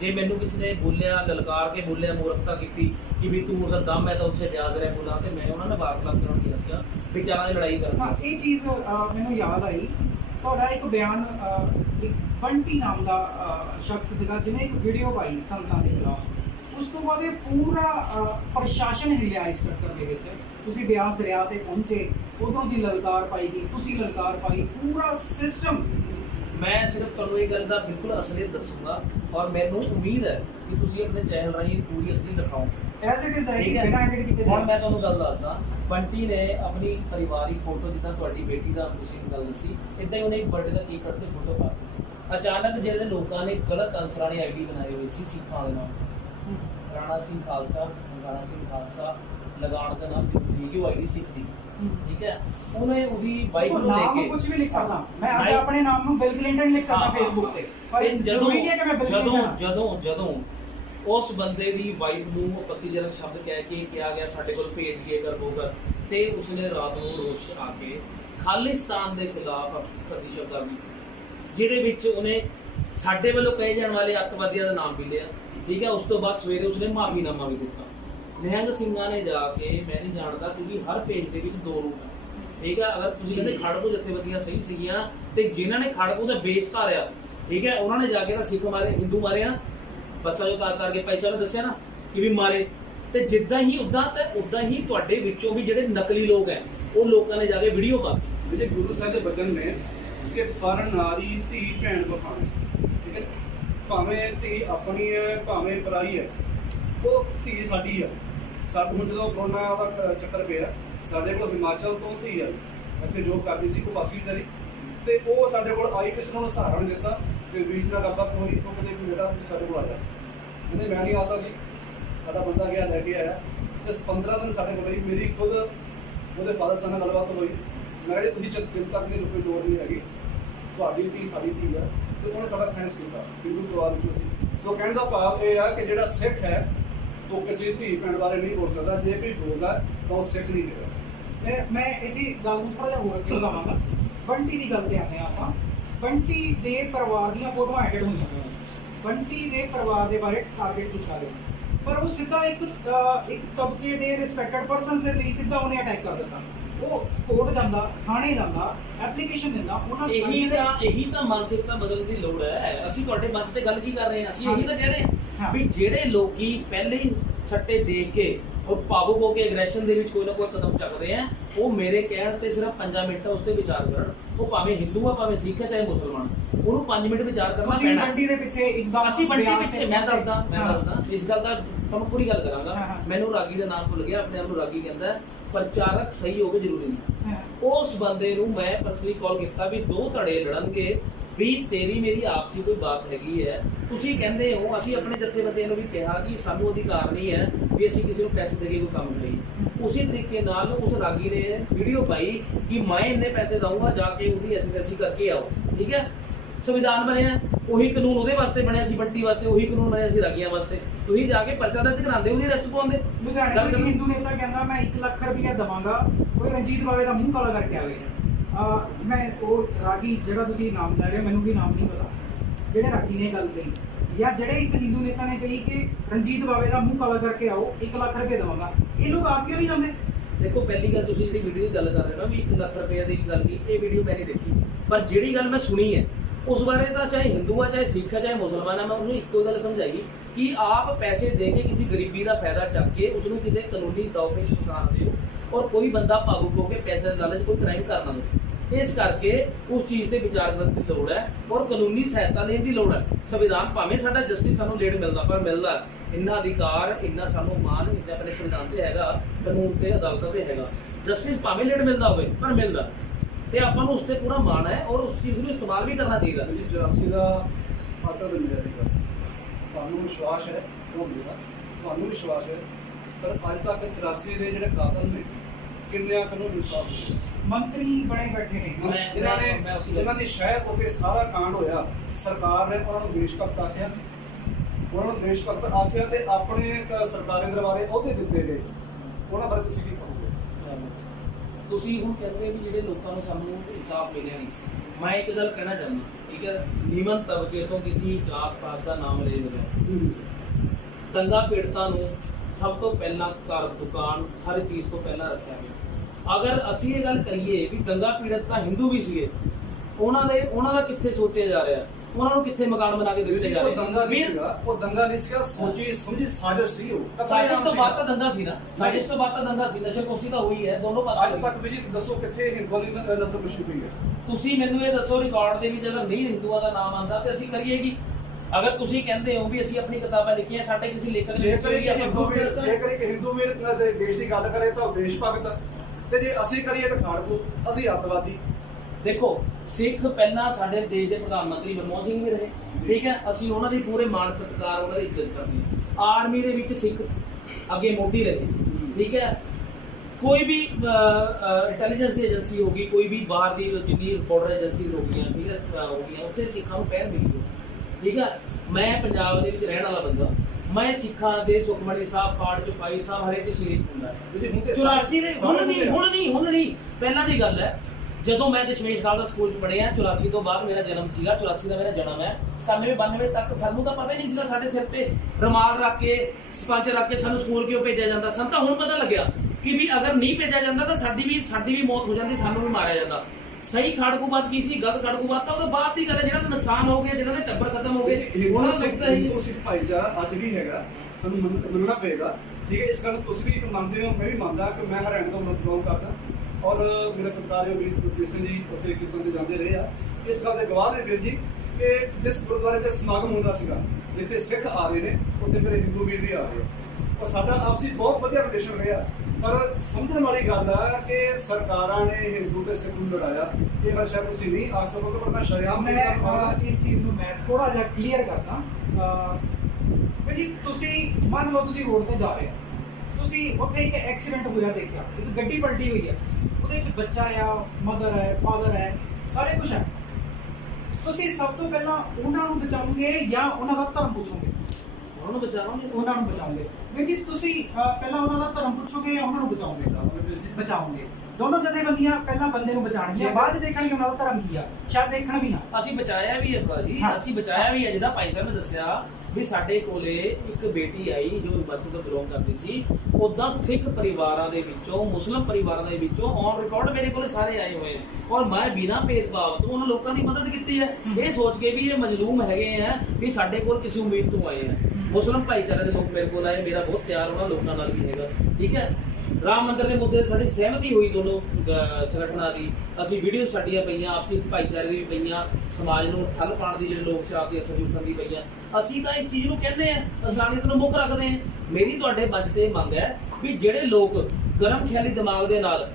ਜੇ ਮੈਨੂੰ ਕਿਸੇ ਨੇ ਬੋਲਿਆ, ਲਲਕਾਰ ਕੇ ਬੋਲਿਆ, ਮੂਰਖਤਾ ਕੀਤੀ ਕਿ ਵੀ ਤੂੰ ਅਗਰ ਦਮ ਹੈ ਤਾਂ ਉੱਥੇ ਜਾਜ਼ ਰਿਹਾ ਬੋਲਾਂ, ਤੇ ਮੈਂ ਉਹਨਾਂ ਨਾਲ ਵਾਰਤਾਲਾਪ ਕਰਨ ਕੀ ਦੱਸਿਆ ਵਿਚਾਰਾਂ ਦੀ ਲੜਾਈ ਕਰਨਾ। ਇਹ ਚੀਜ਼ ਮੈਨੂੰ ਯਾਦ ਆਈ, ਤੁਹਾਡਾ ਇੱਕ ਬਿਆਨ, ਇੱਕ ਬੰਟੀ ਨਾਮ ਦਾ ਸ਼ਖਸ ਸੀਗਾ ਜਿਹਨੇ ਇੱਕ ਵੀਡੀਓ ਪਾਈ ਸੰਤਾਂ ਦੇ ਖਿਲਾਫ। ਉਸ ਤੋਂ ਬਾਅਦ ਇਹ ਪੂਰਾ ਪ੍ਰਸ਼ਾਸਨ ਹਿੱਲਿਆ ਇਸ ਚੱਕਰ ਦੇ ਵਿੱਚ। ਤੁਸੀਂ ਬਿਆਸ ਦਰਿਆ ਤੇ ਪਹੁੰਚੇ, ਉਦੋਂ ਦੀ ਲਲਕਾਰ ਪਾਈ ਗਈ, ਤੁਸੀਂ ਲਲਕਾਰ ਪਾਈ, ਪੂਰਾ ਸਿਸਟਮ। ਮੈਂ ਸਿਰਫ ਤੁਹਾਨੂੰ ਇਹ ਗੱਲ ਦਾ ਬਿਲਕੁਲ ਅਸਲੀਅਤ ਦੱਸੂਗਾ ਔਰ ਮੈਨੂੰ ਉਮੀਦ ਹੈ ਕਿ ਤੁਸੀਂ ਆਪਣੇ ਚੈਨਲ ਰਾਹੀਂ ਪੂਰੀ ਅਸਲੀ ਦਿਖਾਓਗੇ। ਐਜ਼ ਇਟ ਇਜ਼ ਹੈ ਕਿ ਬਿਨਾਂ ਐਡਿਟ ਕੀਤੇ। ਹੁਣ ਮੈਂ ਤੁਹਾਨੂੰ ਗੱਲ ਦੱਸਦਾ, ਬੰਟੀ ਨੇ ਆਪਣੀ ਪਰਿਵਾਰਿਕ ਫੋਟੋ, ਜਿੱਦਾਂ ਤੁਹਾਡੀ ਬੇਟੀ ਦਾ ਤੁਸੀਂ ਗੱਲ ਦੱਸੀ, ਇੱਦਾਂ ਹੀ ਉਹਨੇ ਇੱਕ ਬਰਥਡੇ ਦਾ ਕੇਕ ਕੱਟ ਕੇ ਫੋਟੋ ਪਾ ਦਿੱਤੀ। ਅਚਾਨਕ ਜਿਹੜੇ ਲੋਕਾਂ ਨੇ ਗਲਤ ਅਨਸਰਾਂ ਦੀ ਆਈਡੀ ਬਣਾਈ ਹੋਈ ਸੀ ਸਿੱਖਾਂ ਦੇ ਨਾਮ, ਰਾਣਾ ਸਿੰਘ ਖਾਲਸਾ ਲਗਾਉਣ ਦਾ ਨਾਮ ਵੀਡੀਓ ਆਈਡੀ ਸਿੱਖ ਦੀ, ਠੀਕ ਹੈ। ਉਹਨੇ ਉਹਦੀ ਵਾਈਫ ਨੂੰ ਲੈ ਕੇ ਕੁਝ ਵੀ ਲਿਖ ਸਕਦਾ, ਮੈਂ ਆਪਣੇ ਨਾਮ ਨੂੰ ਬਿਲ ਕਲਿੰਟਨ ਲਿਖ ਸਕਦਾ ਫੇਸਬੁੱਕ ਤੇ, ਪਰ ਜ਼ਰੂਰੀ ਨਹੀਂ ਹੈ ਕਿ ਮੈਂ ਬਿਲ ਕਲਿੰਟਨ। ਜਦੋਂ ਉਸ ਬੰਦੇ ਦੀ ਵਾਈਫ ਨੂੰ ਆਪੱਤੀਜਨਕ ਸ਼ਬਦ ਕਹਿ ਕੇ ਕਿਹਾ ਗਿਆ ਸਾਡੇ ਕੋਲ ਭੇਜ ਕੇ ਕਰ, ਤੇ ਉਸਨੇ ਰਾਤ ਨੂੰ ਰੋਸ਼ ਆ ਕੇ ਖਾਲਿਸਤਾਨ ਦੇ ਖਿਲਾਫ ਪ੍ਰਤੀਸ਼ਬਦਾਰੀ, ਜਿਹਦੇ ਵਿੱਚ ਉਹਨੇ ਸਾਡੇ ਵੱਲੋਂ ਕਹੇ ਜਾਣ ਵਾਲੇ ਅੱਤਵਾਦੀਆਂ ਦਾ ਨਾਮ ਵੀ ਲਿਆ, ਠੀਕ ਹੈ। ਉਸ ਤੋਂ ਬਾਅਦ ਸਵੇਰੇ ਉਸਨੇ ਮਾਫੀਨਾਮਾ ਵੀ ਦਿੱਤਾ। ਨਿਹੰਗ ਸਿੰਘਾਂ ਨੇ ਜਾ ਕੇ, ਮੈਂ ਨਹੀਂ ਜਾਣਦਾ ਕਿਉਂਕਿ ਹਰ ਪੇਜ ਦੇ ਵਿੱਚ 2 ਰੂਪ ਹੈ, ਠੀਕ ਹੈ। ਅਗਰ ਤੁਸੀਂ ਕਹਿੰਦੇ ਖੜਕੂ ਜਥੇਬੰਦੀਆਂ ਸਹੀ ਸੀਗੀਆਂ ਤੇ ਜਿਨ੍ਹਾਂ ਨੇ ਖੜਕੂ ਦਾ ਬੇਸ ਧਾਰਿਆ, ਠੀਕ ਹੈ, ਉਹਨਾਂ ਨੇ ਜਾ ਕੇ ਤਾਂ ਸਿੱਖ ਮਾਰੇ, ਹਿੰਦੂ ਮਾਰੇ ਨਾ, ਬੱਸਾਂ ਜੋ ਕਰਕੇ ਪੈਸਾ ਨੇ ਦੱਸਿਆ ਨਾ ਕਿ ਵੀ ਮਾਰੇ। ਤੇ ਜਿੱਦਾਂ ਹੀ ਉਦਾਂ ਹੀ ਤੁਹਾਡੇ ਵਿੱਚੋਂ ਵੀ ਜਿਹੜੇ ਨਕਲੀ ਲੋਕ ਹੈ ਉਹ ਲੋਕਾਂ ਨੇ ਜਾ ਕੇ ਵੀਡੀਓ ਪਾਤੀ। ਜਿਹੜੇ ਗੁਰੂ ਸਾਹਿਬ ਦੇ ਬਚਨ ਨੇ ਕਿ ਪਰ ਨਾਰੀ ਧੀ ਭੈਣ ਬਖਾਣੇ, ਠੀਕ ਹੈ। ਭਾਵੇਂ ਧੀ ਆਪਣੀ ਹੈ ਭਾਵੇਂ ਪਰਾਈ ਹੈ, ਉਹ ਧੀ ਸਾਡੀ ਹੈ। ਸਾਡੇ ਹੁਣ ਜਦੋਂ ਕਰੋਨਾ ਦਾ ਚੱਕਰ ਪਿਆ, ਸਾਡੇ ਕੋਲ ਹਿਮਾਚਲ ਤੋਂ ਧੀ ਹੈ, ਇੱਥੇ ਜੋਬ ਕਰਦੀ ਸੀ, ਪ੍ਰਵਾਸੀ ਵਿਚਾਰੀ, ਤੇ ਉਹ ਸਾਡੇ ਕੋਲ ਆਈ, ਕਿਸੇ ਨੂੰ ਸਹਾਰਾ ਨਹੀਂ ਦਿੱਤਾ। ਫਿਰ ਵੀਰ ਨਾਲ ਗੱਲਬਾਤ ਹੋਈ, ਉਹ ਕਹਿੰਦੇ ਕਿ ਬੇਟਾ ਸਾਡੇ ਕੋਲ ਆ ਜਾ, ਕਹਿੰਦੇ ਮੈਂ ਨਹੀਂ ਆ ਸਕਦੀ। ਸਾਡਾ ਬੰਦਾ ਗਿਆ, ਲੈ ਕੇ ਆਇਆ, ਤੇ 15 ਦਿਨ ਸਾਡੇ ਕੋਲ ਰਹੀ। ਮੇਰੀ ਖੁਦ ਉਹਦੇ ਫਾਦਰ ਸਾਹਿਬ ਨਾਲ ਗੱਲਬਾਤ ਹੋਈ, ਮੈਂ ਕਿਹਾ ਤੁਸੀਂ ਚਿੰਤਾ ਕਰਨ ਦੀ ਕੋਈ ਲੋੜ ਨਹੀਂ ਹੈਗੀ, ਤੁਹਾਡੀ ਧੀ ਸਾਡੀ ਧੀ ਹੈ। ਤੇ ਉਹਨੇ ਸਾਡਾ ਥੈਂਕਸ ਕੀਤਾ ਹਿੰਦੂ ਪਰਿਵਾਰ ਵਿੱਚੋਂ ਸੀ। ਸੋ ਕਹਿਣ ਦਾ ਭਾਵ ਇਹ ਆ ਕਿ ਜਿਹੜਾ ਸਿੱਖ ਹੈ ਉਹ ਕਿਸੇ ਧੀ ਭੈਣ ਬਾਰੇ ਨਹੀਂ ਬੋਲ ਸਕਦਾ, ਜੇ ਕੋਈ ਬੋਲਦਾ ਤਾਂ ਉਹ ਸਿੱਖ ਨਹੀਂ ਹੈਗਾ। ਮੈਂ ਇਹਦੀ ਗੱਲ ਨੂੰ ਥੋੜਾ ਜਿਹਾ ਹੋਰ ਅੱਗੇ ਵਧਾਵਾਂਗਾ। ਬੰਟੀ ਦੀ ਗੱਲ ਤੇ ਆਉਂਦੇ ਆਪਾਂ। ਬੰਟੀ ਦੇ ਪਰਿਵਾਰ ਦੀਆਂ ਫੋਟੋਆਂ ਐਡਿਟ ਹੋਈਆਂ, ਬੰਟੀ ਦੇ ਪਰਿਵਾਰ ਦੇ ਬਾਰੇ ਟਾਰਗੇਟ ਕੀਤਾ ਗਿਆ, ਪਰ ਉਹ ਸਿੱਧਾ ਇੱਕ ਤਬਕੇ ਦੇ ਰਿਸਪੈਕਟਡ ਪਰਸਨਸ ਦੇ ਲਈ ਸਿੱਧਾ ਉਹਨੇ ਅਟੈਕ ਕਰ ਦਿੱਤਾ। ਉਹ ਕੋਰਟ ਜਾਂਦਾ, ਥਾਣੇ ਜਾਂਦਾ, ਐਪਲੀਕੇਸ਼ਨ ਦਿੰਦਾ, ਉਹਨਾਂ ਇਹੀ ਤਾਂ ਮਾਨਸਿਕਤਾ ਬਦਲਣ ਦੀ ਲੋੜ ਹੈ। ਅਸੀਂ ਤੁਹਾਡੇ ਮੰਚ ਤੇ ਗੱਲ ਕੀ ਕਰ ਰਹੇ ਹਾਂ, ਅਸੀਂ ਇਹੀ ਤਾਂ ਕਹਿ ਰਹੇ ਹਾਂ ਹਾਂ। ਵੀ ਜਿਹੜੇ ਲੋਕੀ ਪਹਿਲੇ ਹੀ ਸੱਟੇ ਦੇਖ ਕੇ ਔਰ ਭਾਵੁਕ ਹੋ ਕੇ ਐਗਰੈਸ਼ਨ ਦੇ ਵਿੱਚ ਕੋਈ ਨਾ ਕੋਈ ਕਦਮ ਚੱਕਦੇ ਆ, ਉਹ ਮੇਰੇ ਕਹਿਣ ਤੇ ਸਿਰਫ 5 ਮਿੰਟ ਉਸ ਤੇ ਵਿਚਾਰ ਕਰਨ। ਉਹ ਭਾਵੇਂ ਹਿੰਦੂ ਆ, ਭਾਵੇਂ ਸਿੱਖ ਆ, ਚਾਹੇ ਮੁਸਲਮਾਨ, ਉਹਨੂੰ 5 ਮਿੰਟ ਵਿਚਾਰ ਕਰਨਾ ਤੁਸੀਂ ਪੈਣਾ। ਬੰਡੀ ਦੇ ਪਿੱਛੇ ਇੱਕਦਮ ਅਸੀਂ ਬੰਟੀ ਬਿਆਨ ਪਿੱਛੇ ਤੇ ਮੈਂ ਦੱਸਦਾ ਇਸ ਗੱਲ ਦਾ ਤੁਹਾਨੂੰ ਪੂਰੀ ਗੱਲ ਕਰਾਂਗਾ। ਹਾਂ, ਹਾਂ। ਮੈਨੂੰ ਰਾਗੀ ਦਾ ਨਾਮ ਭੁੱਲ ਗਿਆ, ਆਪਣੇ ਆਪ ਨੂੰ ਰਾਗੀ ਕਹਿੰਦਾ ਹੈ, ਪ੍ਰਚਾਰਕ ਸਹੀ ਹੋਵੇ ਜ਼ਰੂਰੀ ਨਹੀਂ। ਹਾਂ। ਉਸ ਬੰਦੇ ਨੂੰ ਮੈਂ ਪਰਸਨਲੀ ਕਾਲ ਕੀਤਾ ਵੀ 2 ਧੜੇ ਲੜਨਗੇ ਵੀ ਤੇਰੀ ਮੇਰੀ ਆਪਸੀ ਕੋਈ ਬਾਤ ਹੈਗੀ ਹੈ। ਤੁਸੀਂ ਕਹਿੰਦੇ ਹੋ, ਅਸੀਂ ਆਪਣੇ ਜਥੇਬੰਦੀਆਂ ਨੂੰ ਵੀ ਕਿਹਾ ਕਿ ਸਾਨੂੰ ਅਧਿਕਾਰ ਨਹੀਂ ਹੈ ਵੀ ਅਸੀਂ ਕਿਸੇ ਨੂੰ ਪੈਸੇ ਦੇ ਕੇ ਕੋਈ ਕੰਮ ਕਰੀਏ। ਉਸੇ ਤਰੀਕੇ ਨਾਲ ਉਸ ਰਾਗੀ ਨੇ ਵੀਡੀਓ ਪਾਈ ਕਿ ਮੈਂ ਇੰਨੇ ਪੈਸੇ ਦਊਂਗਾ, ਜਾ ਕੇ ਉਹਦੀ ਐਸੀ ਕਰਕੇ ਆਓ। ਠੀਕ ਹੈ, ਸੰਵਿਧਾਨ ਬਣਿਆ, ਉਹੀ ਕਾਨੂੰਨ ਉਹਦੇ ਵਾਸਤੇ ਬਣਿਆ ਸੀ, ਬੰਟੀ ਵਾਸਤੇ ਉਹੀ ਕਾਨੂੰਨ ਬਣਿਆ ਸੀ ਰਾਗੀਆਂ ਵਾਸਤੇ। ਤੁਸੀਂ ਜਾ ਕੇ ਪਰਚਾ ਦਰਜ ਕਰਾਉਂਦੇ, ਉਹਦੀ ਅਰੈਸਟ ਪਾਉਂਦੇ। ਲੁਧਿਆਣੇ ਦੇ ਹਿੰਦੂ ਨੇਤਾ ਕਹਿੰਦਾ ਮੈਂ 1 ਲੱਖ ਰੁਪਇਆ ਦਵਾਂਗਾ, ਕੋਈ ਰਣਜੀਤ ਬਾਵੇ ਦਾ ਮੂੰਹ ਕਾਲਾ ਕਰਕੇ ਆਵੇ। ਮੈਂ ਉਹ ਰਾਗੀ ਜਿਹੜਾ ਤੁਸੀਂ ਨਾਮ ਲੈ ਰਹੇ ਹੋ, ਮੈਨੂੰ ਵੀ ਨਾਮ ਨਹੀਂ ਪਤਾ, ਜਿਹੜੇ ਰਾਗੀ ਨੇ ਗੱਲ ਕਹੀ ਜਾਂ ਜਿਹੜੇ ਇੱਕ ਹਿੰਦੂ ਨੇਤਾ ਨੇ ਕਹੀ ਕਿ ਰਣਜੀਤ ਬਾਵੇ ਦਾ ਮੂੰਹ ਕਾਲਾ ਕਰਕੇ ਆਓ, 1 ਲੱਖ ਰੁਪਏ ਦਵਾਂਗਾ, ਇਹ ਲੋਕ ਆਪ ਕਿਉਂ ਨਹੀਂ ਜਾਂਦੇ? ਦੇਖੋ, ਪਹਿਲੀ ਗੱਲ ਤੁਸੀਂ ਜਿਹੜੀ ਵੀਡੀਓ ਦੀ ਗੱਲ ਕਰ ਰਹੇ ਹੋ ਨਾ ਵੀ 1 ਲੱਖ ਰੁਪਏ ਦੀ ਗੱਲ ਕੀ, ਇਹ ਵੀਡੀਓ ਮੈਂ ਨਹੀਂ ਦੇਖੀ, ਪਰ ਜਿਹੜੀ ਗੱਲ ਮੈਂ ਸੁਣੀ ਹੈ ਉਸ ਬਾਰੇ ਤਾਂ ਚਾਹੇ ਹਿੰਦੂ ਆ, ਚਾਹੇ ਸਿੱਖ ਆ, ਚਾਹੇ ਮੁਸਲਮਾਨ ਆ, ਮੈਂ ਉਹਨੂੰ ਇੱਕੋ ਗੱਲ ਸਮਝਾਈ ਕਿ ਆਪ ਪੈਸੇ ਦੇ ਕੇ ਕਿਸੇ ਗਰੀਬੀ ਦਾ ਫਾਇਦਾ ਚੱਕ ਕੇ ਉਸ ਨੂੰ ਕਿਤੇ ਕਾਨੂੰਨੀ ਤੌਰ ਤੇ ਫਸਾ ਦਿਓ ਔਰ ਕੋਈ ਬੰਦਾ ਭਾਵੁਕ ਹੋ ਕੇ ਪੈਸੇ ਦੇ ਲਾਲਚ ਕੋਈ ਕ੍ਰਾਈਮ ਕਰ ਨਾ ਦਿਓ। ਇਸ ਕਰਕੇ ਉਸ ਚੀਜ਼ ਤੇ ਵਿਚਾਰ ਕਰਨ ਦੀ ਲੋੜ ਹੈ ਔਰ ਕਾਨੂੰਨੀ ਸਹਾਇਤਾ ਲੈਣ ਦੀ ਲੋੜ ਹੈ। ਸੰਵਿਧਾਨ ਭਾਵੇਂ ਸਾਡਾ ਜਸਟਿਸ ਸਾਨੂੰ ਲੇਟ ਮਿਲਦਾ, ਪਰ ਮਿਲਦਾ। ਇੰਨਾ ਅਧਿਕਾਰ, ਇੰਨਾ ਸਾਨੂੰ ਮਾਣ ਇੰਨਾ ਆਪਣੇ ਸੰਵਿਧਾਨ ਤੇ ਹੈਗਾ, ਕਾਨੂੰਨ ਤੇ ਅਦਾਲਤਾਂ ਤੇ ਹੈਗਾ। ਜਸਟਿਸ ਭਾਵੇਂ ਲੇਟ ਮਿਲਦਾ ਹੋਵੇ ਪਰ ਮਿਲਦਾ, ਤੇ ਆਪਾਂ ਨੂੰ ਉਸ ਤੇ ਪੂਰਾ ਮਾਣ ਹੈ ਔਰ ਉਸ ਚੀਜ਼ ਨੂੰ ਇਸਤੇਮਾਲ ਵੀ ਕਰਨਾ ਚਾਹੀਦਾ। 84 ਦਾ ਫਾਟਾ ਬਣ ਜਾਏਗਾ। ਤੁਹਾਨੂੰ ਵਿਸ਼ਵਾਸ ਹੈ ਤੁਹਾਨੂੰ ਵਿਸ਼ਵਾਸ ਹੈ, ਪਰ ਅੱਜ ਤੱਕ 84 ਦੇ ਜਿਹੜੇ ਕਾਤਲ ਨੇ ਕਿੰਨਿਆਂ ਨੂੰ ਇਨਸਾਫ ਮਿਲਿਆ? ਮੰਤਰੀ ਬਣੇ ਬੈਠੇ ਨੇ, ਜਿਨ੍ਹਾਂ ਦੀ ਸ਼ਹਿਰ ਉੱਤੇ ਸਾਰਾ ਕਾਂਡ ਹੋਇਆ, ਸਰਕਾਰ ਨੇ ਉਹਨਾਂ ਨੂੰ ਦੇਸ਼ ਭਗਤ ਆਖਿਆ, ਤੇ ਆਪਣੇ ਸਰਕਾਰੀ ਦਰਬਾਰੇ ਅਹੁਦੇ ਦਿੱਤੇ ਗਏ। ਉਹਨਾਂ ਬਾਰੇ ਤੁਸੀਂ ਕੀ ਕਹੋਗੇ? ਤੁਸੀਂ ਹੁਣ ਕਹਿੰਦੇ ਵੀ ਜਿਹੜੇ ਲੋਕਾਂ ਨੂੰ ਸਾਨੂੰ ਇਨਸਾਫ ਮਿਲਿਆ ਨਹੀਂ, ਮੈਂ ਇੱਕ ਗੱਲ ਕਹਿਣਾ ਚਾਹੁੰਦਾ, ਠੀਕ ਹੈ, ਨੀਮਨ ਤਬਕੇ ਤੋਂ ਕਿਸੇ ਜਾਤ ਪਾਤ ਦਾ ਨਾਮ ਲੈ ਬਗੈਰ ਦੰਗਾ ਪੀੜਤਾਂ ਨੂੰ ਸਭ ਤੋਂ ਪਹਿਲਾਂ ਘਰ, ਦੁਕਾਨ, ਹਰ ਚੀਜ਼ ਤੋਂ ਪਹਿਲਾਂ ਰੱਖਿਆ ਗਿਆ। ਅਗਰ ਅਸੀਂ ਇਹ ਗੱਲ ਕਰੀਏ ਵੀ ਦੰਗਾ ਪੀੜਤ ਤਾਂ ਹਿੰਦੂ ਵੀ ਸੀਗੇ, ਉਹਨਾਂ ਦਾ ਕਿੱਥੇ ਸੋਚਿਆ ਜਾ ਰਿਹਾ, ਉਹਨਾਂ ਨੂੰ ਕਿੱਥੇ ਮਕਾਨ ਬਣਾ ਕੇ ਦਿੱਤੇ ਜਾ ਰਹੇ? ਉਹ ਦੰਗਾ ਨਹੀਂ ਸੀਗਾ, ਸੋਚੀ ਸਮਝੀ ਸਾਜ਼ਿਸ਼ ਸੀ। ਉਹ ਸਾਜ਼ਿਸ਼ ਤੋਂ ਬਾਅਦ ਤਾਂ ਦੰਗਾ ਸੀ ਨਾ, ਨਸ਼ਾਖੋਰੀ ਤਾਂ ਹੋਈ ਹੈ ਦੋਨੋਂ ਪਾਸੇ। ਅੱਜ ਤੱਕ ਵੀ ਜੀ ਦੱਸੋ ਕਿੱਥੇ ਹਿੰਦੂਆਂ ਦੀ ਨਸਲਕੁਸ਼ੀ ਹੋਈ ਹੈ? ਤੁਸੀਂ ਮੈਨੂੰ ਇਹ ਦੱਸੋ, ਰਿਕਾਰਡ ਦੇ ਵਿੱਚ ਅਗਰ ਨਹੀਂ ਹਿੰਦੂਆਂ ਦਾ ਨਾਮ ਆਉਂਦਾ ਤੇ ਅਸੀਂ ਕਰੀਏ ਕੀ? ਅਗਰ ਤੁਸੀਂ ਕਹਿੰਦੇ ਹੋ ਵੀ ਅਸੀਂ ਆਪਣੀ ਕਿਤਾਬਾਂ ਲਿਖੀਆਂ, ਸਾਡੇ ਕਿਸੇ ਲੇਖਕ ਨੇ ਜੇਕਰ ਇੱਕ ਹਿੰਦੂ ਵੀਰ ਦੇਸ਼ ਦੀ ਗੱਲ ਕਰੇ ਤਾਂ ਉਹ ਦੇਸ਼ ਭਗਤ, ਤੇ ਜੇ ਅਸੀਂ ਕਰੀਏ ਤਾਂ ਖਾੜਕੂ, ਅਸੀਂ ਅੱਤਵਾਦੀ। ਦੇਖੋ, ਸਿੱਖ ਪਹਿਲਾਂ ਸਾਡੇ ਦੇਸ਼ ਦੇ ਪ੍ਰਧਾਨ ਮੰਤਰੀ ਮਨਮੋਹਨ ਸਿੰਘ ਵੀ ਰਹੇ, ਠੀਕ ਹੈ, ਅਸੀਂ ਉਹਨਾਂ ਦੀ ਪੂਰੇ ਮਾਣ ਸਤਿਕਾਰ, ਉਹਨਾਂ ਦੀ ਇੱਜ਼ਤ ਕਰਦੇ ਹਾਂ। ਆਰਮੀ ਦੇ ਵਿੱਚ ਸਿੱਖ ਅੱਗੇ ਮੋਢੀ ਰਹੇ, ਠੀਕ ਹੈ। ਕੋਈ ਵੀ ਇੰਟੈਲੀਜੈਂਸ ਦੀ ਏਜੰਸੀ ਹੋਗੀ, ਕੋਈ ਵੀ ਬਾਹਰ ਦੀ ਜਿੰਨੀ ਰਿਪੋਰਟਰ ਏਜੰਸੀਜ਼ ਹੋ ਗਈਆਂ, ਠੀਕ ਹੈ, ਉੱਥੇ ਸਿੱਖਾਂ ਨੂੰ ਪਹਿਲ ਮਿਲੀ ਹੈ, ਠੀਕ ਹੈ। ਮੈਂ ਪੰਜਾਬ ਦੇ ਵਿੱਚ ਰਹਿਣ ਵਾਲਾ ਬੰਦਾ, ਮੈਂ ਸਿੱਖਾਂ ਦੇ ਸੁਖਮਣੀ ਸਾਹਿਬ, ਪਾਠ ਚੁਪਾਈ ਸਾਹਿਬ ਹਰੇ ਤੇ ਸ਼ਰੀਕ ਹੁੰਦਾ ਹੈ। 84 ਦੇ ਹੁਣ ਨਹੀਂ ਪਹਿਲਾਂ ਦੀ ਗੱਲ ਹੈ, ਜਦੋਂ ਮੈਂ ਦਸ਼ਮੇਸ਼ ਖਾਲਸਾ ਸਕੂਲ 'ਚ ਪੜ੍ਹਿਆ, 84 ਤੋਂ ਬਾਅਦ ਮੇਰਾ ਜਨਮ ਸੀਗਾ, 84 ਦਾ ਮੇਰਾ ਜਨਮ ਹੈ। 91-92 ਤੱਕ ਸਾਨੂੰ ਤਾਂ ਪਤਾ ਹੀ ਨਹੀਂ ਸੀਗਾ, ਸਾਡੇ ਸਿਰ ਤੇ ਰੁਮਾਲ ਰੱਖ ਕੇ, ਸਪੰਜ ਰੱਖ ਕੇ ਸਾਨੂੰ ਸਕੂਲ ਕਿਉਂ ਭੇਜਿਆ ਜਾਂਦਾ। ਸਾਨੂੰ ਤਾਂ ਹੁਣ ਪਤਾ ਲੱਗਿਆ ਕਿ ਵੀ ਅਗਰ ਨਹੀਂ ਭੇਜਿਆ ਜਾਂਦਾ ਤਾਂ ਸਾਡੀ ਵੀ ਮੌਤ ਹੋ ਜਾਂਦੀ, ਸਾਨੂੰ ਵੀ ਮਾਰਿਆ ਜਾਂਦਾ। ਸਹੀ ਖਾੜਕੂਬਾਦ ਕੀ ਸੀ, ਗਲਤ ਖਾੜਕੂਬਾਦ ਤਾਂ ਉਹਦੇ ਬਾਅਦ ਦੀ ਗੱਲ ਹੈ। ਜਿਹੜਾ ਤਾਂ ਨੁਕਸਾਨ ਹੋ ਗਿਆ, ਜਿਹਨਾਂ ਦੇ ਟੱਬਰ ਖਤਮ ਹੋ ਗਏ, ਉਹਨਾਂ ਨੂੰ ਸਿੱਖ ਹੀ ਸਿੱਖ ਭਾਈਚਾਰਾ ਅੱਜ ਵੀ ਹੈਗਾ, ਸਾਨੂੰ ਮੰਨਣਾ ਪਏਗਾ, ਠੀਕ ਹੈ। ਇਸ ਗੱਲ ਤੁਸੀਂ ਵੀ ਮੰਨਦੇ ਹੋ, ਮੈਂ ਵੀ ਮੰਨਦਾ ਕਿ ਮੈਂ ਹਰਿਆਣਾ ਤੋਂ ਬਿਲੋਂਗ ਕਰਦਾ ਔਰ ਮੇਰੇ ਸਰਕਾਰੀ ਵੀਰ ਗੁਰਪ੍ਰੀਤ ਸਿੰਘ ਜੀ ਉੱਥੇ ਕੀਰਤਨ ਤੇ ਜਾਂਦੇ ਰਹੇ ਆ। ਇਸ ਗੱਲ ਦੇ ਗਵਾਹ ਨੇ ਵੀਰ ਜੀ ਕਿ ਜਿਸ ਗੁਰਦੁਆਰੇ 'ਚ ਸਮਾਗਮ ਹੁੰਦਾ ਸੀਗਾ, ਜਿੱਥੇ ਸਿੱਖ ਆ ਰਹੇ ਨੇ ਉੱਥੇ ਮੇਰੇ ਹਿੰਦੂ ਵੀਰ ਵੀ ਆ ਰਹੇ ਔਰ ਸਾਡਾ ਆਪਸੀ ਬਹੁਤ ਵਧੀਆ ਰਿਲੇਸ਼ਨ ਰਿਹਾ। ਪਰ ਸਮਝਣ ਵਾਲੀ ਗੱਲ ਆ ਕਿ ਸਰਕਾਰਾਂ ਨੇ ਹਿੰਦੂ ਤੇ ਸਿੱਖ ਨੂੰ ਲੜਾਇਆ, ਇਹ ਗੱਲ ਸ਼ਾਇਦ ਤੁਸੀਂ ਨਹੀਂ ਆ ਸਕੋਗੇ, ਪਰ ਮੈਂ ਸ਼ਰੇਆਮ ਇਸ ਚੀਜ਼ ਨੂੰ ਮੈਂ ਥੋੜਾ ਜਿਹਾ ਕਲੀਅਰ ਕਰਦਾ। ਜੀ ਤੁਸੀਂ ਮੰਨ ਲਓ ਤੁਸੀਂ ਰੋਡ ਤੇ ਜਾ ਰਹੇ ਹੋ, ਤੁਸੀਂ ਉੱਥੇ ਇੱਕ ਐਕਸੀਡੈਂਟ ਹੋਇਆ ਦੇਖਿਆ, ਇੱਕ ਗੱਡੀ ਪਲਟੀ ਹੋਈ ਹੈ, ਉਹਦੇ ਵਿੱਚ ਬੱਚਾ ਆ, ਮਦਰ ਹੈ, ਫਾਦਰ ਹੈ, ਸਾਰੇ ਕੁਝ ਹੈ। ਤੁਸੀਂ ਸਭ ਤੋਂ ਪਹਿਲਾਂ ਉਹਨਾਂ ਨੂੰ ਬਚਾਓਗੇ ਜਾਂ ਉਹਨਾਂ ਦਾ ਧਰਮ ਪੁੱਛੋਗੇ? ਉਹਨਾਂ ਨੂੰ ਬਚਾਓਗੇ। ਵੀਰ ਜੀ ਤੁਸੀਂ ਪਹਿਲਾਂ ਉਹਨਾਂ ਦਾ ਧਰਮ ਪੁੱਛੋਗੇ ਜਾਂ ਉਹਨਾਂ ਨੂੰ ਬਚਾਓਗੇ? ਦੋਨੋਂ ਜਥੇਬੰਦੀਆਂ ਪਹਿਲਾਂ ਬੰਦੇ ਨੂੰ ਬਚਾਣਗੀਆਂ, ਬਾਅਦ ਚ ਦੇਖਣਗੇ ਉਹਨਾਂ ਦਾ ਧਰਮ ਕੀ ਆ, ਸ਼ਾਇਦ ਦੇਖਣ ਵੀ ਨਾ। ਅਸੀਂ ਬਚਾਇਆ ਵੀ ਹੈ ਭਾਜੀ, ਹਾਂ। ਅਸੀਂ ਬਚਾਇਆ ਵੀ ਹੈ। ਜਿਹਦਾ ਭਾਈ ਸਾਹਿਬ ਨੇ ਦੱਸਿਆ ਵੀ ਸਾਡੇ ਕੋਲੇ ਇੱਕ ਬੇਟੀ ਆਈ ਜੋ ਹਿਮਾਚਲ ਤੋਂ ਬਿਲੋਂਗ ਕਰਦੀ ਸੀ, ਉਦਾਂ ਸਿੱਖ ਪਰਿਵਾਰਾਂ ਦੇ ਵਿੱਚੋਂ, ਮੁਸਲਮ ਪਰਿਵਾਰਾਂ ਦੇ ਵਿੱਚੋਂ ਔਨ ਰਿਕਾਰਡ ਮੇਰੇ ਕੋਲੇ ਸਾਰੇ ਆਏ ਹੋਏ ਨੇ, ਔਰ ਮੈਂ ਬਿਨਾਂ ਭੇਦਭਾਵ ਤੋਂ ਉਹਨਾਂ ਲੋਕਾਂ ਦੀ ਮਦਦ ਕੀਤੀ ਹੈ, ਇਹ ਸੋਚ ਕੇ ਵੀ ਇਹ ਮਜ਼ਲੂਮ ਹੈਗੇ ਆ ਵੀ ਸਾਡੇ ਕੋਲ ਕਿਸੇ ਉਮੀਦ ਤੋਂ ਆਏ ਆ। ਮੁਸਲਮ ਭਾਈਚਾਰੇ ਦੇ ਲੋਕ ਮੇਰੇ ਕੋਲ ਆਏ, ਮੇਰਾ ਬਹੁਤ ਪਿਆਰ ਉਹਨਾਂ ਲੋਕਾਂ ਨਾਲ ਵੀ ਹੈਗਾ, ਠੀਕ ਹੈ। ਰਾਮ ਮੰਦਿਰ ਦੇ ਮੁੱਦੇ ਸਾਡੀ ਸਹਿਮਤੀ ਹੋਈ ਦੋਨੋਂ ਸੰਗਠਨਾਂ ਦੀ, ਅਸੀਂ ਵੀਡੀਓ ਸਾਡੀਆਂ ਪਈਆਂ, ਆਪਸੀ ਭਾਈਚਾਰੇ ਦੀ ਵੀ ਪਈਆਂ, ਸਮਾਜ ਨੂੰ ਠੱਲ ਪਾਉਣ ਦੀ ਜਿਹੜੇ ਲੋਕ ਚਾਹ ਦੀ ਅਸਰ ਉਠਣ ਦੀ ਪਈਆਂ। ਅਸੀਂ ਤਾਂ ਇਸ ਚੀਜ਼ ਨੂੰ ਕਹਿੰਦੇ ਆ, ਅਸਾਨੀਅਤ ਨੂੰ ਮੁੱਖ ਰੱਖਦੇ ਆ। ਮੇਰੀ ਤੁਹਾਡੇ ਮੰਚ ਤੇ ਮੰਗ ਹੈ ਵੀ ਜਿਹੜੇ ਲੋਕ ਗਰਮ ਖਿਆਲੀ ਦਿਮਾਗ ਦੇ ਨਾਲ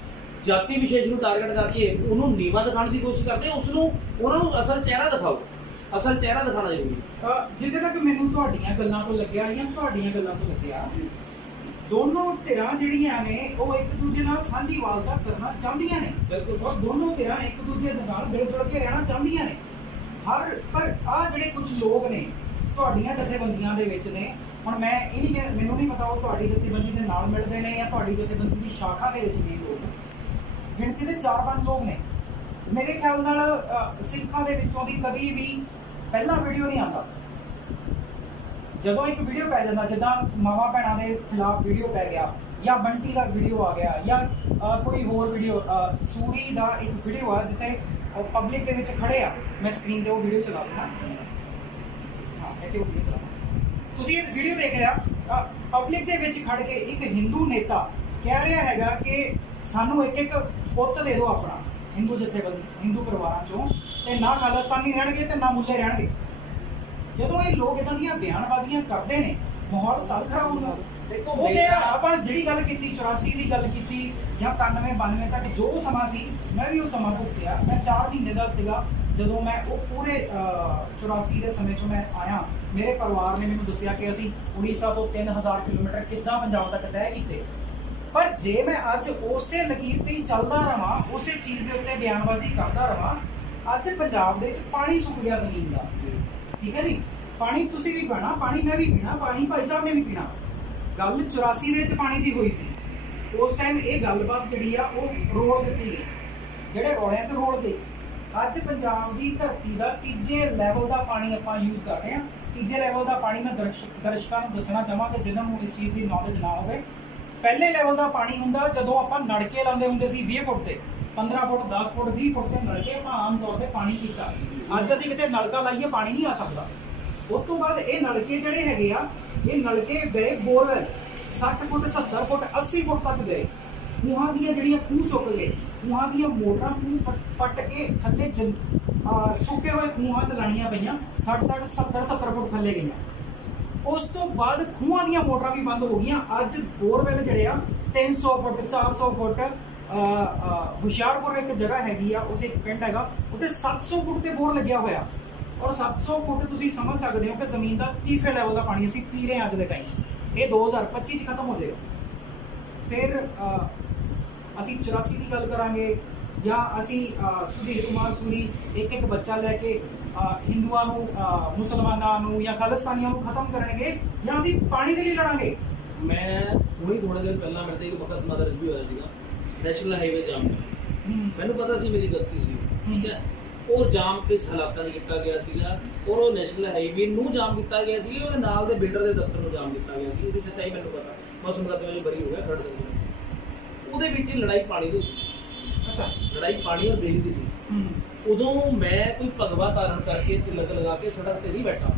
ਜਾਤੀ ਵਿਸ਼ੇਸ਼ ਨੂੰ ਟਾਰਗੇਟ ਕਰਕੇ ਉਹਨੂੰ ਨੀਵਾਂ ਦਿਖਾਉਣ ਦੀ ਕੋਸ਼ਿਸ਼ ਕਰਦੇ ਆ, ਉਹਨਾਂ ਨੂੰ ਅਸਲ ਚਿਹਰਾ ਦਿਖਾਓ, ਅਸਲ ਚਿਹਰਾ ਦਿਖਾਉਣਾ ਜ਼ਰੂਰੀ ਹੈ। ਜਿੱਥੇ ਤੱਕ ਮੈਨੂੰ ਤੁਹਾਡੀਆਂ ਗੱਲਾਂ ਤੋਂ ਲੱਗਿਆ ਜਾਂ ਤੁਹਾਡੀਆਂ ਗੱਲਾਂ ਤੋਂ ਲੱਗਿਆ, ਦੋਨੋਂ ਧਿਰਾਂ ਜਿਹੜੀਆਂ ਨੇ ਉਹ ਇੱਕ ਦੂਜੇ ਨਾਲ ਸਾਂਝੀਵਾਲਤਾ ਕਰਨਾ ਚਾਹੁੰਦੀਆਂ ਨੇ, ਔਰ ਦੋਨੋਂ ਧਿਰਾਂ ਇੱਕ ਦੂਜੇ ਦੇ ਨਾਲ ਮਿਲ ਜੁਲ ਕੇ ਰਹਿਣਾ ਚਾਹੁੰਦੀਆਂ ਨੇ। ਪਰ ਆਹ ਜਿਹੜੇ ਕੁਝ ਲੋਕ ਨੇ ਤੁਹਾਡੀਆਂ ਜਥੇਬੰਦੀਆਂ ਦੇ ਵਿੱਚ ਨੇ, ਹੁਣ ਮੈਂ ਇਹ ਨਹੀਂ ਕਹਿ, ਮੈਨੂੰ ਨਹੀਂ ਪਤਾ ਉਹ ਤੁਹਾਡੀ ਜਥੇਬੰਦੀ ਦੇ ਨਾਲ ਮਿਲਦੇ ਨੇ ਜਾਂ ਤੁਹਾਡੀ ਜਥੇਬੰਦੀ ਦੀ ਸ਼ਾਖਾ ਦੇ ਵਿੱਚ ਨੇ ਲੋਕ, ਗਿਣਤੀ ਦੇ 4-5 ਲੋਕ ਨੇ। ਮੇਰੇ ਖਿਆਲ ਨਾਲ ਸਿੱਖਾਂ ਦੇ ਵਿੱਚੋਂ ਦੀ ਕਦੀ ਵੀ ਪਹਿਲਾ ਵੀਡੀਓ ਨਹੀਂ ਆਉਂਦਾ। ਜਦੋਂ ਇੱਕ ਵੀਡੀਓ ਪੈ ਜਾਂਦਾ, ਜਿੱਦਾਂ ਮਾਵਾਂ ਭੈਣਾਂ ਦੇ ਖਿਲਾਫ ਵੀਡੀਓ ਪੈ ਗਿਆ, ਜਾਂ ਬੰਟੀ ਦਾ ਵੀਡੀਓ ਆ ਗਿਆ, ਜਾਂ ਕੋਈ ਹੋਰ ਵੀਡੀਓ, ਸੂਰੀ ਦਾ ਇੱਕ ਵੀਡੀਓ ਆ ਜਿੱਥੇ ਪਬਲਿਕ ਦੇ ਵਿੱਚ ਖੜੇ ਆ, ਮੈਂ ਸਕਰੀਨ ਤੇ ਉਹ ਵੀਡੀਓ ਚਲਾ ਦਿੰਦਾ, ਹਾਂ ਇੱਥੇ ਉਹ ਵੀਡੀਓ ਚਲਾ, ਤੁਸੀਂ ਇਹ ਵੀਡੀਓ ਦੇਖ ਰਿਹਾ, ਪਬਲਿਕ ਦੇ ਵਿੱਚ ਖੜ ਕੇ ਇੱਕ ਹਿੰਦੂ ਨੇਤਾ ਕਹਿ ਰਿਹਾ ਹੈਗਾ ਕਿ ਸਾਨੂੰ ਇੱਕ ਪੁੱਤ ਦੇ ਦਿਓ ਆਪਣਾ, ਹਿੰਦੂ ਜਥੇਬੰਦੀ, ਹਿੰਦੂ ਪਰਿਵਾਰਾਂ ਚੋਂ, ਤੇ ਨਾ ਖਾਲਿਸਤਾਨੀ ਰਹਿਣਗੇ ਤੇ ਨਾ ਮੁੱਲੇ ਰਹਿਣਗੇ। ਜਦੋਂ ਇਹ ਲੋਕ ਇਹਨਾਂ ਦੀਆਂ ਬਿਆਨਬਾਜ਼ੀਆਂ ਕਰਦੇ ਨੇ, ਮਾਹੌਲ ਤਦ ਖਰਾਬ ਹੁੰਦਾ। ਦੇਖੋ ਉਹਦੇ ਆਪਾਂ ਜਿਹੜੀ ਗੱਲ ਕੀਤੀ, 84 ਦੀ ਗੱਲ ਕੀਤੀ ਜਾਂ 91-92 ਤੱਕ ਜੋ ਸਮਾਂ ਸੀ, ਮੈਂ ਵੀ ਉਹ ਸਮਾਂ ਭੁਗਤਿਆ। ਮੈਂ 4 ਮਹੀਨੇ ਦਾ ਸੀਗਾ ਜਦੋਂ ਮੈਂ ਉਹ ਪੂਰੇ 84 ਦੇ ਸਮੇਂ 'ਚੋਂ ਮੈਂ ਆਇਆ। ਮੇਰੇ ਪਰਿਵਾਰ ਨੇ ਮੈਨੂੰ ਦੱਸਿਆ ਕਿ ਅਸੀਂ ਉੜੀਸਾ ਤੋਂ 3000 ਕਿਲੋਮੀਟਰ ਕਿੱਦਾਂ ਪੰਜਾਬ ਤੱਕ ਤੈਅ ਕੀਤੇ। ਪਰ ਜੇ ਮੈਂ ਅੱਜ ਉਸੇ ਲਕੀਰ ਤੇ ਹੀ ਚੱਲਦਾ ਰਵਾਂ, ਉਸੇ ਚੀਜ਼ ਦੇ ਉੱਤੇ ਬਿਆਨਬਾਜ਼ੀ ਕਰਦਾ ਰਵਾਂ, ਅੱਜ ਪੰਜਾਬ ਦੇ ਵਿੱਚ ਪਾਣੀ ਸੁੱਕ ਗਿਆ ਜ਼ਮੀਨ ਦਾ, ਠੀਕ ਹੈ ਜੀ। ਪਾਣੀ ਤੁਸੀਂ ਵੀ ਪੀਣਾ, ਪਾਣੀ ਮੈਂ ਵੀ ਪੀਣਾ, ਪਾਣੀ ਭਾਈ ਸਾਹਿਬ ਨੇ ਵੀ ਪੀਣਾ। ਗੱਲ 84 ਦੇ ਵਿੱਚ ਪਾਣੀ ਦੀ ਹੋਈ ਸੀ, ਉਸ ਟਾਈਮ ਇਹ ਗੱਲਬਾਤ ਜਿਹੜੀ ਆ ਉਹ ਰੋਲ ਦਿੱਤੀ ਗਈ, ਜਿਹੜੇ ਰੋਲਿਆਂ 'ਚ ਰੋਲ ਗਏ। ਅੱਜ ਪੰਜਾਬ ਦੀ ਧਰਤੀ ਦਾ ਤੀਜੇ ਲੈਵਲ ਦਾ ਪਾਣੀ ਆਪਾਂ ਯੂਜ਼ ਕਰ ਰਹੇ ਹਾਂ। ਤੀਜੇ ਲੈਵਲ ਦਾ ਪਾਣੀ ਮੈਂ ਦਰਸ਼ਕਾਂ ਨੂੰ ਦੱਸਣਾ ਚਾਹਾਂਗਾ ਜਿਨ੍ਹਾਂ ਨੂੰ ਇਸ ਚੀਜ਼ ਦੀ ਨੌਲੇਜ ਨਾ ਹੋਵੇ। ਪਹਿਲੇ ਲੈਵਲ ਦਾ ਪਾਣੀ ਹੁੰਦਾ ਜਦੋਂ ਆਪਾਂ ਨਲਕੇ ਲਾਉਂਦੇ ਹੁੰਦੇ ਸੀ 20 ਫੁੱਟ ਤੇ, 15 ਫੁੱਟ, 10 ਫੁੱਟ, 20 ਫੁੱਟ ਤੇ ਨਲਕੇ ਆਪਾਂ ਆਮ ਤੌਰ ਤੇ ਪਾਣੀ ਪੀਤਾ। ਅੱਜ ਅਸੀਂ ਕਿਤੇ ਨਲਕਾ ਲਾਈਏ ਪਾਣੀ ਨਹੀਂ ਆ ਸਕਦਾ। ਉਸ ਤੋਂ ਬਾਅਦ ਇਹ ਨਲਕੇ ਜਿਹੜੇ ਹੈਗੇ ਆ, ਇਹ ਨਲਕੇ ਗਏ ਬੋਰਵੈਲ 60 ਫੁੱਟ, 70 ਫੁੱਟ, 80 ਫੁੱਟ ਤੱਕ ਗਏ। ਖੂਹਾਂ ਦੀਆਂ ਜਿਹੜੀਆਂ ਖੂਹ ਸੁੱਕ ਗਏ, ਖੂਹਾਂ ਦੀਆਂ ਮੋਟਰਾਂ ਖੂਹ ਪੱਟ ਕੇ ਥੱਲੇ ਸੁੱਕੇ ਹੋਏ ਖੂਹਾਂ ਚਲਾਣੀਆਂ ਪਈਆਂ, 60-60, 70-70 ਫੁੱਟ ਥੱਲੇ ਗਈਆਂ। ਉਸ ਤੋਂ ਬਾਅਦ ਖੂਹਾਂ ਦੀਆਂ ਮੋਟਰਾਂ ਵੀ ਬੰਦ ਹੋ ਗਈਆਂ। ਅੱਜ ਬੋਰਵੈਲ ਜਿਹੜੇ ਆ 300 ਫੁੱਟ, 400 ਫੁੱਟ, ਹੁਸ਼ਿਆਰਪੁਰ ਇੱਕ ਜਗ੍ਹਾ ਹੈਗੀ ਆ, ਉੱਥੇ ਇੱਕ ਪਿੰਡ ਹੈਗਾ, ਉੱਥੇ 700 ਫੁੱਟ ਤੇ ਬੋਰ ਲੱਗਿਆ ਹੋਇਆ। ਔਰ 700 ਫੁੱਟ ਤੁਸੀਂ ਸਮਝ ਸਕਦੇ ਹੋ ਕਿ ਜ਼ਮੀਨ ਦਾ ਤੀਸਰੇ ਲੈਵਲ ਦਾ ਪਾਣੀ ਅਸੀਂ ਪੀ ਰਹੇ ਹਾਂ ਅੱਜ ਦੇ ਟਾਈਮ 'ਚ। ਇਹ 2025 'ਚ ਖਤਮ ਹੋ ਜਾਏਗਾ। ਫਿਰ ਅਸੀਂ 84 ਦੀ ਗੱਲ ਕਰਾਂਗੇ, ਜਾਂ ਅਸੀਂ ਸੁਧੀਰ ਕੁਮਾਰ ਸੂਰੀ ਇੱਕ ਬੱਚਾ ਲੈ ਕੇ ਹਿੰਦੂਆਂ ਨੂੰ, ਮੁਸਲਮਾਨਾਂ ਨੂੰ ਜਾਂ ਖਾਲਿਸਤਾਨੀਆਂ ਨੂੰ ਖਤਮ ਕਰਨਗੇ, ਜਾਂ ਅਸੀਂ ਪਾਣੀ ਦੇ ਲਈ ਲੜਾਂਗੇ। ਮੈਂ ਹੁਣੀ ਥੋੜੇ ਦਿਨ ਪਹਿਲਾਂ ਮੇਰੇ ਤੇ ਇੱਕ ਮੁਕੱਦਮਾ ਦਰਜ ਵੀ ਹੋਇਆ ਸੀਗਾ ਨੈਸ਼ਨਲ ਹਾਈਵੇ ਜਾਮ। ਮੈਨੂੰ ਪਤਾ ਸੀ ਮੇਰੀ ਗਲਤੀ ਸੀ, ਠੀਕ ਹੈ। ਉਹ ਜਾਮ ਕਿਸ ਹਾਲਾਤਾਂ 'ਚ ਕੀਤਾ ਗਿਆ ਸੀਗਾ, ਔਰ ਉਹ ਨੈਸ਼ਨਲ ਹਾਈਵੇ ਨੂੰ ਜਾਮ ਕੀਤਾ ਗਿਆ ਸੀ, ਉਹਦੇ ਨਾਲ ਦੇ ਬਿਲਡਰ ਦੇ ਦਫ਼ਤਰ ਨੂੰ ਜਾਮ ਕੀਤਾ ਗਿਆ ਸੀ। ਇਹਦੀ ਸੱਚਾਈ ਮੈਨੂੰ ਪਤਾ, ਮੈਂ ਉਸ ਮੁਕੱਦਮੇ 'ਚ ਬਰੀ ਹੋ ਗਿਆ, ਖੜ ਦਿੰਦਾ। ਉਹਦੇ ਵਿੱਚ ਲੜਾਈ ਪਾਣੀ ਦੀ ਸੀ। ਅੱਛਾ, ਲੜਾਈ ਪਾਣੀ ਔਰ ਬਿਜਲੀ ਦੀ ਸੀ। ਉਦੋਂ ਮੈਂ ਕੋਈ ਭਗਵਾ ਧਾਰਨ ਕਰਕੇ ਤਿਲਕ ਲਗਾ ਕੇ ਸੜਕ ਤੇ ਨਹੀਂ ਬੈਠਾ।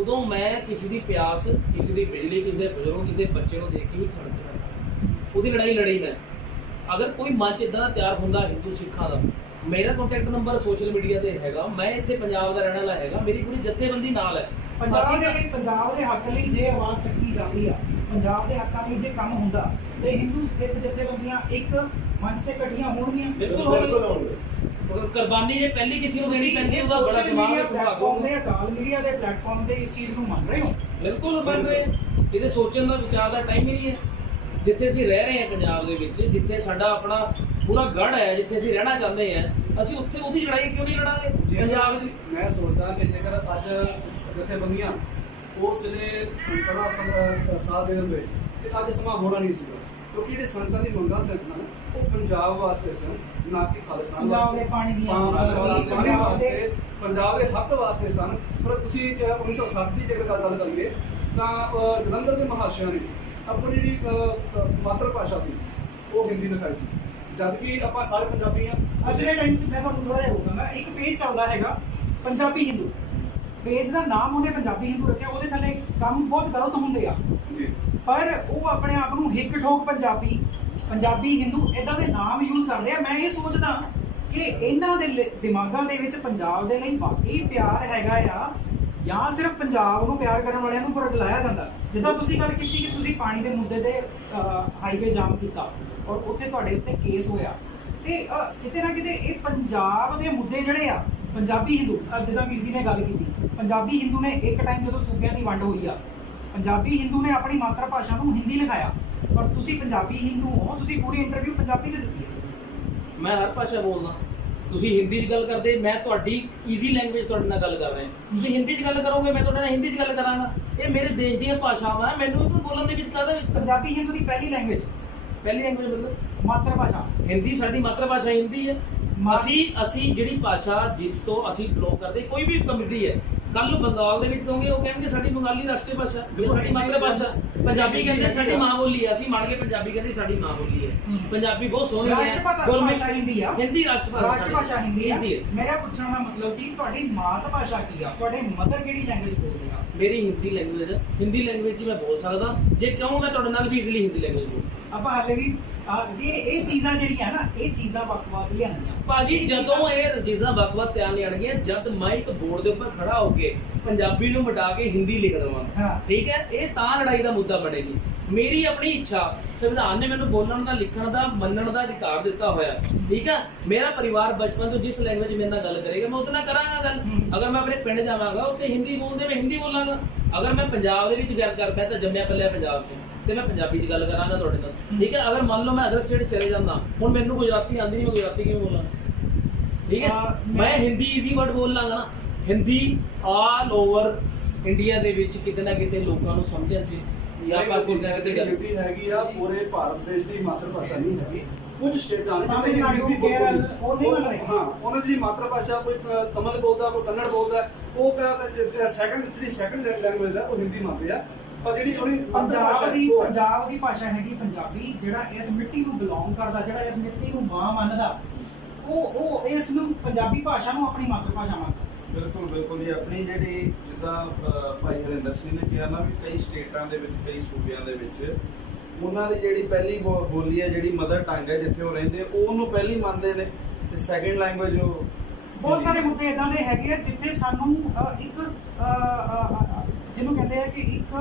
ਉਦੋਂ ਮੈਂ ਕਿਸੇ ਦੀ ਪਿਆਸ, ਕਿਸੇ ਦੀ ਬਿਜਲੀ, ਕਿਸੇ ਬਜ਼ੁਰਗ, ਕਿਸੇ ਬੱਚੇ ਨੂੰ ਦੇਖ ਕੇ ਵੀ ਖੜ ਕੇ ਉਹਦੀ ਲੜਾਈ ਲੜੀ ਮੈਂ। ਅਗਰ ਕੋਈ ਮੰਚ ਇਦਾਂ ਦਾ ਤਿਆਰ ਹੁੰਦਾ ਹਿੰਦੂ ਸਿੱਖਾਂ ਦਾ, ਮੇਰਾ ਕੰਟੈਕਟ ਨੰਬਰ ਸੋਸ਼ਲ ਮੀਡੀਆ ਤੇ ਹੈਗਾ, ਮੈਂ ਇੱਥੇ ਪੰਜਾਬ ਦਾ ਰਹਿਣ ਵਾਲਾ ਹੈਗਾ, ਮੇਰੀ ਪੂਰੀ ਜਥੇਬੰਦੀ ਨਾਲ ਹੈ। ਪੰਜਾਬ ਦੇ ਲਈ, ਪੰਜਾਬ ਦੇ ਹੱਕ ਲਈ ਜੇ ਆਵਾਜ਼ ਚੱਕੀ ਜਾਂਦੀ ਆ, ਪੰਜਾਬ ਦੇ ਹੱਕਾਂ ਲਈ ਜੇ ਕੰਮ ਹੁੰਦਾ, ਤੇ ਹਿੰਦੂ ਸਿੱਖ ਜਥੇਬੰਦੀਆਂ ਇੱਕ ਮੰਚ ਤੇ ਇਕੱਠੀਆਂ ਹੋਣਗੀਆਂ। ਬਿਲਕੁਲ ਕੁਰਬਾਨੀ ਜੇ ਪਹਿਲੀ ਕਿਸੇ ਨੂੰ ਦੇਣੀ ਪੈਂਦੀ, ਉਹਦਾ ਬੜਾ ਦਿਮਾਗ ਸੁਭਾਅ ਦੇ ਅਕਾਲ ਮੀਡੀਆ ਦੇ ਪਲੇਟਫਾਰਮ ਤੇ ਇਸ ਚੀਜ਼ ਨੂੰ ਮੰਨ ਰਹੇ ਹੋ। ਬਿਲਕੁਲ ਮੰਨ ਰਹੇ। ਇਹਦੇ ਸੋਚਣ ਦਾ, ਵਿਚਾਰ ਦਾ ਟਾਈਮ ਹੀ ਨਹੀਂ ਹੈ। ਜਿੱਥੇ ਅਸੀਂ ਰਹਿ ਰਹੇ ਹਾਂ ਪੰਜਾਬ ਦੇ ਵਿੱਚ, ਜਿੱਥੇ ਸਾਡਾ ਆਪਣਾ ਪੂਰਾ ਗੜ੍ਹ ਹੈ, ਜਿੱਥੇ ਅਸੀਂ ਰਹਿਣਾ ਚਾਹੁੰਦੇ ਹਾਂ, ਅਸੀਂ ਉੱਥੇ ਉਹਦੀ ਲੜਾਈ ਕਿਉਂ ਨਹੀਂ ਲੜਾਂਗੇ ਪੰਜਾਬ ਦੀ। ਮੈਂ ਸੋਚਦਾ ਕਿ ਜੇਕਰ ਅੱਜ ਜਥੇਬੰਦੀਆਂ ਉਸ ਵੇਲੇ ਸੰਤਰਾ ਸਾਥ ਦੇ ਦਿੰਦੇ ਤੇ ਅੱਜ ਸਮਾਂ ਹੋਣਾ ਨਹੀਂ ਸੀਗਾ। ਕਿਉਂਕਿ ਜਿਹੜੇ ਸੰਤਾਂ ਦੀ ਮੰਗਾਂ ਸਨ ਉਹ ਪੰਜਾਬ ਵਾਸਤੇ ਸਨ, ਨਾ ਕਿ ਖਾਲਿਸਤਾਨ ਪੰਜਾਬ ਦੇ ਪਾਣੀ ਦੀਆਂ ਪਾਣੀ ਵਾਸਤੇ, ਪੰਜਾਬ ਦੇ ਹੱਕ ਵਾਸਤੇ ਸਨ। ਪਰ ਤੁਸੀਂ 1960 ਦੀ ਜੇਕਰ ਗੱਲ ਕਰੀਏ ਤਾਂ ਜਲੰਧਰ ਦੇ ਮਹਾਸ਼ਿਆਂ ਨੇ ਆਪਣੀ ਜਿਹੜੀ ਮਾਤਰ ਭਾਸ਼ਾ ਸੀ ਉਹ ਹਿੰਦੀ ਲਿਖਾਈ ਸੀ, ਜਦ ਕਿ ਆਪਾਂ ਸਾਰੇ ਪੰਜਾਬੀ ਹਾਂ। ਅੱਜ ਦੇ ਟਾਈਮ 'ਚ ਮੈਂ ਤੁਹਾਨੂੰ ਥੋੜਾ ਜਿਹਾ ਬੋਲਦਾ, ਇੱਕ ਪੇਜ ਚੱਲਦਾ ਹੈਗਾ ਪੰਜਾਬੀ ਹਿੰਦੂ, ਪੇਜ ਦਾ ਨਾਮ ਉਹਨੇ ਪੰਜਾਬੀ ਹਿੰਦੂ ਰੱਖਿਆ, ਉਹਦੇ ਥੱਲੇ ਕੰਮ ਬਹੁਤ ਗਲਤ ਹੁੰਦੇ ਆ, ਪਰ ਉਹ ਆਪਣੇ ਆਪ ਨੂੰ ਹਿੱਕ ਠੋਕ ਪੰਜਾਬੀ, ਪੰਜਾਬੀ ਹਿੰਦੂ ਇਦਾਂ ਦੇ ਨਾਮ ਯੂਜ਼ ਕਰਦੇ ਆ। ਮੈਂ ਇਹ ਸੋਚਦਾ ਕਿ ਇਹਨਾਂ ਦੇ ਦਿਮਾਗਾਂ ਦੇ ਵਿੱਚ ਪੰਜਾਬ ਦੇ ਲਈ ਵਾਕਈ ਪਿਆਰ ਹੈਗਾ ਆ, ਜਾਂ ਸਿਰਫ ਪੰਜਾਬ ਨੂੰ ਪਿਆਰ ਕਰਨ ਵਾਲਿਆਂ ਨੂੰ ਭੁਲਵਾਇਆ ਜਾਂਦਾ। ਜਿੱਦਾਂ ਤੁਸੀਂ ਗੱਲ ਕੀਤੀ ਕਿ ਤੁਸੀਂ ਪਾਣੀ ਦੇ ਮੁੱਦੇ ਤੇ ਹਾਈਵੇ ਜਾਮ ਕੀਤਾ ਔਰ ਉੱਥੇ ਤੁਹਾਡੇ ਉੱਤੇ ਕੇਸ ਹੋਇਆ, ਤੇ ਕਿਤੇ ਨਾ ਕਿਤੇ ਇਹ ਪੰਜਾਬ ਦੇ ਮੁੱਦੇ ਜਿਹੜੇ ਆ, ਪੰਜਾਬੀ ਹਿੰਦੂ, ਜਿੱਦਾਂ ਵੀਰ ਜੀ ਨੇ ਗੱਲ ਕੀਤੀ, ਪੰਜਾਬੀ ਹਿੰਦੂ ਨੇ ਇੱਕ ਟਾਈਮ ਜਦੋਂ ਸੂਬਿਆਂ ਦੀ ਵੰਡ ਹੋਈ ਆ, ਪੰਜਾਬੀ ਹਿੰਦੂ ਨੇ ਆਪਣੀ ਮਾਤਰ ਭਾਸ਼ਾ ਨੂੰ ਹਿੰਦੀ ਲਿਖਾਇਆ, ਪਰ ਤੁਸੀਂ ਪੰਜਾਬੀ ਹਿੰਦੂ ਹੋ, ਤੁਸੀਂ ਪੂਰੀ ਇੰਟਰਵਿਊ ਪੰਜਾਬੀ 'ਚ ਦਿੱਤੀ ਹੈ। ਮੈਂ ਹਰ ਭਾਸ਼ਾ ਬੋਲਦਾ, ਤੁਸੀਂ ਹਿੰਦੀ 'ਚ ਗੱਲ ਕਰਦੇ, ਮੈਂ ਤੁਹਾਡੀ ਈਜ਼ੀ ਲੈਂਗੁਏਜ ਤੁਹਾਡੇ ਨਾਲ ਗੱਲ ਕਰ ਰਿਹਾ। ਤੁਸੀਂ ਹਿੰਦੀ 'ਚ ਗੱਲ ਕਰੋਗੇ, ਮੈਂ ਤੁਹਾਡੇ ਨਾਲ ਹਿੰਦੀ 'ਚ ਗੱਲ ਕਰਾਂਗਾ। ਇਹ ਮੇਰੇ ਦੇਸ਼ ਦੀਆਂ ਭਾਸ਼ਾਵਾਂ ਹੈ, ਮੈਨੂੰ ਤਾਂ ਬੋਲਣ ਦੇ ਵਿੱਚ ਕਾਹਦਾ ਵਿੱਚ। ਪੰਜਾਬੀ ਹਿੰਦੂ ਦੀ ਪਹਿਲੀ ਲੈਂਗੁਏਜ ਮਤਲਬ ਮਾਤਰ ਭਾਸ਼ਾ ਹਿੰਦੀ, ਸਾਡੀ ਮਾਤਰ ਭਾਸ਼ਾ ਹਿੰਦੀ ਹੈ। ਅਸੀਂ ਜਿਹੜੀ ਭਾਸ਼ਾ ਜਿਸ ਤੋਂ ਅਸੀਂ ਬਿਲੋਂਗ ਕਰਦੇ, ਕੋਈ ਵੀ ਕਮਿਊਨਿਟੀ ਹੈ, ਕੱਲ ਨੂੰ ਬੰਗਾਲ ਦੇ ਵਿੱਚ ਕਹੋਗੇ ਉਹ ਕਹਿਣਗੇ ਸਾਡੀ ਬੰਗਾਲੀ ਰਾਸ਼ਟਰੀ ਭਾਸ਼ਾ, ਇਹ ਸਾਡੀ ਮਾਤਰ ਭਾਸ਼ਾ। ਪੰਜਾਬੀ ਕਹਿੰਦੇ ਸਾਡੀ ਮਾਂ ਬੋਲੀ ਹੈ, ਅਸੀਂ ਮੰਨ ਕੇ ਪੰਜਾਬੀ ਕਹਿੰਦੇ ਸਾਡੀ ਮਾਂ ਬੋਲੀ ਹੈ। ਪੰਜਾਬੀ ਬਹੁਤ ਸੋਹਣੀ ਹੈ, ਭਾਸ਼ਾ ਹਿੰਦੀ ਆ, ਹਿੰਦੀ ਰਾਸ਼ਟਰ ਭਾਸ਼ਾ ਹਿੰਦੀ ਆ। ਹੈ। ਮੇਰਾ ਪੁੱਛਣ ਦਾ ਮਤਲਬ ਸੀ ਤੁਹਾਡੀ ਮਾਤ ਭਾਸ਼ਾ ਕੀ ਆ, ਤੁਹਾਡੇ ਮਦਰ ਕਿਹੜੀ ਲੈਂਗੁਏਜ ਬੋਲਦੇ ਆ? ਮੇਰੀ ਹਿੰਦੀ ਲੈਂਗੁਏਜ ਹੈ, ਹਿੰਦੀ ਲੈਂਗੁਏਜ 'ਚ ਮੈਂ ਬੋਲ ਸਕਦਾ, ਜੇ ਕਹੂੰ ਮੈਂ ਤੁਹਾਡੇ ਨਾਲ ਵੀ ਈਜ਼ੀਲੀ ਹਿੰਦੀ ਲੈਂਗੁਏਜ ਬੋਲ। ਆਪਾਂ ਹਾਲੇ ਵੀ ਇਹ ਚੀਜ਼ਾਂ ਜਿਹੜੀਆਂ ਨਾ, ਇਹ ਚੀਜ਼ਾਂ ਵੱਖ-ਵੱਖ ਲਿਆਂਦੀਆਂ ਭਾਜੀ। ਜਦੋਂ ਇਹ ਚੀਜ਼ਾਂ ਵੱਖ-ਵੱਖ ਧਿਆਨ ਲਿਆਣਗੀਆਂ, ਜਦ ਮੈਂ ਇੱਕ ਬੋਰਡ ਦੇ ਉੱਪਰ ਖੜਾ ਹੋ ਕੇ ਪੰਜਾਬੀ ਨੂੰ ਮਿਟਾ ਕੇ ਹਿੰਦੀ ਲਿਖ ਦਵਾਂਗਾ, ਠੀਕ ਹੈ, ਇਹ ਤਾਂ ਲੜਾਈ ਦਾ ਮੁੱਦਾ ਬਣੇਗੀ। ਮੇਰੀ ਆਪਣੀ ਇੱਛਾ, ਸੰਵਿਧਾਨ ਨੇ ਮੈਨੂੰ ਬੋਲਣ ਦਾ, ਲਿਖਣ ਦਾ, ਮੰਨਣ ਦਾ ਅਧਿਕਾਰ ਦਿੱਤਾ ਹੋਇਆ, ਠੀਕ ਹੈ। ਮੇਰਾ ਪਰਿਵਾਰ ਬਚਪਨ ਤੋਂ ਜਿਸ ਲੈਂਗੁਏਜ ਮੇਰੇ ਨਾਲ ਗੱਲ ਕਰੇਗਾ ਮੈਂ ਉਹਦੇ ਨਾਲ ਕਰਾਂਗਾ ਗੱਲ। ਅਗਰ ਮੈਂ ਆਪਣੇ ਪਿੰਡ ਜਾਵਾਂਗਾ ਉੱਥੇ ਹਿੰਦੀ ਬੋਲਦੇ, ਮੈਂ ਹਿੰਦੀ ਬੋਲਾਂਗਾ। ਅਗਰ ਮੈਂ ਪੰਜਾਬ ਦੇ ਵਿੱਚ ਗੱਲ ਕਰਦਾ ਤਾਂ ਜੰਮਿਆ ਪਲਿਆ ਪੰਜਾਬ 'ਚ, ਤੇ ਮੈਂ ਪੰਜਾਬੀ 'ਚ ਗੱਲ ਕਰਾਂਗਾ ਤੁਹਾਡੇ ਨਾਲ, ਠੀਕ ਹੈ। ਅਗਰ ਮੰਨ ਲਓ ਮੈਂ ਅਦਰ ਸਟੇਟ ਚਲੇ ਜਾਂਦਾ, ਹੁਣ ਮੈਨੂੰ ਗੁਜਰਾਤੀ ਆਉਂਦੀ ਨਹੀਂ, ਮੈਂ ਗੁਜਰਾਤੀ ਕਿਵੇਂ ਬੋਲਾਂ, ਠੀਕ ਹੈ। ਮੈਂ ਹਿੰਦੀ ਈਜ਼ੀ ਵਰਡ ਬੋਲ ਲਾਂਗਾ ਨਾ। ਹਿੰਦੀ ਆਲ ਓਵਰ ਇੰਡੀਆ ਦੇ ਵਿੱਚ ਕਿਤੇ ਨਾ ਕਿਤੇ ਲੋਕਾਂ ਨੂੰ ਸਮਝਣ 'ਚ ਜਾਂ ਕਮਿਊਨਿਟੀ ਹੈਗੀ ਆ, ਪੂਰੇ ਭਾਰਤ ਦੇਸ਼ ਦੀ ਮਾਤਰ ਭਾਸ਼ਾ ਨਹੀਂ ਹੈਗੀ। ਕੁਝ ਸਟੇਟਾਂ ਨੇ ਉਹ ਨਹੀਂ ਮੰਨਦੇ। ਹਾਂ, ਉਹਨਾਂ ਦੀ ਮਾਤਰ ਭਾਸ਼ਾ, ਕੋਈ ਤਮਿਲ ਬੋਲਦਾ, ਕੋਈ ਕੰਨੜ ਬੋਲਦਾ, ਉਹ ਸੈਕੰਡ ਲੈਂਗੁਏਜ ਹੈ, ਉਹ ਹਿੰਦੀ ਮੰਨਦੇ ਆ। ਪਰ ਜਿਹੜੀ ਉਹਦੀ ਪੰਜਾਬ ਦੀ ਭਾਸ਼ਾ ਹੈਗੀ ਪੰਜਾਬੀ, ਜਿਹੜਾ ਇਸ ਮਿੱਟੀ ਨੂੰ ਬਿਲੋਂਗ ਕਰਦਾ, ਜਿਹੜਾ ਇਸ ਮਿੱਟੀ ਨੂੰ ਮਾਂ ਮੰਨਦਾ, ਉਹ ਇਸ ਨੂੰ ਪੰਜਾਬੀ ਭਾਸ਼ਾ ਨੂੰ ਆਪਣੀ ਮਾਤਰ ਭਾਸ਼ਾ ਮੰਨਦਾ। ਬਿਲਕੁਲ ਬਿਲਕੁਲ ਜੀ। ਆਪਣੀ ਜਿਹੜੀ ਜਿੱਦਾਂ ਭਾਈ ਹਰਿੰਦਰ ਸਿੰਘ ਨੇ ਕਿਹਾ ਨਾ, ਵੀ ਕਈ ਸਟੇਟਾਂ ਦੇ ਵਿੱਚ, ਕਈ ਸੂਬਿਆਂ ਦੇ ਵਿੱਚ ਉਹਨਾਂ ਦੀ ਜਿਹੜੀ ਪਹਿਲੀ ਬੋਲੀ ਹੈ, ਜਿਹੜੀ ਮਦਰ ਟੰਗ ਹੈ, ਜਿੱਥੇ ਉਹ ਰਹਿੰਦੇ, ਉਹ ਉਹਨੂੰ ਪਹਿਲੀ ਮੰਨਦੇ ਨੇ, ਤੇ ਸੈਕੰਡ ਲੈਂਗੁਏਜ ਉਹ। ਬਹੁਤ ਸਾਰੇ ਮੁੱਦੇ ਇਦਾਂ ਦੇ ਹੈਗੇ ਆ ਜਿੱਥੇ ਸਾਨੂੰ ਇੱਕ ਜਿਹਨੂੰ ਕਹਿੰਦੇ ਆ ਕਿ ਇੱਕ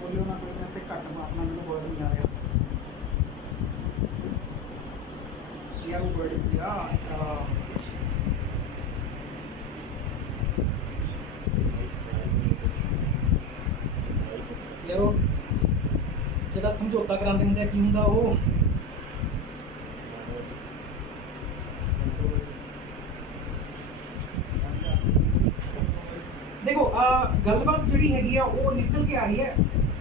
ਬੋਲਿਓ ਨਾ, ਕੋਈ ਤੇ ਘੱਟ ਮਾਰਨਾ, ਮੈਨੂੰ ਬੋਲ ਨਹੀਂ ਆ ਰਿਹਾ ਯਾਰ, ਉਹ ਬੜੀ ਯਾਰ ਜਿਹੜਾ ਸਮਝੌਤਾ ਕਰਾਉਂਦੇ ਹੁੰਦੇ ਆ, ਕੀ ਹੁੰਦਾ ਉਹ? ਦੇਖੋ ਗੱਲਬਾਤ ਜਿਹੜੀ ਹੈਗੀ ਆ ਉਹ ਨਿਕਲ ਕੇ ਆ ਰਹੀ ਹੈ।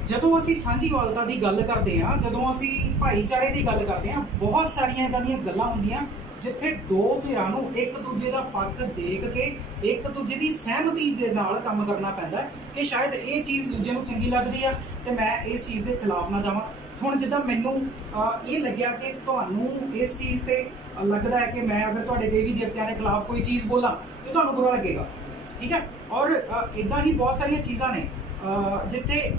ਜਦੋਂ ਅਸੀਂ ਸਾਂਝੀਵਾਲਤਾ ਦੀ ਗੱਲ ਕਰਦੇ ਆ, ਜਦੋਂ ਅਸੀਂ ਭਾਈਚਾਰੇ ਦੀ ਗੱਲ ਕਰਦੇ ਆ, ਬਹੁਤ ਸਾਰੀਆਂ ਇਦਾਂ ਦੀਆਂ ਗੱਲਾਂ ਹੁੰਦੀਆਂ ਜਿੱਥੇ ਦੋ ਧਿਰਾਂ ਨੂੰ ਇੱਕ ਦੂਜੇ ਦਾ ਪੱਖ ਦੇਖ ਕੇ ਇੱਕ ਦੂਜੇ ਦੀ ਸਹਿਮਤੀ ਦੇ ਨਾਲ ਕੰਮ ਕਰਨਾ ਪੈਂਦਾ ਕਿ ਸ਼ਾਇਦ ਇਹ ਚੀਜ਼ ਦੂਜੇ ਨੂੰ ਚੰਗੀ ਲੱਗਦੀ ਆ ਤੇ ਮੈਂ ਇਸ ਚੀਜ਼ ਦੇ ਖਿਲਾਫ ਨਾ ਜਾਵਾਂ। ਹੁਣ ਜਿੱਦਾਂ ਮੈਨੂੰ ਇਹ ਲੱਗਿਆ ਕਿ ਤੁਹਾਨੂੰ ਇਸ ਚੀਜ਼ ਤੇ ਲੱਗਦਾ ਹੈ ਕਿ ਮੈਂ ਅਗਰ ਤੁਹਾਡੇ ਦੇਵੀ ਦੇਵਤਿਆਂ ਦੇ ਖਿਲਾਫ ਕੋਈ ਚੀਜ਼ ਬੋਲਾਂ ਤੇ ਤੁਹਾਨੂੰ ਬੁਰਾ ਲੱਗੇਗਾ, ਠੀਕ ਹੈ। ਔਰ ਇਦਾਂ ਹੀ ਬਹੁਤ ਸਾਰੀਆਂ ਚੀਜ਼ਾਂ ਨੇ ਜਿੱਥੇ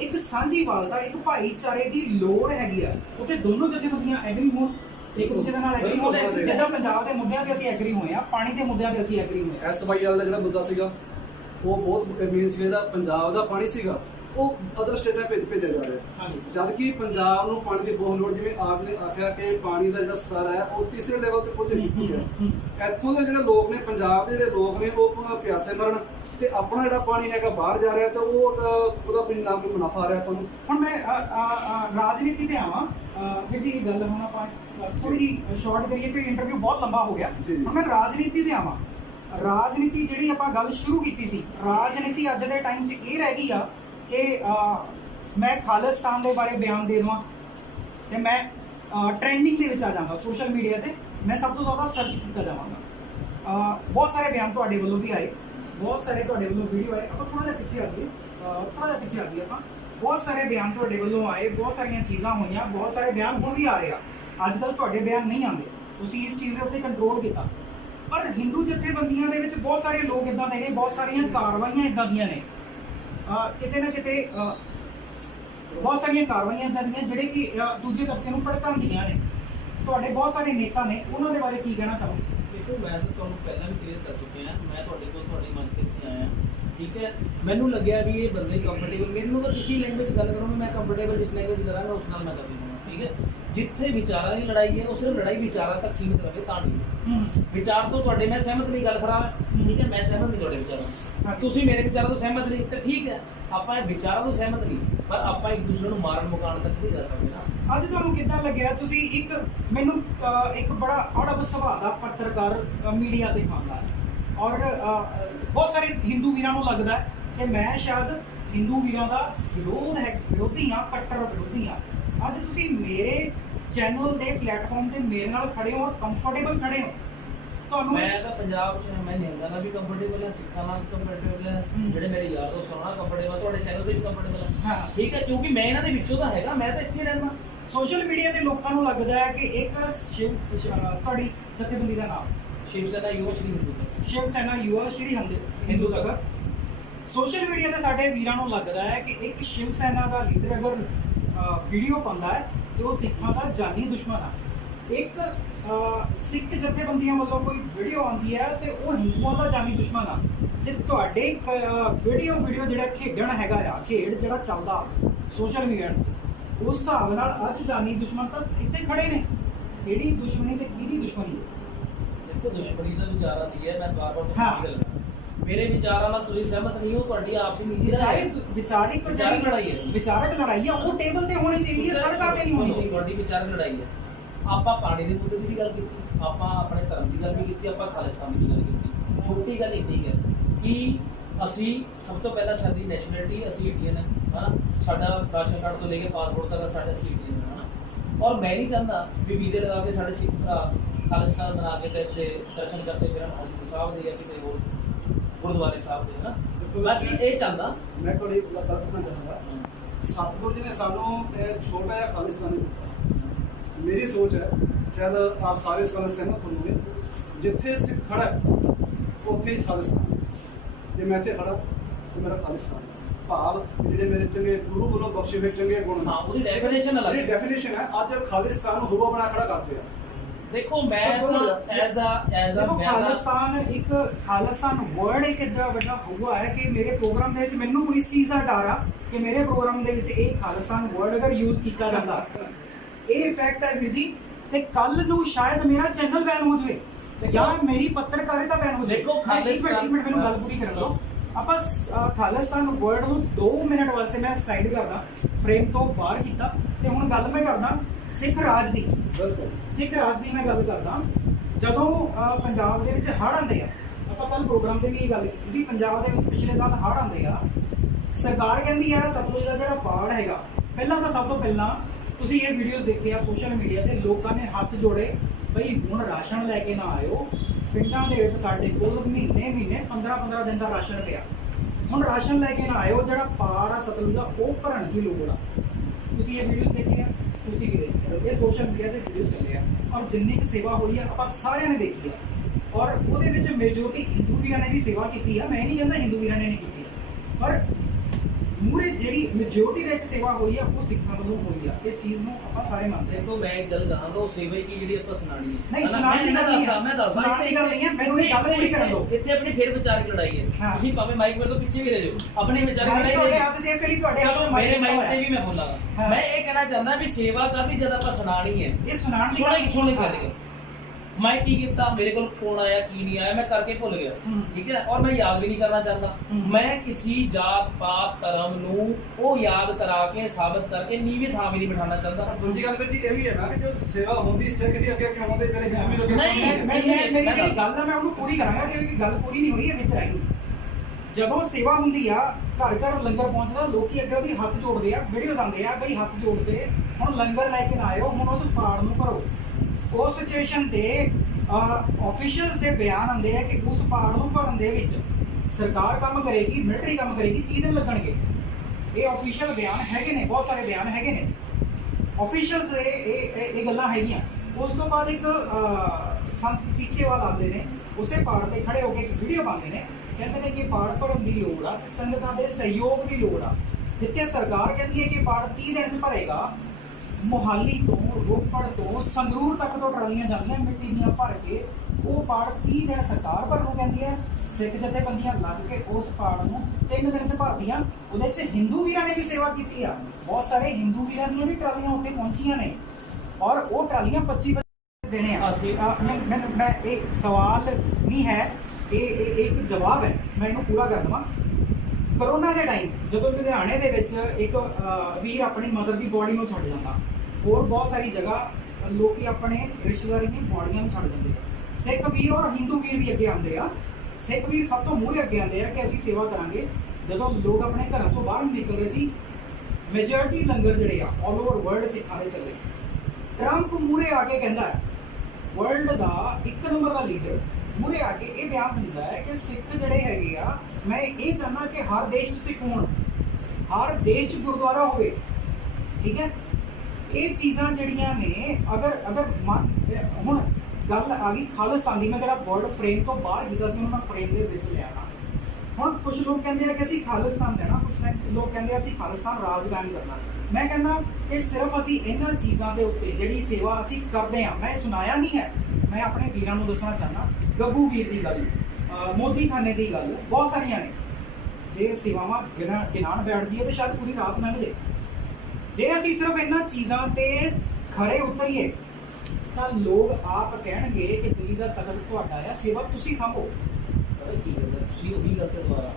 ਇੱਕ ਸਾਂਝੀਵਾਲਤਾ, ਇੱਕ ਭਾਈਚਾਰੇ ਦੀ ਲੋੜ ਹੈਗੀ ਆ, ਉੱਥੇ ਦੋਨੋਂ ਜਥੇਬੰਦੀਆਂ ਐਗਰੀ ਹੋਣ, ਇੱਕ ਦੂਜੇ ਦੇ ਨਾਲ ਐਗਰੀ ਹੋਣ। ਜਿੱਦਾਂ ਪੰਜਾਬ ਦੇ ਮੁੱਦਿਆਂ ਤੇ ਅਸੀਂ ਐਗਰੀ ਹੋਏ ਆ, ਪਾਣੀ ਦੇ ਮੁੱਦਿਆਂ ਤੇ ਅਸੀਂ ਐਗਰੀ ਹੋਏ ਆ। SYL ਦਾ ਜਿਹੜਾ ਮੁੱਦਾ ਸੀਗਾ ਉਹ ਬਹੁਤ ਮੀਨ ਸੀ, ਜਿਹੜਾ ਪੰਜਾਬ ਦਾ ਪਾਣੀ ਸੀਗਾ ਉਹ ਅਦਰ ਸਟੇਟਾਂ ਭੇਜਿਆ ਜਾ ਰਿਹਾ, ਜਦ ਕਿ ਪੰਜਾਬ ਨੂੰ ਪਾਣੀ ਦੀ ਬਹੁਤ ਲੋੜ। ਜਿਵੇਂ ਆਪ ਨੇ ਆਖਿਆ ਕਿ ਪਾਣੀ ਦਾ ਜਿਹੜਾ ਸਤਰ ਹੈ ਉਹ ਤੀਸਰੇ ਲੈਵਲ ਤੇ ਪਹੁੰਚ ਚੁੱਕਿਆ। ਇੱਥੋਂ ਦੇ ਜਿਹੜੇ ਲੋਕ ਨੇ, ਪੰਜਾਬ ਦੇ ਜਿਹੜੇ ਲੋਕ ਨੇ, ਉਹ ਪਿਆਸੇ ਮਰਨ, ਤੇ ਆਪਣਾ ਜਿਹੜਾ ਪਾਣੀ ਹੈਗਾ ਬਾਹਰ ਜਾ ਰਿਹਾ, ਤੇ ਉਹਦਾ ਨਾ ਕੋਈ ਮੁਨਾਫਾ ਆ ਰਿਹਾ ਤੁਹਾਨੂੰ। ਹੁਣ ਮੈਂ ਰਾਜਨੀਤੀ ਤੇ ਆਵਾਂ ਫਿਰ ਜੀ, ਇਹ ਗੱਲ ਹੁਣ ਆਪਾਂ ਥੋੜੀ ਜਿਹੀ ਸ਼ਾਰਟ ਕਰੀਏ ਕਿ ਇੰਟਰਵਿਊ ਬਹੁਤ ਲੰਬਾ ਹੋ ਗਿਆ। ਹੁਣ ਮੈਂ ਰਾਜਨੀਤੀ ਤੇ ਆਵਾਂ। ਰਾਜਨੀਤੀ ਜਿਹੜੀ ਆਪਾਂ ਗੱਲ ਸ਼ੁਰੂ ਕੀਤੀ ਸੀ, ਰਾਜਨੀਤੀ ਅੱਜ ਦੇ ਟਾਈਮ 'ਚ ਇਹ ਰਹਿ ਗਈ ਆ ਕਿ ਮੈਂ ਖਾਲਿਸਤਾਨ ਦੇ ਬਾਰੇ ਬਿਆਨ ਦੇ ਦਵਾਂ ਤੇ ਮੈਂ ਟ੍ਰੈਂਡਿੰਗ ਦੇ ਵਿੱਚ ਆ ਜਾਵਾਂਗਾ ਸੋਸ਼ਲ ਮੀਡੀਆ ਤੇ, ਮੈਂ ਸਭ ਤੋਂ ਜ਼ਿਆਦਾ ਸਰਚ ਕੀਤਾ ਜਾਵਾਂਗਾ। ਬਹੁਤ ਸਾਰੇ ਬਿਆਨ ਤੁਹਾਡੇ ਵੱਲੋਂ ਵੀ ਆਏ, ਬਹੁਤ ਸਾਰੇ ਤੁਹਾਡੇ ਵੱਲੋਂ ਵੀਡੀਓ ਆਏ। ਆਪਾਂ ਥੋੜਾ ਜਿਹਾ ਪਿੱਛੇ ਆ ਜਾਈਏ, ਆਪਾਂ ਬਹੁਤ ਸਾਰੇ ਬਿਆਨ ਤੁਹਾਡੇ ਵੱਲੋਂ ਆਏ, ਬਹੁਤ ਸਾਰੀਆਂ ਚੀਜ਼ਾਂ ਹੋਈਆਂ, ਬਹੁਤ ਸਾਰੇ ਬਿਆਨ ਹੁਣ ਵੀ ਆ ਰਹੇ ਆ। ਅੱਜ ਕੱਲ੍ਹ ਤੁਹਾਡੇ ਬਿਆਨ ਨਹੀਂ ਆਉਂਦੇ, ਤੁਸੀਂ ਇਸ ਚੀਜ਼ ਦੇ ਉੱਤੇ ਕੰਟਰੋਲ ਕੀਤਾ। ਪਰ ਹਿੰਦੂ ਜਥੇਬੰਦੀਆਂ ਦੇ ਵਿੱਚ ਬਹੁਤ ਸਾਰੇ ਲੋਕ ਇਦਾਂ ਦੇ ਨੇ, ਬਹੁਤ ਸਾਰੀਆਂ ਕਾਰਵਾਈਆਂ ਇਦਾਂ ਦੀਆਂ ਨੇ, ਕਿਤੇ ਨਾ ਕਿਤੇ ਬਹੁਤ ਸਾਰੀਆਂ ਕਾਰਵਾਈਆਂ ਇਦਾਂ ਦੀਆਂ ਜਿਹੜੇ ਕਿ ਦੂਜੇ ਤਬਕੇ ਨੂੰ ਭੜਕਾਉਂਦੀਆਂ ਨੇ। ਤੁਹਾਡੇ ਬਹੁਤ ਸਾਰੇ ਨੇਤਾ ਨੇ, ਉਹਨਾਂ ਦੇ ਬਾਰੇ ਕੀ ਕਹਿਣਾ ਚਾਹੋਗੇ? ਦੇਖੋ ਮੈਂ ਤਾਂ ਤੁਹਾਨੂੰ ਪਹਿਲਾਂ ਵੀ ਕਲੀਅਰ ਕਰ ਚੁੱਕਿਆ, ਮੈਂ ਤੁਹਾਡੇ ਕੋਲ ਤੁਹਾਡੇ ਮੰਚ ਤੇ ਇੱਥੇ ਆਇਆ, ਠੀਕ ਹੈ। ਮੈਨੂੰ ਲੱਗਿਆ ਵੀ ਇਹ ਬੰਦੇ ਕੰਫਰਟੇਬਲ, ਮੈਨੂੰ ਤਾਂ ਕਿਸੇ ਲੈਂਗੁਏਜ ਗੱਲ ਕਰੋ, ਮੈਂ ਕੰਫਰਟੇਬਲ ਜਿਸ ਲੈਂਗੁਏਜ ਕਰਾਂਗਾ ਉਸ ਨਾਲ ਮੈਂ ਕਰ ਲੂੰਗਾ, ਠੀਕ ਹੈ। ਜਿੱਥੇ ਵਿਚਾਰਾਂ ਦੀ ਲੜਾਈ ਹੈ ਉਹ ਸਿਰਫ ਲੜਾਈ ਵਿਚਾਰਾਂ ਤੱਕ ਸੀਮਿਤ ਰਹੇ ਤਾਂ ਨਹੀਂ। ਵਿਚਾਰ ਤੋਂ ਤੁਹਾਡੇ ਮੈਂ ਸਹਿਮਤ ਨਹੀਂ, ਗੱਲ ਖਰਾਬ ਹੈ, ਠੀਕ ਹੈ, ਮੈਂ ਸਹਿਮਤ ਨਹੀਂ ਤੁਹਾਡੇ ਵਿਚਾਰਾਂ, ਤੁਸੀਂ ਮੇਰੇ ਵਿਚਾਰਾਂ ਤੋਂ ਸਹਿਮਤ ਨਹੀਂ, ਤਾਂ ਠੀਕ ਹੈ, ਆਪਾਂ ਇਹ ਵਿਚਾਰਾਂ ਤੋਂ ਸਹਿਮਤ ਨਹੀਂ, ਪਰ ਆਪਾਂ ਇੱਕ ਦੂਸਰੇ ਨੂੰ ਮਾਰਨ ਮੁਕਾਉਣ ਤੱਕ ਨਹੀਂ ਜਾ ਸਕਦੇ ਨਾ। ਅੱਜ ਤੁਹਾਨੂੰ ਕਿੱਦਾਂ ਲੱਗਿਆ? ਤੁਸੀਂ ਮੈਨੂੰ ਇੱਕ ਬੜਾ ਅੜਬ ਸੁਭਾਅ ਦਾ ਪੱਤਰਕਾਰ ਮੀਡੀਆ ਤੇ ਖਾਂਦਾ, ਔਰ ਬਹੁਤ ਸਾਰੇ ਹਿੰਦੂ ਵੀਰਾਂ ਨੂੰ ਲੱਗਦਾ ਹੈ ਕਿ ਮੈਂ ਸ਼ਾਇਦ ਹਿੰਦੂ ਵੀਰਾਂ ਦਾ ਵਿਰੋਧੀ ਹਾਂ, ਕੱਟੜ ਵਿਰੋਧੀ ਹਾਂ। ਅੱਜ ਤੁਸੀਂ ਮੇਰੇ ਚੈਨਲ ਦੇ ਪਲੇਟਫਾਰਮ ਤੇ ਮੇਰੇ ਨਾਲ ਖੜੇ ਹੋ ਔਰ ਕੰਫਰਟੇਬਲ ਖੜੇ ਹੋ। ਤੁਹਾਨੂੰ ਮੈਂ ਤਾਂ ਪੰਜਾਬ 'ਚ ਮੈਂ ਨਿਹੰਗਾਂ ਨਾਲ ਵੀ ਕੰਫਰਟੇਬਲ ਹਾਂ, ਸਿੱਖਾਂ ਨਾਲ ਵੀ ਕੰਫਰਟੇਬਲ ਹੈ, ਜਿਹੜੇ ਮੇਰੇ ਯਾਰ ਦੋਸਤ ਉਹਨਾਂ ਨਾਲ ਕੰਫਰਟੇਬਲ, ਤੁਹਾਡੇ ਚੈਨਲ ਤੇ ਵੀ ਕੰਫਰਟੇਬਲ ਹਾਂ, ਠੀਕ ਹੈ, ਕਿਉਂਕਿ ਮੈਂ ਇਹਨਾਂ ਦੇ ਵਿੱਚੋਂ ਤਾਂ ਹੈਗਾ, ਮੈਂ ਤਾਂ ਇੱਥੇ ਰਹਿੰਦਾ। ਸੋਸ਼ਲ ਮੀਡੀਆ ਤੇ ਲੋਕਾਂ ਨੂੰ ਲੱਗਦਾ ਹੈ ਕਿ ਇੱਕ ਤੁਹਾਡੀ ਜਥੇਬੰਦੀ ਦਾ ਨਾਮ ਸ਼ਿਵ ਸੈਨਾ ਯੁਵਾ ਸ਼੍ਰੀ ਹਿੰਦੂ ਤੱਕ, ਸ਼ਿਵ ਸੈਨਾ ਯੁਵਾ ਸ਼੍ਰੀ ਹਿੰਦੂ ਤੱਕ। ਸੋਸ਼ਲ ਮੀਡੀਆ ਤੇ ਸਾਡੇ ਵੀਰਾਂ ਨੂੰ ਲੱਗਦਾ ਹੈ ਕਿ ਇੱਕ ਸ਼ਿਵ ਸੈਨਾ ਦਾ ਲੀਡਰ ਅਗਰ ਵੀਡੀਓ ਪਾਉਂਦਾ ਹੈ ਤੇ ਉਹ ਸਿੱਖਾਂ ਦਾ ਜਾਨੀ ਦੁਸ਼ਮਣ ਆ। ਇੱਕ ਸਿੱਖ ਜਥੇਬੰਦੀਆਂ ਵੱਲੋਂ ਕੋਈ ਵੀਡੀਓ ਆਉਂਦੀ ਹੈ ਤੇ ਉਹ ਹਿੰਦੂਆਂ ਦਾ ਜਾਨੀ ਦੁਸ਼ਮਣ ਆ। ਤੇ ਤੁਹਾਡੇ ਵੀਡੀਓ ਜਿਹੜਾ ਖੇਡਣ ਹੈਗਾ ਆ, ਖੇਡ ਜਿਹੜਾ ਚੱਲਦਾ ਸੋਸ਼ਲ ਮੀਡੀਆ ਉਸ ਹਿਸਾਬ ਨਾਲ ਅੱਜ ਜਾਨੀ ਦੁਸ਼ਮਣ ਤਾਂ ਇੱਥੇ ਖੜੇ ਨੇ। ਕਿਹੜੀ ਦੁਸ਼ਮਣੀ ਤੇ ਕਿਹਦੀ ਦੁਸ਼ਮਣੀ? ਦੇਖੋ ਦੁਸ਼ਮਣੀ ਦਾ ਵਿਚਾਰਾਂ ਦੀ ਹੈ, ਮੈਂ ਬਾਰ-ਬਾਰ ਹਾਂ। ਗੱਲ ਕਰਾਂ, ਮੇਰੇ ਵਿਚਾਰਾਂ ਨਾਲ ਤੁਸੀਂ ਸਹਿਮਤ ਨਹੀਂ ਹੋ, ਤੁਹਾਡੀ ਆਪਸੀ ਨਿੱਜੀ ਰਾਏ ਹੈ, ਵਿਚਾਰਿਕ ਵਿਚਾਰਕ ਲੜਾਈ ਹੈ, ਵਿਚਾਰਕ ਲੜਾਈ ਆ, ਉਹ ਟੇਬਲ ਤੇ ਹੋਣੀ ਚਾਹੀਦੀ ਹੈ, ਸੜਕਾਂ ਤੇ ਨਹੀਂ ਹੋਣੀ ਚਾਹੀਦੀ। ਤੁਹਾਡੀ ਵਿਚਾਰਕ ਲੜਾਈ ਹੈ। ਆਪਾਂ ਪਾਣੀ ਦੇ ਮੁੱਦੇ ਦੀ ਵੀ ਗੱਲ ਕੀਤੀ, ਆਪਾਂ ਆਪਣੇ ਧਰਮ ਦੀ ਗੱਲ ਵੀ ਕੀਤੀ, ਆਪਾਂ ਖਾਲਿਸਤਾਨ ਦੀ ਗੱਲ ਕੀਤੀ। ਛੋਟੀ ਗੱਲ ਇੰਨੀ ਹੈ ਕਿ ਅਸੀਂ ਸਭ ਤੋਂ ਪਹਿਲਾਂ ਸਾਡੀ ਨੈਸ਼ਨੈਲਿਟੀ ਅਸੀਂ ਇੰਡੀਅਨ ਹੈ, ਹਨਾ, ਸਾਡਾ ਰਾਸ਼ਨ ਕਾਰਡ ਤੋਂ ਲੈ ਕੇ ਪਾਸਪੋਰਟ ਤੱਕ ਸਾਡੇ ਅਸੀਂ ਇੰਡੀਅਨ ਹੈ, ਹਨਾ। ਔਰ ਮੈਂ ਨਹੀਂ ਚਾਹੁੰਦਾ ਵੀ ਵੀਜ਼ੇ ਲਗਾ ਕੇ ਸਾਡੇ ਸਿੱਖ ਭਰਾ ਖਾਲਿਸਤਾਨ ਬਣਾ ਕੇ ਤੇ ਦਰਸ਼ਨ ਕਰਦੇ ਫਿਰਨ ਹਜ਼ੂਰ ਸਾਹਿਬ ਦੇ ਜਾਂ ਕਿਤੇ ਹੋਰ ਗੁਰਦੁਆਰੇ ਸਾਹਿਬ ਦੇ, ਹਨਾ। ਬਸ ਇਹ ਚਾਹੁੰਦਾ ਮੈਂ ਤੁਹਾਡੀ ਗੱਲ ਕਰਨਾ ਚਾਹਾਂਗਾ। ਸਤਿਗੁਰੂ ਜੀ ਨੇ ਸਾਨੂੰ ਇਹ ਛੋਟਾ ਜਿਹਾ ਖਾਲਿਸਤਾਨ ਦਿੱਤਾ। ਮੇਰੀ ਸੋਚ ਹੈ, ਸ਼ਾਇਦ ਆਪ ਸਾਰੇ ਇਸ ਨਾਲ ਸਹਿਮਤ ਹੋਣਗੇ, ਜਿੱਥੇ ਸਿੱਖ ਖੜਾ ਹੈ ਉੱਥੇ ਹੀ ਖਾਲਿਸਤਾਨ। ਜੇ ਮੈਂ ਇੱਥੇ ਖੜਾ ਤੇ ਮੇਰਾ ਖਾਲਿਸਤਾਨ ਭਾਵ ਜਿਹੜੇ ਮੇਰੇ ਚੰਗੇ ਗੁਰੂ ਵੱਲੋਂ ਬਖਸ਼ੇ ਹੋਏ ਚੰਗੇ ਗੁਣ, ਹਾਂ, ਉਹਦੀ ਡੈਫੀਨੇਸ਼ਨ ਅਲੱਗ ਹੈ। ਡੈਫੀਨੇਸ਼ਨ ਹੈ। ਅੱਜ ਖਾਲਿਸਤਾਨ ਨੂੰ ਹੁਬਾ ਬਣਾ ਖੜਾ ਕਰਦੇ ਆ। ਦੇਖੋ ਮੈਂ ਤਾਂ ਐਜ਼ ਖਾਲਿਸਤਾਨ ਵਰਡ ਇੱਕ ਇਦਾਂ ਵੱਡਾ ਹੁਆ ਹੈ ਕਿ ਮੇਰੇ ਪ੍ਰੋਗਰਾਮ ਦੇ ਵਿੱਚ ਮੈਨੂੰ ਇਸ ਚੀਜ਼ ਦਾ ਡਰ ਆ ਕਿ ਮੇਰੇ ਪ੍ਰੋਗਰਾਮ ਦੇ ਵਿੱਚ ਇਹ ਖਾਲਿਸਤਾਨ ਵਰਡ ਅਗਰ ਯੂਜ਼ ਕੀਤਾ ਜਾਂਦਾ, ਇਹ ਇਫੈਕਟ ਹੈ ਵੀਰ ਜੀ, ਤੇ ਕੱਲ ਨੂੰ ਸ਼ਾਇਦ ਮੇਰਾ ਚੈਨਲ ਬੈਨ ਹੋ ਜਾਵੇ ਜਾਂ ਮੇਰੀ ਪੱਤਰਕਾਰਿਤਾ ਬੈਨ ਹੋ ਜਾਵੇ। ਦੇਖੋ ਖਾਲਿਸਤਾਨ ਮੈਨੂੰ ਗੱਲ ਪੂਰੀ ਕਰਨ ਦਿਓ। ਆਪਾਂ ਖਾਲਿਸਤਾਨ ਵਰਡ ਨੂੰ 2 ਮਿੰਟ ਵਾਸਤੇ ਮੈਂ ਸਾਈਡ ਕਰਦਾ, ਫਰੇਮ ਤੋਂ ਬਾਹਰ ਕੀਤਾ, ਤੇ ਹੁਣ ਗੱਲ ਮੈਂ ਕਰਦਾ ਸਿੱਖ ਰਾਜ ਦੀ। ਸਿੱਖ ਰਾਜ ਦੀ ਮੈਂ ਗੱਲ ਕਰਦਾ। ਜਦੋਂ ਪੰਜਾਬ ਦੇ ਵਿੱਚ ਹੜ੍ਹ ਆਉਂਦੇ ਆ, ਆਪਾਂ ਕੱਲ ਪ੍ਰੋਗਰਾਮ ਤੇ ਵੀ ਇਹ ਗੱਲ ਕੀਤੀ ਸੀ, ਪੰਜਾਬ ਦੇ ਵਿੱਚ ਪਿਛਲੇ ਸਾਲ ਹੜ੍ਹ ਆਉਂਦੇ ਆ, ਸਰਕਾਰ ਕਹਿੰਦੀ ਆ ਸਤਲੁਜ ਦਾ ਜਿਹੜਾ ਪਾੜ ਹੈਗਾ, ਪਹਿਲਾਂ ਤਾਂ ਸਭ ਤੋਂ ਪਹਿਲਾਂ ਤੁਸੀਂ ਇਹ ਵੀਡੀਓਜ਼ ਦੇਖੇ ਆ ਸੋਸ਼ਲ ਮੀਡੀਆ ਤੇ, ਲੋਕਾਂ ਨੇ ਹੱਥ ਜੋੜੇ ਬਈ ਹੁਣ ਰਾਸ਼ਨ ਲੈ ਕੇ ਨਾ ਆਇਓ, ਪਿੰਡਾਂ ਦੇ ਵਿੱਚ ਸਾਡੇ ਕੋਲ ਮਹੀਨੇ 15 ਦਿਨ ਦਾ ਰਾਸ਼ਨ ਪਿਆ, ਹੁਣ ਰਾਸ਼ਨ ਲੈ ਕੇ ਨਾ ਆਇਓ, ਜਿਹੜਾ ਪਾੜ ਆ ਸਤਲੁਜ ਦਾ ਉਹ ਭਰਨ ਦੀ ਲੋੜ ਆ। ਤੁਸੀਂ ਇਹ ਵੀਡੀਓਜ਼ ਦੇਖੇ ਆ, ਤੁਸੀਂ ਵੀ ਦੇਖਿਆ, ਇਹ ਸੋਸ਼ਲ ਮੀਡੀਆ ਤੇ ਵੀਡੀਓਜ਼ ਚੱਲੇ ਆ, ਔਰ ਜਿੰਨੀ ਕੁ ਸੇਵਾ ਹੋਈ ਆ ਆਪਾਂ ਸਾਰਿਆਂ ਨੇ ਦੇਖੀ ਆ, ਔਰ ਉਹਦੇ ਵਿੱਚ ਮੇਜੋਰਟੀ ਹਿੰਦੂ ਵੀਰਾਂ ਨੇ ਵੀ ਸੇਵਾ ਕੀਤੀ ਆ। ਮੈਂ ਨਹੀਂ ਕਹਿੰਦਾ ਹਿੰਦੂ ਵੀਰਾਂ ਨੇ ਨਹੀਂ ਕੀਤੀ, ਪਰ ਮੂਰੇ ਜਿਹੜੀ ਮੇਜੋਰਟੀ ਦੇ ਵਿੱਚ ਸੇਵਾ ਹੋਈ ਆ ਉਹ ਸਿੱਖਾਂ ਵੱਲੋਂ ਹੋਈ ਆ। ਇਸ ਚੀਜ਼ ਨੂੰ ਆਪਾਂ ਸਾਰੇ ਮੰਨਦੇ ਹਾਂ। ਦੇਖੋ ਮੈਂ ਇੱਕ ਗੱਲ ਕਹਾਂਗਾ, ਉਹ ਸੇਵਾ ਕੀ ਜਿਹੜੀ ਆਪਾਂ ਸੁਣਾਣੀ ਹੈ, ਨਹੀਂ ਸੁਣਾਉਣ ਦੀ ਗੱਲ ਨਹੀਂ ਹੈ, ਮੈਂ ਦੱਸਦਾ ਸੁਣਾਉਣ ਦੀ ਗੱਲ ਨਹੀਂ ਹੈ, ਮੈਨੂੰ ਇਹ ਗੱਲ ਪੂਰੀ ਕਰਨ ਦਿਓ। ਇੱਥੇ ਆਪਣੀ ਫਿਰ ਵਿਚਾਰਕ ਲੜਾਈ ਹੈ, ਤੁਸੀਂ ਭਾਵੇਂ ਮਾਈਕ ਮੇਰੇ ਤੋਂ ਪਿੱਛੇ ਵੀ ਰਹਿ ਜਾਓ, ਆਪਣੀ ਵਿਚਾਰਕ ਲੜਾਈ ਤੁਹਾਡੇ ਹੱਥ 'ਚ ਇਸ ਲਈ ਤੁਹਾਡੇ ਹੱਥ ਚਲੋ ਮੇਰੇ ਮਾਈਕ ਤੇ ਵੀ ਮੈਂ ਬੋਲਾਂਗਾ। ਮੈਂ ਇਹ ਕਹਿਣਾ ਚਾਹੁੰਦਾ ਵੀ ਸੇਵਾ ਕਾਦੀ ਜਦ ਆਪਾਂ ਸੁਣਾਣੀ ਹੈ, ਇਹ ਸੁਣਾਉਣ ਦੀ ਸੁਣ ਗੱਲ मैं की ਕੀਤਾ ਮੇਰੇ ਕੋਲ ਕੌਣ ਆਇਆ ਕੀ ਨਹੀਂ ਆਇਆ मैं करके भुल गया ठीक है और मैं याद भी नहीं करना चाहता मैं किसी जात पात धर्म ਨੂੰ ਉਹ याद करा के साबित करके नीवी ਥਾਂ ਵੀ ਨਹੀਂ ਬਿਠਾਉਣਾ ਚਾਹੁੰਦਾ ਦੂਜੀ ਗੱਲ ਵੀਰ ਜੀ ਇਹ ਵੀ ਹੈ ਨਾ ਕਿ ਜੋ ਸੇਵਾ ਹੁੰਦੀ ਸਿੱਖ ਦੀ ਅੱਗੇ ਕਿਉਂ ਹੁੰਦੇ ਮੇਰੇ ਹਿੰਦੂ ਵੀ ਲੋਕ ਨਹੀਂ, ਮੇਰੀ ਜਿਹੜੀ ਗੱਲ ਆ ਮੈਂ ਉਹਨੂੰ ਪੂਰੀ ਕਰਾਂਗਾ ਕਿਉਂਕਿ ਗੱਲ ਪੂਰੀ ਨਹੀਂ ਹੋਈ ਹੈ ਵਿੱਚ ਰਹਿ ਗਈ। ਜਦੋਂ ਸੇਵਾ ਹੁੰਦੀ ਆ ਘਰ ਘਰ ਲੰਗਰ ਪਹੁੰਚਦਾ ਲੋਕੀ ਅੱਗੇ ਉਹਦੀ ਹੱਥ ਜੋੜਦੇ ਆ ਵੀਡੀਓਜ਼ ਆਉਂਦੇ ਆ ਬਈ ਹੱਥ ਜੋੜਦੇ ਹੁਣ ਲੰਗਰ ਲੈ ਕੇ ਨਾ ਆਇਓ ਹੁਣ ਉਸ ਪਾੜ ਨੂੰ ਭਰੋ। ਉਸ ਸਿਚੁਏਸ਼ਨ ਤੇ ਆਫੀਸ਼ੀਅਲਸ ਦੇ ਬਿਆਨ ਆਉਂਦੇ ਆ ਕਿ ਉਸ ਪਾੜ ਨੂੰ ਭਰਨ ਦੇ ਵਿੱਚ ਸਰਕਾਰ ਕੰਮ ਕਰੇਗੀ ਮਿਲਟਰੀ ਕੰਮ ਕਰੇਗੀ 30 ਦਿਨ ਲੱਗਣਗੇ। ਇਹ ਆਫੀਸ਼ੀਅਲ ਬਿਆਨ ਹੈਗੇ ਨੇ ਬਹੁਤ ਸਾਰੇ ਬਿਆਨ ਹੈਗੇ ਨੇ ਆਫੀਸ਼ੀਅਲਸ ਦੇ ਇਹ ਗੱਲਾਂ ਹੈਗੀਆਂ। ਉਸ ਤੋਂ ਬਾਅਦ ਇੱਕ ਸੰਤ ਸੀਚੇਵਾਲ ਆਉਂਦੇ ਨੇ ਉਸੇ ਪਾੜ ਤੇ ਖੜੇ ਹੋ ਕੇ ਇੱਕ ਵੀਡੀਓ ਪਾਉਂਦੇ ਨੇ ਕਹਿੰਦੇ ਨੇ ਕਿ ਪਾੜ ਭਰਨ ਦੀ ਲੋੜ ਆ ਤੇ ਸੰਗਤਾਂ ਦੇ ਸਹਿਯੋਗ ਦੀ ਲੋੜ ਆ। ਜਿੱਥੇ ਸਰਕਾਰ ਕਹਿੰਦੀ ਹੈ ਕਿ ਪਾੜ 30 ਦਿਨ 'ਚ ਭਰੇਗਾ ਮੋਹਾਲੀ ਤੋਂ ਰੋਪੜ ਤੋਂ ਸੰਗਰੂਰ ਤੱਕ ਤੋਂ ਟਰਾਲੀਆਂ ਜਾਂਦੀਆਂ ਮਿੱਟੀ ਦੀਆਂ ਭਰ ਕੇ ਉਹ ਪਾੜ 30 ਦਿਨ ਸਰਕਾਰ ਭਰਨ ਨੂੰ ਕਹਿੰਦੀ ਹੈ। ਸਿੱਖ ਜਥੇਬੰਦੀਆਂ ਲੱਗ ਕੇ ਉਸ ਪਾੜ ਨੂੰ 3 ਦਿਨ 'ਚ ਭਰਦੀਆਂ। ਉਹਦੇ 'ਚ ਹਿੰਦੂ ਵੀਰਾਂ ਨੇ ਵੀ ਸੇਵਾ ਕੀਤੀ ਆ ਬਹੁਤ ਸਾਰੇ ਹਿੰਦੂ ਵੀਰਾਂ ਦੀਆਂ ਵੀ ਟਰਾਲੀਆਂ ਉੱਥੇ ਪਹੁੰਚੀਆਂ ਨੇ ਔਰ ਉਹ ਟਰਾਲੀਆਂ 25 ਦੇਣੇ ਆ। ਮੈਂ ਇਹ ਸਵਾਲ ਨਹੀਂ ਹੈ ਇਹ ਇੱਕ ਜਵਾਬ ਹੈ ਮੈਂ ਇਹਨੂੰ ਪੂਰਾ ਕਰ ਦਵਾਂ। ਕਰੋਨਾ ਦੇ ਟਾਈਮ ਜਦੋਂ ਲੁਧਿਆਣੇ ਦੇ ਵਿੱਚ ਇੱਕ ਵੀਰ ਆਪਣੀ ਮਦਰ ਦੀ ਬੋਡੀ ਨੂੰ ਛੱਡ ਜਾਂਦਾ ਹੋਰ ਬਹੁਤ ਸਾਰੀ ਜਗ੍ਹਾ ਲੋਕੀ ਆਪਣੇ ਰਿਸ਼ਤੇਦਾਰੀ ਦੀ ਬੋਡੀਆਂ ਨੂੰ ਛੱਡ ਦਿੰਦੇ ਆ। ਸਿੱਖ ਵੀਰ ਔਰ ਹਿੰਦੂ ਵੀਰ ਵੀ ਅੱਗੇ ਆਉਂਦੇ ਆ। ਸਿੱਖ ਵੀਰ ਸਭ ਤੋਂ ਮੂਹਰੇ ਅੱਗੇ ਆਉਂਦੇ ਆ ਕਿ ਅਸੀਂ ਸੇਵਾ ਕਰਾਂਗੇ। ਜਦੋਂ ਲੋਕ ਆਪਣੇ ਘਰਾਂ ਤੋਂ ਬਾਹਰ ਨਿਕਲ ਰਹੇ ਸੀ ਮੈਜੋਰਟੀ ਲੰਗਰ ਜਿਹੜੇ ਆ ਆਲ ਓਵਰ ਵਰਲਡ ਸਿੱਖਾਂ ਦੇ ਚੱਲੇ। ਟਰੰਪ ਮੂਹਰੇ ਆ ਕੇ ਕਹਿੰਦਾ ਵਰਲਡ ਦਾ 1 ਨੰਬਰ ਦਾ ਲੀਡਰ ਮੂਹਰੇ ਆ ਕੇ ਇਹ ਬਿਆਨ ਦਿੰਦਾ ਹੈ ਕਿ ਸਿੱਖ ਜਿਹੜੇ ਹੈਗੇ ਆ ਮੈਂ ਇਹ ਚਾਹੁੰਦਾ ਕਿ ਹਰ ਦੇਸ਼ 'ਚ ਸਿੱਖ ਹੋਣ ਹਰ ਦੇਸ਼ 'ਚ ਗੁਰਦੁਆਰਾ ਹੋਵੇ ਠੀਕ ਹੈ। ਇਹ ਚੀਜ਼ਾਂ ਜਿਹੜੀਆਂ ਨੇ ਅਗਰ ਹੁਣ ਗੱਲ ਆ ਗਈ ਖਾਲਿਸਤਾਨ ਦੀ ਮੈਂ ਜਿਹੜਾ ਵਰਡ ਫਰੇਮ ਤੋਂ ਬਾਹਰ ਕੀਤਾ ਸੀ ਉਹਨੂੰ ਮੈਂ ਫਰੇਮ ਦੇ ਵਿੱਚ ਲਿਆ ਨਾ। ਹੁਣ ਕੁਝ ਲੋਕ ਕਹਿੰਦੇ ਆ ਕਿ ਅਸੀਂ ਖਾਲਿਸਤਾਨ ਲੈਣਾ ਕੁਝ ਲੋਕ ਕਹਿੰਦੇ ਆ ਅਸੀਂ ਖਾਲਿਸਤਾਨ ਰਾਜ ਕਾਇਮ ਕਰਨਾ। ਮੈਂ ਕਹਿੰਦਾ ਕਿ ਸਿਰਫ ਅਸੀਂ ਇਹਨਾਂ ਚੀਜ਼ਾਂ ਦੇ ਉੱਤੇ ਜਿਹੜੀ ਸੇਵਾ ਅਸੀਂ ਕਰਦੇ ਆ ਮੈਂ ਸੁਣਾਇਆ ਨਹੀਂ ਹੈ ਮੈਂ ਆਪਣੇ ਵੀਰਾਂ ਨੂੰ ਦੱਸਣਾ ਚਾਹੁੰਦਾ। ਗੱਗੂ ਵੀਰ ਦੀ ਗੱਲ ਮੋਦੀ ਖਾਨੇ ਦੀ ਗੱਲ ਬਹੁਤ ਸਾਰੀਆਂ ਨੇ। ਜੇ ਸੇਵਾਵਾਂ ਗਿਣਾਣ ਬੈਠ ਜਾਈਏ ਤਾਂ ਸ਼ਾਇਦ ਪੂਰੀ ਰਾਤ ਲੰਘ ਜੇ। ਜੇ ਅਸੀਂ ਸਿਰਫ ਇਹਨਾਂ ਚੀਜ਼ਾਂ ਤੇ ਖਰੇ ਉਤਰੀਏ ਤਾਂ ਲੋਕ ਆਪ ਕਹਿਣਗੇ ਕਿ ਦਿੱਲੀ ਦਾ ਤਖਤ ਤੁਹਾਡਾ ਆ ਸੇਵਾ ਤੁਸੀਂ ਸੰਭੋ। ਕੀ ਕਹਿੰਦੇ ਤੁਸੀਂ ਉਹੀ ਗੱਲ ਤੇ ਦੁਆਰਾ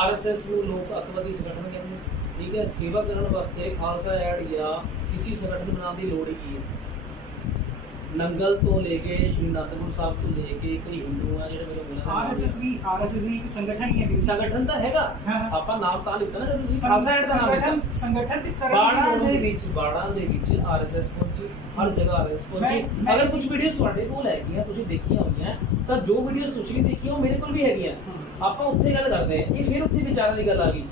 ਆਰਐਸਐਸ ਨੂੰ ਲੋਕ ਅੱਤਵਾਦੀ ਸੰਗਠਨ ਕਹਿੰਦੇ ਠੀਕ ਹੈ। ਸੇਵਾ ਕਰਨ ਵਾਸਤੇ ਖਾਲਸਾ ਐਡ ਜਾਂ ਕਿਸੇ ਸੰਗਠਨ ਬਣਾਉਣ ਦੀ ਲੋੜ ਹੀ ਕੀ ਹੈ। ਨੰਗਲ ਤੋਂ ਲੈ ਕੇ ਸ਼੍ਰੀ ਅਨੰਦਪੁਰ ਸਾਹਿਬ ਤੋਂ ਲੈ ਕੇ ਕਈ ਹਿੰਦੂ ਆ ਜਿਹੜੇ ਮੇਰੇ ਮਿਲਣ ਆਰਐਸਐਸ ਵੀ ਇੱਕ ਸੰਗਠਨ ਹੀ ਹੈ। ਸੰਗਠਨ ਤਾਂ ਹੈਗਾ ਆਪਾਂ ਨਾਮ ਤਾਂ ਲਿਖਤਾ ਨਾ ਜਦੋਂ ਤੁਸੀਂ ਖਾਲਸਾ ਐਡ ਦਾ ਨਾਮ ਲਿਖਤਾ ਸੰਗਠਨ ਦੀ ਬਾੜਾਂ ਦੇ ਵਿੱਚ ਆਰਐਸਐਸ ਪਹੁੰਚੀ ਹਰ ਜਗ੍ਹਾ ਆਰਐਸਐਸ ਪਹੁੰਚੀ। ਅਗਰ ਕੁਝ ਵੀਡੀਓਜ਼ ਤੁਹਾਡੇ ਕੋਲ ਹੈਗੀਆਂ ਤੁਸੀਂ ਦੇਖੀਆਂ ਹੋਈਆਂ ਤਾਂ ਜੋ ਵੀਡੀਓਜ਼ ਤੁਸੀਂ ਦੇਖੀਆਂ ਉਹ ਮੇਰੇ ਕੋਲ ਵੀ ਹੈਗੀਆਂ। ਆਪਾਂ ਉੱਥੇ ਗੱਲ ਕਰਦੇ ਹਾਂ ਇਹ ਫਿਰ ਉੱਥੇ ਵਿਚਾਰਾਂ ਦੀ ਗੱਲ ਆ ਗਈ।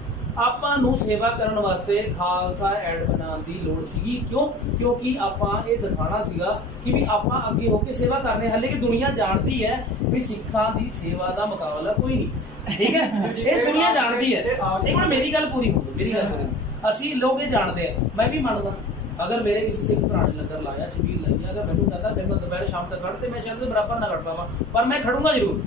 ਆਪਾਂ ਨੂੰ ਸੇਵਾ ਕਰਨ ਵਾਸਤੇ ਖਾਲਸਾ ਐਡ ਬਣਾਉਣ ਦੀ ਲੋੜ ਸੀਗੀ ਕਿਉਂਕਿ ਆਪਾਂ ਇਹ ਦਿਖਾਉਣਾ ਸੀਗਾ ਕਿ ਵੀ ਆਪਾਂ ਅੱਗੇ ਹੋ ਕੇ ਸੇਵਾ ਕਰਨੇ ਹਾਲੇ ਕਿ ਦੁਨੀਆ ਜਾਣਦੀ ਹੈ ਵੀ ਸਿੱਖਾਂ ਦੀ ਸੇਵਾ ਦਾ ਮੁਕਾਬਲਾ ਕੋਈ ਨਹੀਂ ਠੀਕ ਹੈ। ਇਹ ਦੁਨੀਆ ਜਾਣਦੀ ਹੈ। ਇੱਕ ਮਿੰਟ ਮੇਰੀ ਗੱਲ ਪੂਰੀ ਹੋਵੇ ਮੇਰੀ ਗੱਲ ਪੂਰੀ ਅਸੀਂ ਲੋਕ ਇਹ ਜਾਣਦੇ ਆ ਮੈਂ ਵੀ ਮੰਨਦਾ ਅਗਰ ਮੇਰੇ ਕਿਸੇ ਸਿੱਖ ਭਰਾ ਨੇ ਲੰਗਰ ਲਾਇਆ ਛਬੀਲ ਲਾਈ ਅਗਰ ਮੈਨੂੰ ਕਹਿੰਦਾ ਮੈਨੂੰ ਦੁਪਹਿਰ ਸ਼ਾਮ ਤੱਕ ਖੜ ਤੇ ਮੈਂ ਸ਼ਾਇਦ ਬਰਾਬਰ ਨਾ ਖੜ ਪਾਵਾਂ ਪਰ ਮੈਂ ਖੜੂੰਗਾ ਜ਼ਰੂਰ।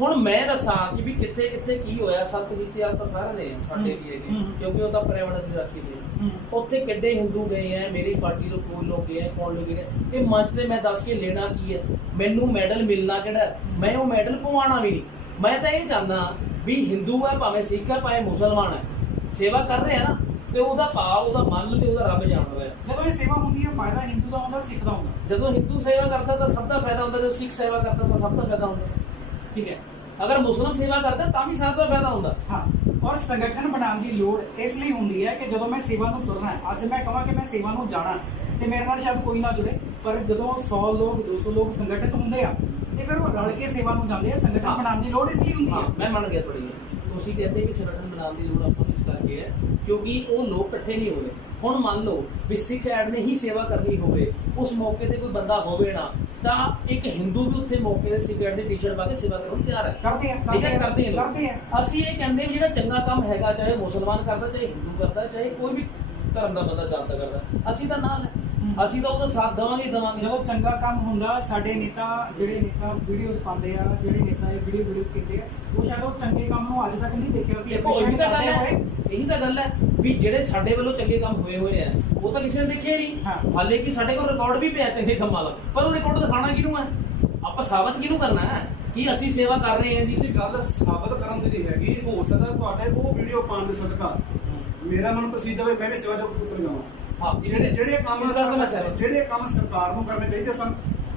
ਹੁਣ ਮੈਂ ਦੱਸਾਂ ਕਿ ਵੀ ਕਿੱਥੇ ਕਿੱਥੇ ਕੀ ਹੋਇਆ ਸੱਤ ਸਿੱਖਿਆ ਤਾਂ ਸਾਰੇ ਨੇ ਸਾਡੇ ਵੀ ਹੈਗੇ ਕਿਉਂਕਿ ਉਹ ਤਾਂ ਪਰਿਆਵਰਣ ਦੀ ਰਾਖੀ ਦੇ ਉੱਥੇ ਕਿੱਡੇ ਹਿੰਦੂ ਗਏ ਆ ਮੇਰੀ ਪਾਰਟੀ ਤੋਂ ਕੋਈ ਲੋਕ ਗਏ ਕੌਣ ਲੋਕ ਗਏ ਇਹ ਮੰਚ ਤੇ ਮੈਂ ਦੱਸ ਕੇ ਲੈਣਾ ਕੀ ਹੈ ਮੈਨੂੰ ਮੈਡਲ ਮਿਲਣਾ ਕਿਹੜਾ ਮੈਂ ਉਹ ਮੈਡਲ ਪਵਾਉਣਾ ਵੀ ਨਹੀਂ। ਮੈਂ ਤਾਂ ਇਹ ਚਾਹੁੰਦਾ ਵੀ ਹਿੰਦੂ ਹੈ ਭਾਵੇਂ ਸਿੱਖ ਹੈ ਭਾਵੇਂ ਮੁਸਲਮਾਨ ਹੈ ਸੇਵਾ ਕਰ ਰਹੇ ਆ ਨਾ ਤੇ ਉਹਦਾ ਭਾਵ ਉਹਦਾ ਮਨ ਤੇ ਉਹਦਾ ਰੱਬ ਜਾਣਦਾ ਹੈ। ਜਦੋਂ ਇਹ ਸੇਵਾ ਹੁੰਦੀ ਹੈ ਫਾਇਦਾ ਹਿੰਦੂ ਦਾ ਹੁੰਦਾ ਸਿੱਖ ਦਾ ਹੁੰਦਾ। ਜਦੋਂ ਹਿੰਦੂ ਸੇਵਾ ਕਰਦਾ ਤਾਂ ਸਭ ਦਾ ਫਾਇਦਾ ਹੁੰਦਾ ਜਦੋਂ ਸਿੱਖ ਸੇਵਾ ਕਰਦਾ ਤਾਂ ਸਭ ਦਾ ਫਾਇਦਾ ਹੁੰਦਾ ਠੀਕ ਹੈ। ਅਗਰ ਮੁਸਲਮਾਨ ਸੇਵਾ ਕਰਦਾ ਤਾਂ ਵੀ ਸਭ ਦਾ ਫਾਇਦਾ ਹੁੰਦਾ। ਹਾਂ ਔਰ ਸੰਗਠਨ ਬਣਾਉਣ ਦੀ ਲੋੜ ਇਸ ਲਈ ਹੁੰਦੀ ਹੈ ਕਿ ਜਦੋਂ ਮੈਂ ਸੇਵਾ ਨੂੰ ਤੁਰਨਾ ਅੱਜ ਮੈਂ ਕਹਾਂ ਕਿ ਮੈਂ ਸੇਵਾ ਨੂੰ ਜਾਣਾ ਤੇ ਮੇਰੇ ਨਾਲ ਸ਼ਾਇਦ ਕੋਈ ਨਾ ਜੁੜੇ ਪਰ ਜਦੋਂ 100 ਲੋਕ 200 ਲੋਕ ਸੰਗਠਿਤ ਹੁੰਦੇ ਆ ਤੇ ਫਿਰ ਉਹ ਰਲ ਕੇ ਸੇਵਾ ਨੂੰ ਜਾਂਦੇ ਆ। ਸੰਗਠਨ ਬਣਾਉਣ ਦੀ ਲੋੜ ਇਸ ਲਈ ਹੁੰਦੀ ਹੈ। ਮੈਂ ਮੰਨ ਗਿਆ ਤੁਹਾਡੀ ਤੁਸੀਂ ਕਹਿੰਦੇ ਵੀ ਸੰਗਠਨ ਬਣਾਉਣ ਦੀ ਲੋੜ ਆਪਾਂ ਨੂੰ ਇਸ ਕਰਕੇ ਹੈ ਕਿਉਂਕਿ ਉਹ ਲੋਕ ਇਕੱਠੇ ਨਹੀਂ ਹੋਏ। ਹੁਣ ਮੰਨ ਲਓ ਵੀ ਸਿੱਖ ਐਡ ਨੇ ਹੀ ਸੇਵਾ ਕਰਨੀ ਹੋਵੇ ਉਸ ਮੌਕੇ ਤੇ ਕੋਈ ਬੰਦਾ ਹੋਵੇ ਨਾ ਤਾਂ ਇੱਕ ਹਿੰਦੂ ਵੀ ਉੱਥੇ ਮੌਕੇ ਤੇ ਸਿੱਖ ਐਡ ਦੀ ਟੀ-ਸ਼ਰਟ ਪਾ ਕੇ ਸੇਵਾ ਕਰਨ ਨੂੰ ਤਿਆਰ ਹੈ। ਕਰਦੇ ਆ। ਅਸੀਂ ਇਹ ਕਹਿੰਦੇ ਵੀ ਜਿਹੜਾ ਚੰਗਾ ਕੰਮ ਹੈਗਾ ਚਾਹੇ ਮੁਸਲਮਾਨ ਕਰਦਾ ਚਾਹੇ ਹਿੰਦੂ ਕਰਦਾ ਚਾਹੇ ਕੋਈ ਵੀ ਧਰਮ ਦਾ ਬੰਦਾ ਜਾਣਦਾ ਕਰਦਾ ਅਸੀਂ ਤਾਂ ਨਾਲ ਹੈ ਅਸੀਂ ਤਾਂ ਉਹਦਾ ਸਾਥ ਦੇਵਾਂਗੇ ਹੀ ਦੇਵਾਂਗੇ। ਜਦੋਂ ਚੰਗਾ ਕੰਮ ਹੁੰਦਾ ਸਾਡੇ ਨੇਤਾ ਜਿਹੜੇ ਨੇਤਾ ਵੀਡੀਓਜ਼ ਪਾਉਂਦੇ ਆ, ਜਿਹੜੇ ਨੇਤਾ ਇਹ ਵੀਡੀਓ ਕਹਿੰਦੇ ਆ, ਉਹ ਸ਼ਾਇਦ ਉਹ ਚੰਗੇ ਕੰਮ ਨੂੰ ਅੱਜ ਤੱਕ ਨਹੀਂ ਦੇਖਿਆ। ਅਸੀਂ ਇਹੀ ਤਾਂ ਗੱਲ ਹੈ, ਇਹੀ ਤਾਂ ਗੱਲ ਹੈ ਵੀ ਜਿਹੜੇ ਸਾਡੇ ਵੱਲੋਂ ਚੰਗੇ ਕੰਮ ਹੋਏ ਆ ਉਹ ਤਾਂ ਕਿਸੇ ਨੇ ਦੇਖੇ ਨਹੀਂ। ਹਾਂ। ਹਾਲੇ ਕਿ ਸਾਡੇ ਕੋਲ ਰਿਕਾਰਡ ਵੀ ਪਿਆ ਚੰਗੇ ਕੰਮਾਂ ਦਾ, ਪਰ ਉਹ ਰਿਕਾਰਡ ਦਿਖਾਣਾ ਕਿਹਨੂੰ ਹੈ? ਆਪਾਂ ਸਾਬਤ ਕਿਹਨੂੰ ਕਰਨਾ ਹੈ ਕਿ ਅਸੀਂ ਸੇਵਾ ਕਰ ਰਹੇ ਹਾਂ ਜੀ? ਇਹ ਗੱਲ ਸਾਬਤ ਕਰਨ ਦੀ ਨਹੀਂ ਹੈਗੀ। ਹੋ ਸਕਦਾ ਤੁਹਾਡੇ ਉਹ ਵੀਡੀਓ ਪਾਉਣ ਦੇ ਸਦਕਾ ਮੇਰਾ ਮਨ ਪਸੀਦ ਹੋਵੇ, ਮੈਂ ਵੀ ਸੇਵਾ ਚ ਉਤਰ ਜਾਵਾਂ। ਹਾਂ, ਜਿਹੜੇ ਕੰਮ ਇਸ ਗੱਲ ਤੋਂ ਮੈਂ ਸਹਿਮਤ। ਜਿਹੜੇ ਕੰਮ ਸਰਕਾਰ ਨੂੰ ਕਰਨੇ ਚਾਹੀਦੇ ਸਨ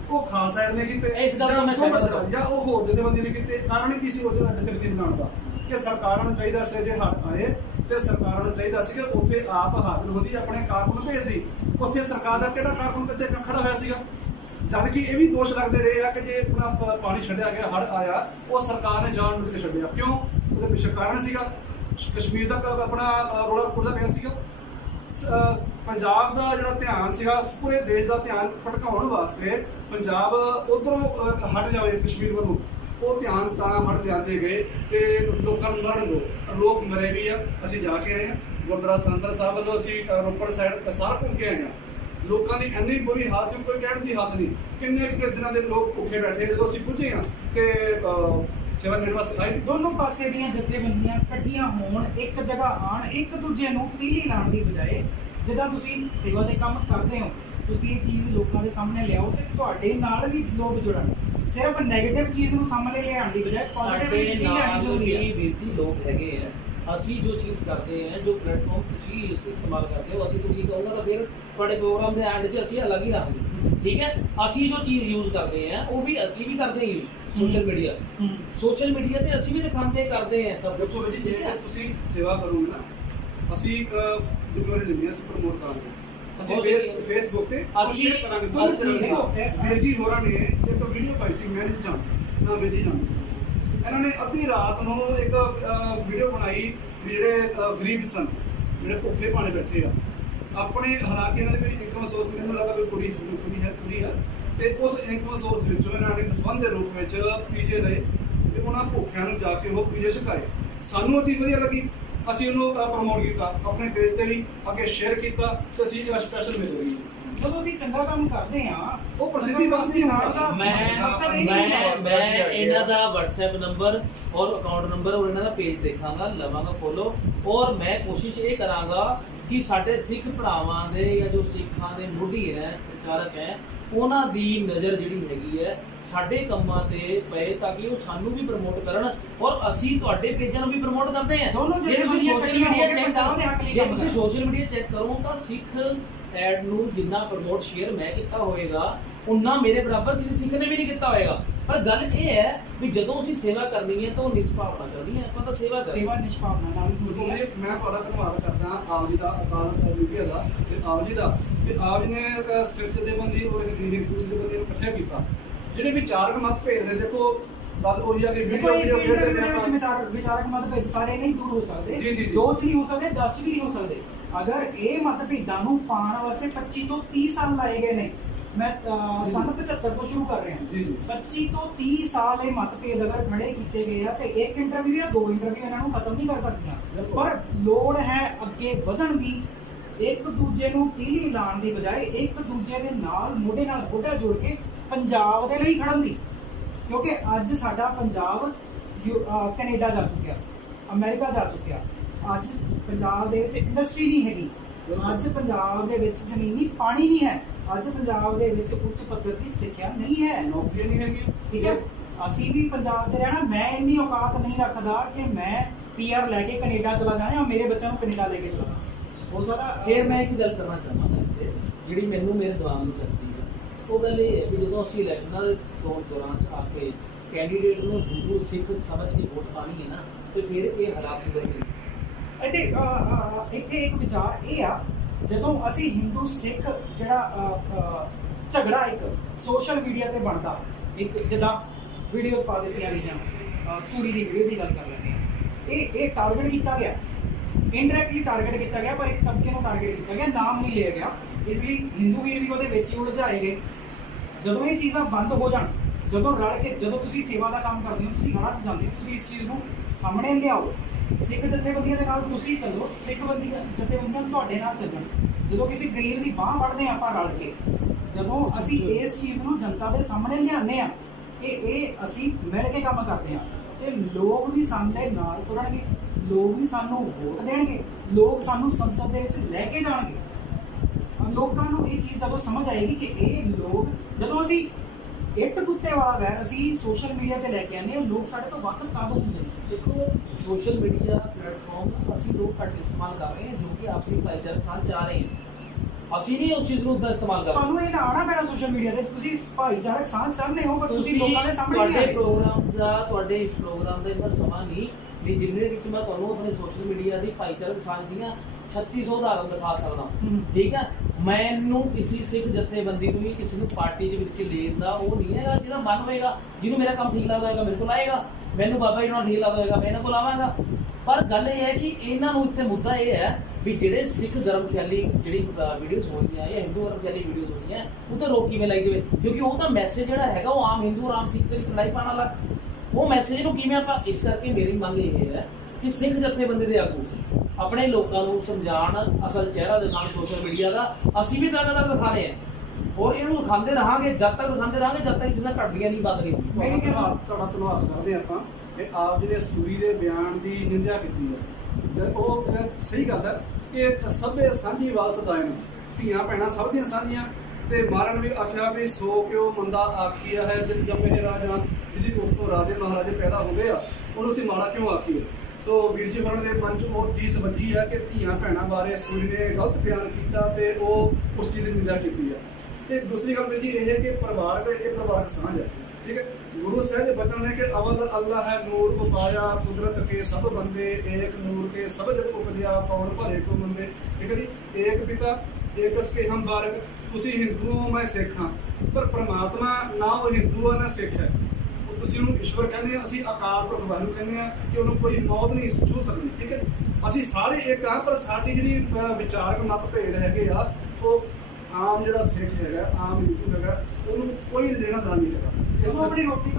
ਉਹ ਖਾਲਸਾ ਐਡ ਨੇ ਕੀਤੇ, ਇਸ ਗੱਲ ਤੋਂ ਮੈਂ ਸਹਿਮਤ ਹਾਂ। ਜਾਂ ਉਹ ਹੋਰ ਜਥੇਬੰਦੀਆਂ ਨੇ ਕੀਤੇ। ਕਾਰਨ ਕੀ ਸੀ ਉਹਦੇ ਡਿਫਰੈਂਸ ਬਣਾਉਣ ਦਾ? ਕਿ ਸਰਕਾਰਾਂ ਨੂੰ ਚਾਹੀਦਾ ਸੀ ਜੇ ਹੜ੍ਹ ਆਏ ਤੇ ਸਰਕਾਰਾਂ ਨੂੰ ਚਾਹੀਦਾ ਸੀ ਕਿ ਉੱਥੇ ਆਪ ਹਾਜ਼ਰ ਹੁੰਦੀ, ਆਪਣੇ ਕਾਰਕੁਨ ਭੇਜਦੀ। ਉੱਥੇ ਸਰਕਾਰ ਦਾ ਕਿਹੜਾ ਕਾਰਕੁਨ ਕਿੱਥੇ ਖੜਾ ਹੋਇਆ ਸੀਗਾ? ਜਦ ਕਿ ਇਹ ਵੀ ਦੋਸ਼ ਲੱਗਦੇ ਰਹੇ ਆ ਕਿ ਜੇ ਆਪਣਾ ਪਾਣੀ ਛੱਡਿਆ ਗਿਆ, ਹੜ੍ਹ ਆਇਆ, ਉਹ ਸਰਕਾਰ ਨੇ ਜਾਣ ਬੁੱਝ ਕੇ ਛੱਡਿਆ। ਕਿਉਂ? ਉਹਦੇ ਪਿੱਛੇ ਕਾਰਨ ਸੀਗਾ ਕਸ਼ਮੀਰ ਦਾ ਆਪਣਾ ਰੌਲਾ ਪੁੱਟਦਾ ਪਿਆ ਸੀਗਾ। ਪੰਜਾਬ ਦਾ ਜਿਹੜਾ ਧਿਆਨ ਸੀਗਾ, ਪੂਰੇ ਦੇਸ਼ ਦਾ ਧਿਆਨ ਭਟਕਾਉਣ ਵਾਸਤੇ ਪੰਜਾਬ ਉਧਰੋਂ ਹਟ ਜਾਵੇ ਕਸ਼ਮੀਰ ਵੱਲੋਂ, ਉਹ ਧਿਆਨ ਤਾਂ ਹਟ ਜਾਂਦੇ ਗਏ ਕਿ ਲੋਕਾਂ ਨੂੰ ਮਰਨ ਦਿਓ। ਲੋਕ ਮਰੇ ਵੀ ਆ। ਅਸੀਂ ਜਾ ਕੇ ਆਏ ਹਾਂ ਗੁਰਦੁਆਰਾ ਸੰਸਦ ਸਾਹਿਬ ਵੱਲੋਂ, ਅਸੀਂ ਰੋਪੜ ਸਾਈਡ ਸਾਰਾ ਘੁੰਮ ਕੇ ਆਏ ਹਾਂ। ਲੋਕਾਂ ਦੀ ਇੰਨੀ ਬੁਰੀ ਹਾਲਤ ਸੀ, ਕੋਈ ਕਹਿਣ ਦੀ ਹੱਦ ਨਹੀਂ। ਕਿੰਨੇ ਕੁ ਦਿਨਾਂ ਦੇ ਲੋਕ ਭੁੱਖੇ ਬੈਠੇ। ਜਦੋਂ ਅਸੀਂ ਪੁੱਜੇ ਹਾਂ ਤੇ ਸੇਵਾ ਨਿਰਵਾਹ ਸਿਖਾਈ। ਦੋਨੋਂ ਪਾਸੇ ਦੀਆਂ ਜਥੇਬੰਦੀਆਂ ਇਕੱਠੀਆਂ ਹੋਣ, ਇੱਕ ਜਗ੍ਹਾ ਆਣ, ਇੱਕ ਦੂਜੇ ਨੂੰ ਤੀਲੀ ਲਾਉਣ ਦੀ ਬਜਾਏ, ਜਿੱਦਾਂ ਤੁਸੀਂ ਸੇਵਾ ਦੇ ਕੰਮ ਕਰਦੇ ਹੋ, ਤੁਸੀਂ ਇਹ ਚੀਜ਼ ਲੋਕਾਂ ਦੇ ਸਾਹਮਣੇ ਲਿਆਓ ਤੇ ਤੁਹਾਡੇ ਨਾਲ ਵੀ ਲੋਕ ਜੁੜਨ। ਸਿਰਫ ਨੈਗੇਟਿਵ ਚੀਜ਼ ਨੂੰ ਸਾਹਮਣੇ ਲਿਆਉਣ ਦੀ ਬਜਾਏ ਸਾਡੇ ਪੋਜ਼ਿਟਿਵ ਨਾਲ ਲਿਆਉਣੀ ਜ਼ਰੂਰੀ ਹੈ। ਵੀ ਵੀਰ ਜੀ ਲੋਕ ਹੈਗੇ ਆ। ਅਸੀਂ ਜੋ ਚੀਜ਼ ਕਰਦੇ ਹਾਂ, ਜੋ ਪਲੇਟਫਾਰਮ ਤੁਸੀਂ ਇਸਤੇਮਾਲ ਕਰਦੇ ਹੋ, ਅਸੀਂ ਤੁਸੀਂ ਕਹੂੰਗਾ ਤਾਂ ਫਿਰ ਤੁਹਾਡੇ ਪ੍ਰੋਗਰਾਮ ਦੇ ਐਂਡ 'ਚ ਅਸੀਂ ਅਲੱਗ ਹੀ ਰੱਖਦੇ। ਠੀਕ ਹੈ, ਅਸੀਂ ਜੋ ਚੀਜ਼ ਯੂਜ਼ ਕਰਦੇ ਹਾਂ ਉਹ ਵੀ ਅਸੀਂ ਵੀ ਕਰਦੇ ਹਾਂ ਸੋਸ਼ਲ ਮੀਡੀਆ। ਸੋਸ਼ਲ ਮੀਡੀਆ ਤੇ ਅਸੀਂ ਵੀ ਦਿਖਾਉਂਦੇ ਕਰਦੇ ਹਾਂ ਸਭ ਦੇਖੋ ਜੀ, ਜੇ ਤੁਸੀਂ ਸੇਵਾ ਕਰੋਗੇ ਨਾ, ਅਸੀਂ ਜ਼ਿੰਮੇਵਾਰੀ ਲੈਂਦੇ ਹਾਂ, ਅਸੀਂ ਪ੍ਰਮੋਟ ਕਰਾਂਗੇ। ਅਸੀਂ ਫੇਸਬੁੱਕ ਤੇ ਸ਼ੇਅਰ ਕਰਾਂਗੇ। ਵੀਰ ਜੀ ਹੋਰਾਂ ਨੇ ਇੱਕ ਵੀਡੀਓ ਪਾਈ ਸੀ, ਮੈਂ ਨਹੀਂ ਜਾਣਦਾ ਨਾ ਵੀਰ ਜੀ ਜਾਣਦੇ ਸੀ। ਇਹਨਾਂ ਨੇ ਅੱਧੀ ਰਾਤ ਨੂੰ ਇੱਕ ਵੀਡੀਓ ਬਣਾਈ, ਜਿਹੜੇ ਗਰੀਬ ਸਨ, ਜਿਹੜੇ ਭੁੱਖੇ ਭਾਣੇ ਬੈਠੇ ਆ, ਆਪਣੇ ਹਾਲਾਂਕਿ ਇਹਨਾਂ ਦੇ ਕੋਈ ਇਨਕਮ ਸੋਰਸ ਮੈਨੂੰ ਲੱਗਦਾ ਕੋਈ ਕੁੜੀ ਸੁਣੀ ਆ, ਤੇ ਉਸ ਇਨਕਮ ਸੋਰਸ ਵਿੱਚੋਂ ਇਹਨਾਂ ਨੇ ਦਸਵੰਧ ਦੇ ਰੂਪ ਵਿੱਚ ਪੀਜੇ ਲਏ ਤੇ ਉਹਨਾਂ ਭੁੱਖਿਆਂ ਨੂੰ ਜਾ ਕੇ ਉਹ ਪੀਜੇ ਛਕਾਏ। ਸਾਨੂੰ ਉਹ ਚੀਜ਼ ਵਧੀਆ ਲੱਗੀ, ਅਸੀਂ ਉਹਨੂੰ ਪ੍ਰਮੋਟ ਕੀਤਾ, ਆਪਣੇ ਪੇਜ ਤੇ ਵੀ ਅੱਗੇ ਸ਼ੇਅਰ ਕੀਤਾ ਤੇ ਅਸੀਂ ਸਪੈਸ਼ਲ ਮਿਲ ਰਹੀ। ਜਦੋਂ ਅਸੀਂ ਚੰਗਾ ਕੰਮ ਕਰਦੇ ਆ, ਉਹ ਪ੍ਰਸਿੱਧੀ ਵਾਸਤੇ ਹੀ ਹੁੰਦਾ। ਮੈਂ ਇਹਨਾਂ ਦਾ WhatsApp ਨੰਬਰ ਔਰ ਅਕਾਊਂਟ ਨੰਬਰ ਔਰ ਇਹਨਾਂ ਦਾ ਪੇਜ ਦੇਖਾਂਗਾ, ਲਵਾਂਗਾ ਫੋਲੋ, ਔਰ ਮੈਂ ਕੋਸ਼ਿਸ਼ ਇਹ ਕਰਾਂਗਾ ਕਿ ਸਾਡੇ ਸਿੱਖ ਭਰਾਵਾਂ ਦੇ ਜਾਂ ਜੋ ਸਿੱਖਾਂ ਦੇ ਮੋਢੀ ਹੈ, ਪ੍ਰਚਾਰਕ ਹੈ, ਉਹਨਾਂ ਦੀ ਨਜ਼ਰ ਜਿਹੜੀ ਹੈਗੀ ਹੈ ਸਾਡੇ ਕੰਮਾਂ ਤੇ ਪਏ ਤਾਂ ਕਿ ਉਹ ਸਾਨੂੰ ਵੀ ਪ੍ਰਮੋਟ ਕਰਨ ਔਰ ਅਸੀਂ ਤੁਹਾਡੇ ਪੇਜਾਂ ਨੂੰ ਵੀ ਪ੍ਰਮੋਟ ਕਰਦੇ ਹਾਂ। ਜੇ ਤੁਸੀਂ ਸੋਸ਼ਲ ਮੀਡੀਆ ਚੈੱਕ ਕਰੋ ਤਾਂ ਸਿੱਖ ਐਡ ਨੂੰ ਜਿੰਨਾ ਪ੍ਰਮੋਟ ਸ਼ੇਅਰ ਮੈਂ ਕੀਤਾ ਹੋਏਗਾ ਉਨਾ ਮੇਰੇ ਬਰਾਬਰ ਕਿਸੇ ਸਿੱਖ ਨੇ ਵੀ ਨਹੀਂ ਕੀਤਾ ਹੋਏਗਾ। ਪਰ ਗੱਲ ਇਹ ਹੈ ਵੀ ਜਦੋਂ ਅਸੀਂ ਸੇਵਾ ਕਰਨੀ ਹੈ ਤਾਂ ਉਹ ਨਿਸ਼ਭਾਵਨਾ ਕਰਨੀ ਹੈ। ਆਪਾਂ ਤਾਂ ਸੇਵਾ ਨਿਸ਼ਭਾਵਨਾ ਨਾਲ ਹੁੰਦੀ ਹੈ। ਮੈਂ ਤੁਹਾਡਾ ਧੰਨਵਾਦ ਕਰਦਾ ਆਪ ਜੀ ਦਾ, ਅਕਾਲ ਮੀਡੀਆ ਦਾ ਤੇ ਆਪ ਜੀ ਦਾ, ਕਿ ਆਪ ਜੀ ਨੇ ਸਿੱਖ ਜਥੇਬੰਦੀ ਔਰ ਦੀਨੀ ਜਥੇਬੰਦੀ ਨੂੰ ਇਕੱਠਿਆ ਕੀਤਾ। ਜਿਹੜੇ ਵਿਚਾਰਕ ਮਤਭੇਦ ਨੇ, ਦੇਖੋ ਗੱਲ ਉਹੀ ਆ ਕਿ ਵੀਡੀਓ ਵਿਚਾਰਕ ਮਤਭੇਦ ਸਾਰੇ ਨਹੀਂ ਦੂਰ ਹੋ ਸਕਦੇ, ਜੀ, ਜੀ, ਜੀ। 2 ਚ ਨਹੀਂ ਹੋ ਸਕਦੇ, 10 ਚ ਵੀ ਨਹੀਂ ਹੋ ਸਕਦੇ। ਅਗਰ ਇਹ ਮਤਭੇਦਾਂ ਨੂੰ ਪਾਉਣ ਵਾਸਤੇ 25 ਤੋਂ 30 ਸਾਲ ਲਾਏ ਗਏ ਨੇ, ਮੈਂ ਸਨ 75 ਤੋਂ ਸ਼ੁਰੂ ਕਰ ਰਿਹਾ। ਜੀ, ਜੀ। 25 ਤੋਂ 30 ਸਾਲ ਇਹ ਮਤਭੇਦ ਅਗਰ ਖੜੇ ਕੀਤੇ ਗਏ ਆ ਤੇ ਇੱਕ ਇੰਟਰਵਿਊ ਜਾਂ 2 ਇੰਟਰਵਿਊ ਇਹਨਾਂ ਨੂੰ ਖਤਮ ਨਹੀਂ ਕਰ ਸਕਦੀਆਂ। ਪਰ ਲੋੜ ਹੈ ਅੱਗੇ ਵਧਣ ਦੀ, ਇੱਕ ਦੂਜੇ ਨੂੰ ਤੀਲੀ ਲਾਉਣ ਦੀ ਬਜਾਏ ਇੱਕ ਦੂਜੇ ਦੇ ਨਾਲ ਮੋਢੇ ਨਾਲ ਮੋਢਾ ਜੋੜ ਕੇ ਪੰਜਾਬ ਦੇ ਲਈ ਖੜਨ ਦੀ। ਕਿਉਂਕਿ ਅੱਜ ਸਾਡਾ ਪੰਜਾਬ ਕੈਨੇਡਾ ਜਾ ਚੁੱਕਿਆ, ਅਮਰੀਕਾ ਜਾ ਚੁੱਕਿਆ। ਅੱਜ ਪੰਜਾਬ ਦੇ ਵਿੱਚ ਇੰਡਸਟਰੀ ਨਹੀਂ ਹੈਗੀ, ਅੱਜ ਪੰਜਾਬ ਦੇ ਵਿੱਚ ਜ਼ਮੀਨੀ ਪਾਣੀ ਨਹੀਂ ਹੈ, ਅੱਜ ਪੰਜਾਬ ਦੇ ਵਿੱਚ ਉੱਚ ਪੱਧਰ ਦੀ ਸਿੱਖਿਆ ਨਹੀਂ ਹੈ, ਨੌਕਰੀਆਂ ਨਹੀਂ ਹੈਗੀਆਂ। ਠੀਕ ਹੈ, ਅਸੀਂ ਵੀ ਪੰਜਾਬ 'ਚ ਰਹਿਣਾ। ਮੈਂ ਇੰਨੀ ਔਕਾਤ ਨਹੀਂ ਰੱਖਦਾ ਕਿ ਮੈਂ PR ਲੈ ਕੇ ਕੈਨੇਡਾ ਚਲਾ ਜਾਵਾਂ ਜਾਂ ਮੇਰੇ ਬੱਚਿਆਂ ਨੂੰ ਕੈਨੇਡਾ ਲੈ ਕੇ ਚਲਾ। ਹੋ ਸਕਦਾ ਫਿਰ ਮੈਂ ਇੱਕ ਗੱਲ ਕਰਨਾ ਚਾਹਾਂਗਾ ਇੱਥੇ, ਜਿਹੜੀ ਮੈਨੂੰ ਮੇਰੇ ਦਿਮਾਗ ਨੂੰ ਕਰਦੀ ਹੈ, ਉਹ ਗੱਲ ਇਹ ਹੈ ਵੀ ਜਦੋਂ ਅਸੀਂ ਇਲੈਕਸ਼ਨਲ ਦੌਰਾਨ ਆ ਕੇ ਕੈਂਡੀਡੇਟ ਨੂੰ ਹਿੰਦੂ ਸਿੱਖ ਸਮਝ ਕੇ ਵੋਟ ਪਾਣੀ ਹੈ ਨਾ, ਤੇ ਫਿਰ ਇਹ ਹਾਲਾਤ ਸੁਧਰਨਗੇ। ਇੱਥੇ ਇੱਕ ਵਿਚਾਰ ਇਹ ਆ, ਜਦੋਂ ਅਸੀਂ ਹਿੰਦੂ ਸਿੱਖ ਜਿਹੜਾ ਝਗੜਾ ਇੱਕ ਸੋਸ਼ਲ ਮੀਡੀਆ ਤੇ ਬਣਦਾ, ਇੱਕ ਜਿੱਦਾਂ ਵੀਡੀਓਜ਼ ਪਾ ਦਿੱਤੀਆਂ ਗਈਆਂ, ਸੂਰੀ ਦੀ ਵੀਡੀਓ ਦੀ ਗੱਲ ਕਰ ਲੈਂਦੇ ਹਾਂ, ਇਹ ਟਾਰਗੇਟ ਕੀਤਾ ਗਿਆ, ਇਨਡਾਇਰੈਕਟਲੀ ਟਾਰਗੇਟ ਕੀਤਾ ਗਿਆ, ਪਰ ਇੱਕ ਤਬਕੇ ਨੂੰ ਟਾਰਗੇਟ ਕੀਤਾ ਗਿਆ, ਨਾਮ ਨਹੀਂ ਲਿਆ ਗਿਆ। ਇਸ ਲਈ ਹਿੰਦੂ ਵੀਰ ਵੀ ਉਹਦੇ ਵਿੱਚ ਹੀ ਉਲਝਾਏ ਗਏ। ਜਦੋਂ ਇਹ ਚੀਜ਼ਾਂ ਬੰਦ ਹੋ ਜਾਣ, ਜਦੋਂ ਰਲ ਕੇ, ਜਦੋਂ ਤੁਸੀਂ ਸੇਵਾ ਦਾ ਕੰਮ ਕਰਦੇ ਹੋ, ਤੁਸੀਂ ਗੜ੍ਹਾਂ 'ਚ ਜਾਂਦੇ ਹੋ, ਤੁਸੀਂ ਇਸ ਚੀਜ਼ ਨੂੰ ਸਾਹਮਣੇ ਲਿਆਓ ਸਿੱਖ ਜਥੇਬੰਦੀਆਂ ਦੇ ਨਾਲ ਤੁਸੀਂ ਚੱਲੋ, ਸਿੱਖ ਜਥੇਬੰਦੀਆਂ ਤੁਹਾਡੇ ਨਾਲ ਚੱਲਣ। ਜਦੋਂ ਕਿਸੇ ਗਰੀਬ ਦੀ ਬਾਂਹ ਵੜਦੇ ਆਪਾਂ ਰਲ ਕੇ, ਜਦੋਂ ਅਸੀਂ ਇਸ ਚੀਜ਼ ਨੂੰ ਜਨਤਾ ਦੇ ਸਾਹਮਣੇ ਲਿਆਉਂਦੇ ਆ ਕਿ ਇਹ ਅਸੀਂ ਮਿਲ ਕੇ ਕੰਮ ਕਰਦੇ ਆ, ਤੇ ਲੋਕ ਵੀ ਸਾਡੇ ਨਾਲ ਤੁਰਨਗੇ, ਲੋਕ ਵੀ ਸਾਨੂੰ ਵੋਟ ਦੇਣਗੇ, ਲੋਕ ਸਾਨੂੰ ਸੰਸਦ ਦੇ ਵਿੱਚ ਲੈ ਕੇ ਜਾਣਗੇ। ਲੋਕਾਂ ਨੂੰ ਇਹ ਚੀਜ਼ ਜਦੋਂ ਸਮਝ ਆਏਗੀ ਕਿ ਇਹ ਲੋਕ, ਜਦੋਂ ਅਸੀਂ ਇੱਟ ਕੁੱਤੇ ਵਾਲਾ ਵੈਰ ਅਸੀਂ ਸੋਸ਼ਲ ਮੀਡੀਆ ਤੇ ਲੈ ਕੇ ਆਉਂਦੇ ਹਾਂ, ਲੋਕ ਸਾਡੇ ਤੋਂ ਵਾਕਫ ਕਦੋਂ ਹੁੰਦੇ ਨੇ। ਦੇਖੋ ਸੋਸ਼ਲ ਮੀਡੀਆ ਪਲੇਟਫਾਰਮ ਅਸੀਂ ਲੋਕ ਘੱਟ ਇਸਤੇਮਾਲ ਕਰ ਰਹੇ ਹਾਂ, ਜੋ ਕਿ ਆਪਸੀ ਭਾਈਚਾਰੇ ਸਾਂਝ ਚਾਹ ਰਹੇ ਹਾਂ। ਅਸੀਂ ਨਹੀਂ ਉਸ ਚੀਜ਼ ਨੂੰ ਉਦਾਂ ਇਸਤੇਮਾਲ ਕਰ ਰਹੇ। ਤੁਹਾਨੂੰ ਇਹ ਨਾ ਆਉਣਾ ਪੈਣਾ ਸੋਸ਼ਲ ਮੀਡੀਆ ਤੇ, ਤੁਸੀਂ ਭਾਈਚਾਰਕ ਸਾਂਝ ਚਾਹੁੰਦੇ ਹੋ, ਪਰ ਤੁਸੀਂ ਤੁਸੀਂ ਲੋਕਾਂ ਦੇ ਸਾਹਮਣੇ ਨਹੀਂ ਆ ਤੁਹਾਡੇ ਰਹੇ। ਪ੍ਰੋਗਰਾਮ ਦਾ, ਤੁਹਾਡੇ ਇਸ ਪ੍ਰੋਗਰਾਮ ਦਾ ਇੰਨਾ ਸਮਾਂ ਨਹੀਂ ਵੀ ਜਿੰਨੇ ਵਿੱਚ ਮੈਂ ਤੁਹਾਨੂੰ ਆਪਣੇ ਸੋਸ਼ਲ ਮੀਡੀਆ ਦੀ ਭਾਈਚਾਰਕ ਸਾਂਝ ਦੀਆਂ 3600 ਉਦਾਹਰਨ ਦਿਖਾ ਸਕਦਾ। ਠੀਕ ਹੈ, ਮੈਨੂੰ ਕਿਸੇ ਸਿੱਖ ਜਥੇਬੰਦੀ ਨੂੰ ਵੀ ਕਿਸੇ ਨੂੰ ਪਾਰਟੀ ਦੇ ਵਿੱਚ ਲੈਣ ਦਾ ਉਹ ਨਹੀਂ ਹੈਗਾ। ਜਿਹੜਾ ਮਨ ਹੋਏਗਾ, ਜਿਹਨੂੰ ਮੇਰਾ ਕੰਮ ਠੀਕ ਲੱਗਦਾ ਹੋਏਗਾ ਮੇਰੇ ਕੋਲ ਆਏਗਾ, ਮੈਨੂੰ ਬਾਬਾ ਜੀ ਨਾਲ ਠੀਕ ਲੱਗਦਾ ਹੋਏਗਾ ਮੈਂ ਇਹਨਾਂ ਕੋਲ ਆਵਾਂਗਾ। ਪਰ ਗੱਲ ਇਹ ਹੈ ਕਿ ਇਹਨਾਂ ਨੂੰ ਇੱਥੇ ਮੁੱਦਾ ਇਹ ਹੈ ਵੀ ਜਿਹੜੇ ਸਿੱਖ ਧਰਮ ਖਿਆਲੀ ਜਿਹੜੀ ਵੀਡੀਓਜ਼ ਹੋਣਗੀਆਂ ਜਾਂ ਹਿੰਦੂ ਧਰਮ ਖਿਆਲੀ ਵੀਡੀਓਜ਼ ਹੋਣਗੀਆਂ ਉਹ ਤਾਂ ਰੋਕ ਕਿਵੇਂ ਲਾਈ ਜਾਵੇ, ਕਿਉਂਕਿ ਉਹ ਤਾਂ ਮੈਸੇਜ ਜਿਹੜਾ ਹੈਗਾ ਉਹ ਆਮ ਹਿੰਦੂ ਔਰ ਆਮ ਸਿੱਖ ਦੇ ਵਿੱਚ ਲੜਾਈ ਪਾਉਣ ਵਾਲਾ, ਉਹ ਮੈਸੇਜ ਨੂੰ ਕਿਵੇਂ ਆਪਾਂ। ਇਸ ਕਰਕੇ ਮੇਰੀ ਮੰਗ ਇਹ ਹੈ ਕਿ ਸਿੱਖ ਜਥੇਬੰਦੀ ਦੇ ਆਗੂ ਆਪਣੇ ਲੋਕਾਂ ਨੂੰ ਸਮਝਾਉਣ ਅਸਲ ਚਿਹਰਾ ਦੇ ਨਾਲ ਸੋਸ਼ਲ ਮੀਡੀਆ ਦਾ। ਅਸੀਂ ਵੀ ਲਗਾਤਾਰ ਦਿਖਾ ਰਹੇ ਹਾਂ ਔਰ ਇਹਨੂੰ ਦਿਖਾਉਂਦੇ ਰਹਾਂਗੇ, ਜਦ ਤੱਕ ਦਿਖਾਉਂਦੇ ਰਹਾਂਗੇ ਜਦ ਤੱਕ ਚੀਜ਼ਾਂ ਘਟਦੀਆਂ ਨਹੀਂ ਵੱਧ ਰਹੀਆਂ। ਮੈਂ ਕਿਹਾ ਤੁਹਾਡਾ ਧੰਨਵਾਦ ਕਰਦੇ ਆਪਾਂ ਕਿ ਆਪ ਜਿਹੜੇ ਸੂਰੀ ਦੇ ਬਿਆਨ ਦੀ ਨਿੰਦਿਆ ਕੀਤੀ ਹੈ। ਉਹ ਸਹੀ ਗੱਲ ਹੈ ਕਿ ਸਭ ਦੇ ਸਾਂਝੀ ਵਾਲ ਸਦਾਏ ਨੂੰ, ਧੀਆਂ ਭੈਣਾਂ ਸਭ ਦੀਆਂ ਸਾਂਝੀਆਂ। ਤੇ ਮਹਾਰਾਜ ਨੇ ਵੀ ਆਖਿਆ ਵੀ ਸੋ ਕਿਉ ਮੰਦਾ ਆਖੀਆ ਹੈ, ਜਿਸ ਜੰਮੇ ਰਾਜਾ, ਜਿਹਦੀ ਕੋਖ ਤੋਂ ਰਾਜੇ ਮਹਾਰਾਜੇ ਪੈਦਾ ਹੋ ਗਏ ਆ, ਉਹਨੂੰ ਅਸੀਂ ਮਾੜਾ ਕਿਉਂ ਆਖੀਏ। ਸੋ ਵੀਰ ਜੀ ਹੋਰਾਂ ਦੇ ਮਨ 'ਚ ਉਹ ਚੀਜ਼ ਵੱਜੀ ਹੈ ਕਿ ਧੀਆਂ ਭੈਣਾਂ ਬਾਰੇ ਸੂਰੀ ਨੇ ਗਲਤ ਬਿਆਨ ਕੀਤਾ ਤੇ ਉਹ ਉਸ ਚੀਜ਼ ਦੀ ਨਿੰਦਾ ਕੀਤੀ ਹੈ। ਤੇ ਦੂਸਰੀ ਗੱਲ ਵੀਰ ਜੀ ਇਹ ਹੈ ਕਿ ਪਰਿਵਾਰਕ ਸਾਂਝ ਹੈ। ठीक है, गुरु साहब के बचन है कि अवल अल्लाह है नूर उपाया, कुदरत के सब बंदे, एक नूर के सब जग उपजया, कौन भले को मंदे। ठीक है जी, एक पिता एक के हम बारक, तुसी हिंदू हो मैं सिख हाँ, पर परमात्मा ना वो हिंदू है ना सिख है। ਤੁਸੀਂ ਉਹਨੂੰ ਈਸ਼ਵਰ ਕਹਿੰਦੇ ਆ, ਅਸੀਂ ਅਕਾਲ ਪੁਰਖ ਵਾਹਿਗੁਰੂ ਕਹਿੰਦੇ ਆ ਕਿ ਉਹਨੂੰ ਕੋਈ ਮੌਤ ਨਹੀਂ ਛੂਹ ਸਕਦੀ। ਠੀਕ ਹੈ ਜੀ, ਅਸੀਂ ਸਾਰੇ ਇੱਕ ਆ, ਪਰ ਸਾਡੀ ਜਿਹੜੀ ਵਿਚਾਰਕ ਮਤਭੇਦ ਹੈਗੇ ਆ, ਉਹ ਆਮ ਜਿਹੜਾ ਸਿੱਖ ਹੈਗਾ, ਆਮ ਹਿੰਦੂ ਹੈਗਾ, ਉਹਨੂੰ ਕੋਈ ਲੈਣਾ ਦੇਣਾ ਨਹੀਂ ਹੈਗਾ।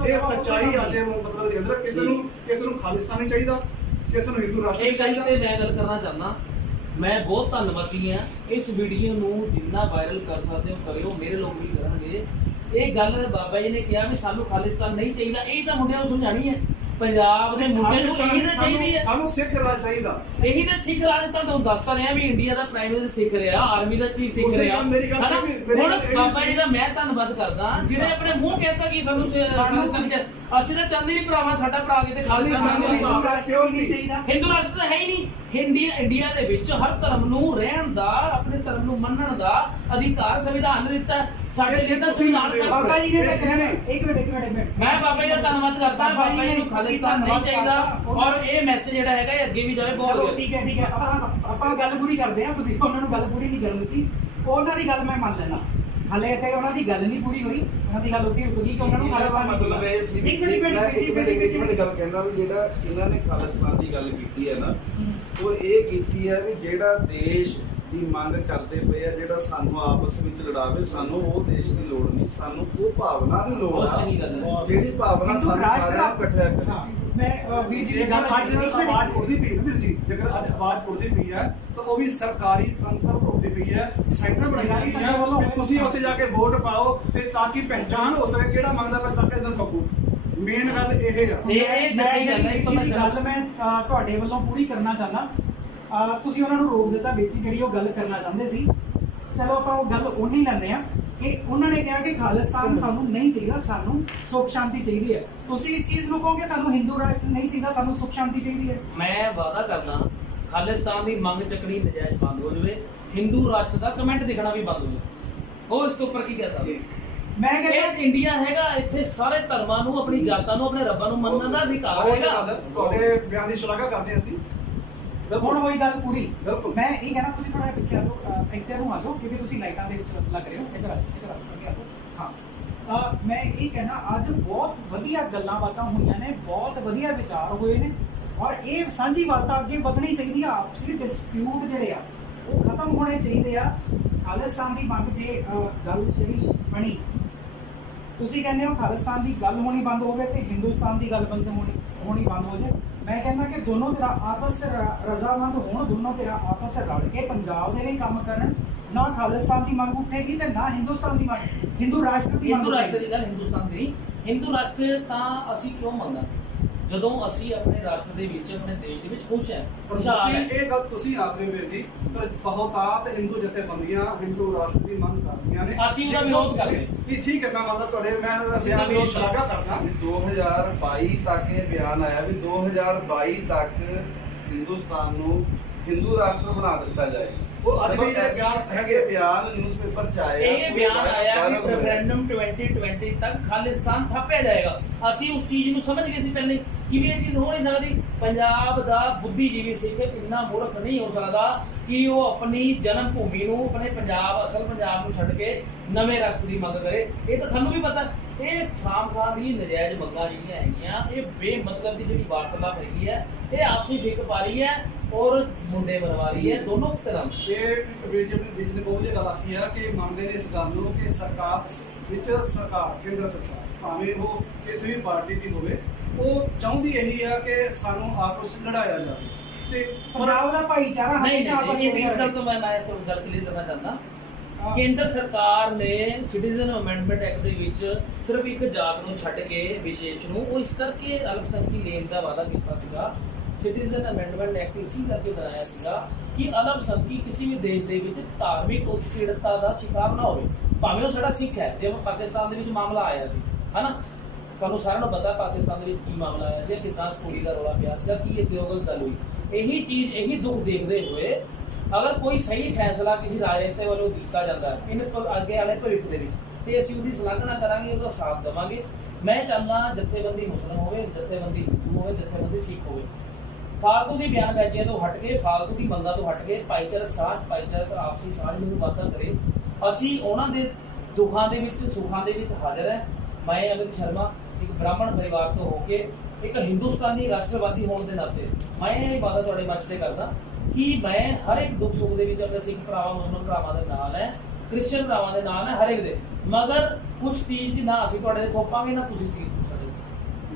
ਇਹ ਸੱਚਾਈ ਆਦੇ ਮਤਲਬ ਦੇ ਅੰਦਰ ਕਿਸੇ ਨੂੰ ਖਾਲਿਸਤਾਨੀ ਚਾਹੀਦਾ, ਕਿਸੇ ਨੂੰ ਹਿੰਦੂ ਰਾਸ਼ਟਰ ਚਾਹੀਦਾ। ਤੇ ਮੈਂ ਗੱਲ ਕਰਨਾ ਚਾਹੁੰਦਾ, ਮੈਂ ਬਹੁਤ ਧੰਨਵਾਦੀ ਹਾਂ। ਇਸ ਵੀਡੀਓ ਨੂੰ ਜਿੰਨਾ ਵਾਇਰਲ ਕਰ ਸਕਦੇ ਹੋ ਕਰਿਓ, ਮੇਰੇ ਲੋਕ ਵੀ ਕਰਨਗੇ। ਇਹ ਗੱਲ ਬਾਬਾ ਜੀ ਨੇ ਕਿਹਾ ਵੀ ਸਾਨੂੰ ਖਾਲਿਸਤਾਨ ਨਹੀਂ ਚਾਹੀਦਾ, ਇਹ ਤਾਂ ਮੁੰਡਿਆਂ ਨੂੰ ਸਮਝਾਣੀ ਹੈ। ਪੰਜਾਬ ਦੇ ਮੁੰਡੇ ਨੂੰ ਇਹੀ ਤਾਂ ਚਾਹੀਦੀ ਹੈ, ਸਾਨੂੰ ਸਿੱਖ ਰਾਜ ਚਾਹੀਦਾ। ਇਹੀ ਤਾਂ ਸਿੱਖ ਰਾਜ ਤਾਂ ਤੁਹਾਨੂੰ ਦੱਸਦਾ ਰਿਹਾ ਵੀ ਇੰਡੀਆ ਦਾ ਪ੍ਰਾਈਮ ਮਿਨਿਸਟਰ ਸਿੱਖ ਰਿਹਾ, ਆਰਮੀ ਦਾ ਚੀਫ ਸਿੱਖ ਰਿਹਾ। ਹੁਣ ਬਾਬਾ ਜੀ ਦਾ ਮੈਂ ਧੰਨਵਾਦ ਕਰਦਾ ਜਿਹੜੇ ਆਪਣੇ ਮੂੰਹ ਕਹਿੰਦਾ ਕਿ ਸਾਨੂੰ ਅਸੀਂ ਤਾਂ ਚਾਹੁੰਦੇ ਨਹੀਂ ਭਰਾਵਾ ਸਾਡਾ ਭਰਾ ਕਿਤੇ ਖਾਲਿਸਤਾਨ ਕਿਉਂ ਨਹੀਂ ਚਾਹੀਦਾ। ਹਿੰਦੂ ਰਾਸ਼ਟਰ ਤਾਂ ਹੈ ਹੀ ਨਹੀਂ। ਇੰਡੀਆ ਦੇ ਵਿੱਚ ਹਰ ਧਰਮ ਨੂੰ ਰਹਿਣ ਦਾ, ਆਪਣੇ ਧਰਮ ਨੂੰ ਮੰਨਣ ਦਾ ਅਧਿਕਾਰ ਸੰਵਿਧਾਨ ਨੇ ਦਿੱਤਾ। ਸਾਡੇ ਲਈ ਤਾਂ ਸੰਵਿਧਾਨ ਬਾਬਾ ਜੀ ਨੇ ਤਾਂ ਕਹਿਣਾ। ਇੱਕ ਮਿੰਟ ਮੈਂ ਬਾਬਾ ਜੀ ਦਾ ਧੰਨਵਾਦ ਕਰਦਾ। ਬਾਬਾ ਜੀ ਨੂੰ ਖਾਲਿਸਤਾਨ ਨਹੀਂ ਚਾਹੀਦਾ ਔਰ ਇਹ ਮੈਸੇਜ ਜਿਹੜਾ ਹੈਗਾ ਇਹ ਅੱਗੇ ਵੀ ਜਾਵੇ। ਬਹੁਤ ਠੀਕ ਹੈ ਆਪਾਂ ਗੱਲ ਪੂਰੀ ਕਰਦੇ ਹਾਂ। ਤੁਸੀਂ ਉਹਨਾਂ ਨੂੰ ਗੱਲ ਪੂਰੀ ਨਹੀਂ ਕਰਨ ਦਿੱਤੀ, ਉਹਨਾਂ ਦੀ ਗੱਲ ਮੈਂ ਮੰਨ ਲੈਣਾ। ਹਲੇ ਤੇ ਉਹਨਾਂ ਦੀ ਗੱਲ ਨਹੀਂ ਪੂਰੀ ਹੋਈ, ਉਹਨਾਂ ਦੀ ਗੱਲ ਉੱਥੇ ਰੁਕ ਗਈ ਕਿ ਉਹਨਾਂ ਨੂੰ ਮਤਲਬ ਇਹ ਸੀ ਇੱਕ ਮਿੰਟ ਗੱਲ ਕਹਿੰਦਾ ਵੀ ਜਿਹੜਾ ਇਹਨਾਂ ਨੇ ਖਾਲਿਸਤਾਨ ਦੀ ਗੱਲ ਕੀਤੀ ਹੈ ਨਾ, ਉਹ ਇਹ ਕੀਤੀ ਹੈ ਵੀ ਜਿਹੜਾ ਦੇਸ਼ ਦੀ ਮੰਗ ਕਰਦੇ ਪਏ ਆ, ਜਿਹੜਾ ਸਾਨੂੰ ਆਪਸ ਵਿੱਚ ਲੜਾਵੇ, ਸਾਨੂੰ ਉਹ ਦੇਸ਼ ਦੀ ਲੋੜ ਨਹੀਂ, ਸਾਨੂੰ ਉਹ ਭਾਵਨਾ ਦੀ ਲੋੜ ਆ, ਜਿਹੜੀ ਭਾਵਨਾ ਸਾਨੂੰ ਸਾਰਿਆਂ ਨੂੰ ਇਕੱਠਿਆ ਕਰੇ। ਮੈਂ ਵੀਰ ਜੀ ਗੱਲ ਅੱਜ ਆਵਾਜ਼ ਉੱਠਦੀ ਪਈ ਵੀਰ ਜੀ, ਜੇਕਰ ਅੱਜ ਆਵਾਜ਼ ਉੱਠਦੀ ਪਈ ਹੈ ਤਾਂ ਉਹ ਵੀ ਸਰਕਾਰੀ ਤੰਤਰ ਉੱਠਦੀ ਪਈ ਹੈ, ਸੈਂਟਰ ਬਣਾਈ ਗਈ ਹੈ। ਤੁਸੀਂ ਉੱਥੇ ਜਾ ਕੇ ਵੋਟ ਪਾਓ ਤੇ ਤਾਂ ਕਿ ਪਹਿਚਾਣ ਹੋ ਸਕੇ ਕਿਹੜਾ ਮੰਗਦਾ ਪਰ ਚੱਕ ਕੇ ਅੰਦਰ ਪੱਕੂ। ਮੇਨ ਗੱਲ ਇਹ ਆ। ਗੱਲ ਮੈਂ ਤੁਹਾਡੇ ਵੱਲੋਂ ਪੂਰੀ ਕਰਨਾ ਚਾਹੁੰਦਾ। ਤੁਸੀਂ ਉਹਨਾਂ ਨੂੰ ਰੋਕ ਦਿੱਤਾ ਵਿੱਚ ਹੀ ਜਿਹੜੀ ਉਹ ਗੱਲ ਕਰਨਾ ਚਾਹੁੰਦੇ ਸੀ। ਚਲੋ ਆਪਾਂ ਉਹ ਗੱਲ ਉਨੀ ਲੈਂਦੇ ਆ ਕਿ ਉਹਨਾਂ ਨੇ ਕਿਹਾ ਕਿ ਖਾਲਿਸਤਾਨ ਸਾਨੂੰ ਨਹੀਂ ਚਾਹੀਦਾ, ਸਾਨੂੰ ਸੁੱਖ ਸ਼ਾਂਤੀ ਚਾਹੀਦੀ ਹੈ। ਤੁਸੀਂ ਇਸ ਚੀਜ਼ ਨੂੰ ਕਹੋਗੇ ਸਾਨੂੰ ਹਿੰਦੂ ਰਾਸ਼ਟਰ ਨਹੀਂ ਚਾਹੀਦਾ, ਸਾਨੂੰ ਸੁੱਖ ਸ਼ਾਂਤੀ ਚਾਹੀਦੀ ਹੈ। ਮੈਂ ਵਾਅਦਾ ਕਰਦਾ ਖਾਲਿਸਤਾਨ ਦੀ ਮੰਗ ਚੱਕਣੀ ਨਜਾਇਜ਼ ਬੰਦ ਹੋ ਜਾਵੇ, ਹਿੰਦੂ ਰਾਸ਼ਟਰ ਦਾ ਕਮੈਂਟ ਦਿਖਣਾ ਵੀ ਬੰਦ ਹੋ ਜਾਵੇ। ਉਹ ਇਸ ਤੋਂ ਉੱਪਰ ਕੀ ਕਹਿ ਸਕਦੇ। ਮੈਂ ਕਹਿੰਦਾ ਇੰਡੀਆ ਹੈਗਾ, ਇੱਥੇ ਸਾਰੇ ਧਰਮਾਂ ਨੂੰ, ਆਪਣੀ ਜਾਤਾਂ ਨੂੰ, ਆਪਣੇ ਰੱਬਾਂ ਨੂੰ ਮੰਨਣ ਦਾ ਅਧਿਕਾਰ ਹੈਗਾ। ਤੁਹਾਡੇ ਬਿਆਨ ਦੀ ਸ਼ਲਾਘਾ ਕਰਦੇ ਅਸੀਂ। ਹੁਣ ਹੋਈ ਗੱਲ ਪੂਰੀ। ਬਿਲਕੁਲ ਮੈਂ ਇਹ ਕਹਿਣਾ ਤੁਸੀਂ ਥੋੜਾ ਪਿੱਛੇ ਆ ਜਾਓ, ਇੱਧਰ ਨੂੰ ਆ ਜਾਓ ਕਿਉਂਕਿ ਤੁਸੀਂ ਲਾਈਟਾਂ ਦੇ ਵਿੱਚ ਲੱਗ ਰਹੇ ਹੋ। ਇੱਧਰ ਆ ਜਾਓ। ਹਾਂ, ਮੈਂ ਇਹ ਕਹਿਣਾ ਅੱਜ ਬਹੁਤ ਵਧੀਆ ਗੱਲਾਂ ਬਾਤਾਂ ਹੋਈਆਂ ਨੇ, ਬਹੁਤ ਵਧੀਆ ਵਿਚਾਰ ਹੋਏ ਨੇ ਔਰ ਇਹ ਸਾਂਝੀ ਵਾਰਤਾ ਅੱਗੇ ਵਧਣੀ ਚਾਹੀਦੀ ਆ। ਆਪਸੀ ਡਿਸਪਿਊਟ ਜਿਹੜੇ ਆ ਉਹ ਖਤਮ ਹੋਣੇ ਚਾਹੀਦੇ ਆ। ਖਾਲਿਸਤਾਨ ਦੀ ਮੰਗ ਜੇ ਗੱਲ ਜਿਹੜੀ ਬਣੀ ਤੁਸੀਂ ਕਹਿੰਦੇ ਹੋ ਖਾਲਿਸਤਾਨ ਦੀ ਗੱਲ ਹੋਣੀ ਬੰਦ ਹੋਵੇ ਤੇ ਹਿੰਦੁਸਤਾਨ ਦੀ ਗੱਲ ਬੰਦ ਹੋਣੀ ਬੰਦ ਹੋ ਜਾਏ। ਮੈਂ ਕਹਿੰਦਾ ਕਿ ਦੋਨੋਂ ਧਿਰਾਂ ਆਪਸ 'ਚ ਰਜ਼ਾਮੰਦ ਹੋਣ, ਦੋਨੋਂ ਧਿਰਾਂ ਆਪਸ 'ਚ ਰਲ ਕੇ ਪੰਜਾਬ ਦੇ ਲਈ ਕੰਮ ਕਰਨ। ਨਾ ਖਾਲਿਸਤਾਨ ਦੀ ਮੰਗ ਉੱਠੇਗੀ ਤੇ ਨਾ ਹਿੰਦੁਸਤਾਨ ਦੀ ਮੰਗ, ਹਿੰਦੂ ਰਾਸ਼ਟਰ ਦੀ ਮੰਗ ਹਿੰਦੂ ਰਾਸ਼ਟਰ ਉੱਠੇਗੀ। ਦੀ ਗੱਲ ਹਿੰਦੁਸਤਾਨ ਦੀ ਨਹੀਂ। ਹਿੰਦੂ ਰਾਸ਼ਟਰ ਤਾਂ ਅਸੀਂ ਕਿਉਂ ਮੰਗਾਂਗੇ ਜਦੋਂ ਅਸੀਂ ਆਪਣੇ ਰਾਸ਼ਟਰ ਦੇ ਵਿੱਚ, ਆਪਣੇ ਦੇਸ਼ ਦੇ ਵਿੱਚ ਖੁਸ਼ ਹੈ, ਖੁਸ਼ਹਾਲ ਤੁਸੀਂ ਹੈ। ਇਹ ਗੱਲ ਤੁਸੀਂ ਆਖ ਰਹੇ ਹੋ ਵੀਰ ਜੀ, ਪਰ ਬਹੁਤਾਤ ਹਿੰਦੂ ਜਥੇਬੰਦੀਆਂ ਹਿੰਦੂ ਰਾਸ਼ਟਰ ਦੀ ਮੰਗ ਕਰਦੀਆਂ ਨੇ। ਅਸੀਂ ਉਹਦਾ ਵਿਰੋਧ ਕਰਦੇ। ਵੀ ਠੀਕ ਹੈ, ਮੈਂ ਮਤਲਬ ਤੁਹਾਡੇ ਮੈਂ ਅਸੀਂ ਉਹਦਾ ਵਿਰੋਧ ਸ਼ਲਾਘਾ ਕਰਦਾ। 2022 ਤੱਕ ਇਹ ਬਿਆਨ ਆਇਆ ਵੀ 2022 ਤੱਕ ਹਿੰਦੁਸਤਾਨ ਨੂੰ ਹਿੰਦੂ ਰਾਸ਼ਟਰ ਬਣਾ ਦਿੱਤਾ ਜਾਏ। ਉਹ ਅੱਜ ਵੀ ਜਿਹੜੇ ਬਿਆਨ ਹੈਗੇ ਬਿਆਨ ਨਿਊਜ਼ਪੇਪਰ ਚ ਆਇਆ, ਇਹ ਬਿਆਨ ਆਇਆ ਕਿ viral ਹੋਇਆ। ਰੈਫਰੈਂਡਮ 2020 ਤੱਕ ਖਾਲਿਸਤਾਨ ਥਾਪਿਆ ਜਾਏਗਾ। ਅਸੀਂ ਉਸ ਚੀਜ਼ ਨੂੰ ਸਮਝ ਗਏ ਸੀ ਪਹਿਲੇ ਕਿ ਵੀ ਇਹ ਚੀਜ਼ ਹੋ ਨਹੀਂ ਸਕਦੀ। ਪੰਜਾਬ ਦਾ ਬੁੱਧੀਜੀਵੀ ਸਿੱਖ ਇੰਨਾ ਮੂਰਖ ਨਹੀਂ ਹੋ ਸਕਦਾ ਕਿ ਉਹ ਆਪਣੀ ਜਨਮ ਭੂਮੀ ਨੂੰ, ਆਪਣੇ ਪੰਜਾਬ, ਅਸਲ ਪੰਜਾਬ ਨੂੰ ਛੱਡ ਕੇ ਨਵੇਂ ਰਾਸ਼ਟਰ ਦੀ ਮੰਗ ਕਰੇ। ਇਹ ਤਾਂ ਸਾਨੂੰ ਵੀ ਪਤਾ। ਇਹ ਖਾਮ ਦੀ ਨਜਾਇਜ਼ ਮੰਗਾਂ ਜਿਹੜੀਆਂ ਹੈਗੀਆਂ, ਇਹ ਬੇਮਤਲਬ ਦੀ ਜਿਹੜੀ ਵਾਰਤਾਲਾਪ ਹੈਗੀ ਹੈ, ਇਹ ਆਪਸੀ ਫਿੱਕ ਪਾ ਰਹੀ ਹੈ ਔਰ ਮੁੰਡੇ ਮਰਵਾ ਰਹੀ ਹੈ ਦੋਨੋਂ ਤਰ੍ਹਾਂ। ਇਹ ਵੀਰ ਜੀ ਨੇ ਬਹੁਤ ਵਧੀਆ ਗੱਲ ਆਖੀ ਆ ਕਿ ਮੰਨਦੇ ਨੇ ਇਸ ਗੱਲ ਨੂੰ ਕਿ ਸਰਕਾਰ ਵਿੱਚ ਸਰਕਾਰ, ਕੇਂਦਰ ਸਰਕਾਰ ਭਾਵੇਂ ਉਹ ਕਿਸੇ ਵੀ ਪਾਰਟੀ ਦੀ ਹੋਵੇ, ਉਹ ਚਾਹੁੰਦੀ ਇਹੀ ਆ ਕਿ ਸਾਨੂੰ ਆਪਸ ਵਿੱਚ ਲੜਾਇਆ ਜਾਵੇ। ਤੇ ਪੰਜਾਬ ਦਾ ਭਾਈਚਾਰਾ ਨਹੀਂ ਹਮੇਸ਼ਾ ਆਪਸ ਨਹੀਂ, ਵਿੱਚ ਇਸ ਗੱਲ ਤੋਂ ਮੈਂ ਤੁਹਾਨੂੰ ਗੱਲ ਕਲੀਅਰ ਕਰਨਾ ਚਾਹੁੰਦਾ। ਕੇਂਦਰ ਸਰਕਾਰ ਨੇ ਸਿਟੀਜ਼ਨ ਅਮੈਂਡਮੈਂਟ ਐਕਟ ਦੇ ਵਿੱਚ ਸਿਰਫ ਇੱਕ ਜਾਤ ਨੂੰ ਛੱਡ ਕੇ ਵਿਸ਼ੇਸ਼ ਨੂੰ, ਉਹ ਇਸ ਕਰਕੇ ਅਲਪਸੰਖੀ ਲੈਣ ਦਾ ਵਾਅਦਾ ਕੀਤਾ ਸੀਗਾ। ਸਿਟੀਜ਼ਨ ਅਮੈਂਡਮੈਂਟ ਐਕਟ ਇਸੇ ਕਰਕੇ ਬਣਾਇਆ ਸੀਗਾ ਕਿ ਅਲਪਸੰਖੀ ਕਿਸੇ ਵੀ ਦੇਸ਼ ਦੇ ਵਿੱਚ ਧਾਰਮਿਕ ਉਤਪੀੜਤਾ ਦਾ ਸ਼ਿਕਾਰ ਨਾ ਹੋਵੇ, ਭਾਵੇਂ ਉਹ ਸਾਡਾ ਸਿੱਖ ਹੈ। ਜਿਵੇਂ ਪਾਕਿਸਤਾਨ ਦੇ ਵਿੱਚ ਮਾਮਲਾ ਆਇਆ ਸੀ, ਹਨਾ, ਤੁਹਾਨੂੰ ਸਾਰਿਆਂ ਨੂੰ ਪਤਾ ਪਾਕਿਸਤਾਨ ਦੇ ਵਿੱਚ ਕੀ ਮਾਮਲਾ ਆਇਆ ਸੀ, ਕਿੱਦਾਂ ਕੁੜੀ ਦਾ ਰੌਲਾ ਪਿਆ ਸੀਗਾ, ਕੀ ਇਤਿਹਾਸਕ ਗੱਲ ਹੋਈ। ਇਹੀ ਚੀਜ਼, ਇਹੀ ਦੁੱਖ ਦੇਖਦੇ ਹੋਏ ਅਗਰ ਕੋਈ ਸਹੀ ਫੈਸਲਾ ਕਿਸੇ ਰਾਜਨੇਤਾ ਵੱਲੋਂ ਕੀਤਾ ਜਾਂਦਾ ਹੈ ਇਹਨਾਂ ਅੱਗੇ ਵਾਲੇ ਭਵਿੱਖ ਦੇ ਵਿੱਚ, ਤੇ ਅਸੀਂ ਉਹਦੀ ਸਲਾਘਨਾ ਕਰਾਂਗੇ, ਉਹਦਾ ਸਾਥ ਦੇਵਾਂਗੇ। ਮੈਂ ਚਾਹੁੰਦਾ ਜਥੇਬੰਦੀ ਮੁਸਲਮਾਨ ਹੋਵੇ, ਜਥੇਬੰਦੀ ਹਿੰਦੂ ਹੋਵੇ, ਜਥੇਬੰਦੀ ਸਿੱਖ ਹੋਵੇ, ਫਾਲਤੂ ਦੀ ਬਿਆਨਬਾਜ਼ੀਆਂ ਤੋਂ ਹਟ ਕੇ, ਫਾਲਤੂ ਦੀ ਮੰਗਾਂ ਤੋਂ ਹਟ ਕੇ ਭਾਈਚਾਰਕ ਸਾਂਝ, ਭਾਈਚਾਰਕ ਆਪਸੀ ਸਾਂਝ ਨੂੰ ਵਾਧਾ ਕਰੇ। ਅਸੀਂ ਉਹਨਾਂ ਦੇ ਦੁੱਖਾਂ ਦੇ ਵਿੱਚ, ਸੁੱਖਾਂ ਦੇ ਵਿੱਚ ਹਾਜ਼ਰ ਹੈ। ਮੈਂ ਅਮਿਤ ਸ਼ਰਮਾ ਇੱਕ ਬ੍ਰਾਹਮਣ ਪਰਿਵਾਰ ਤੋਂ ਹੋ ਕੇ ਇੱਕ ਹਿੰਦੁਸਤਾਨੀ ਰਾਸ਼ਟਰਵਾਦੀ ਹੋਣ ਦੇ ਨਾਤੇ ਮੈਂ ਇਹ ਵਾਅਦਾ ਤੁਹਾਡੇ ਮੰਚ ਤੇ ਕਰਦਾ ਕਿ ਮੈਂ ਹਰ ਇੱਕ ਦੁੱਖ ਸੁੱਖ ਦੇ ਵਿੱਚ ਆਪਣੇ ਸਿੱਖ ਭਰਾਵਾਂ, ਮੁਸਲਮਾਨ ਭਰਾਵਾਂ ਦੇ ਨਾਲ ਹੈ, ਕ੍ਰਿਸਚੀਅਨ ਭਰਾਵਾਂ ਦੇ ਨਾਲ ਹੈ, ਹਰ ਇੱਕ ਦੇ। ਮਗਰ ਕੁਝ ਚੀਜ਼ ਨਾ ਅਸੀਂ ਤੁਹਾਡੇ ਤੇ ਥੋਪਾਂਗੇ, ਨਾ ਤੁਸੀਂ ਸੀ ਸਾਡੇ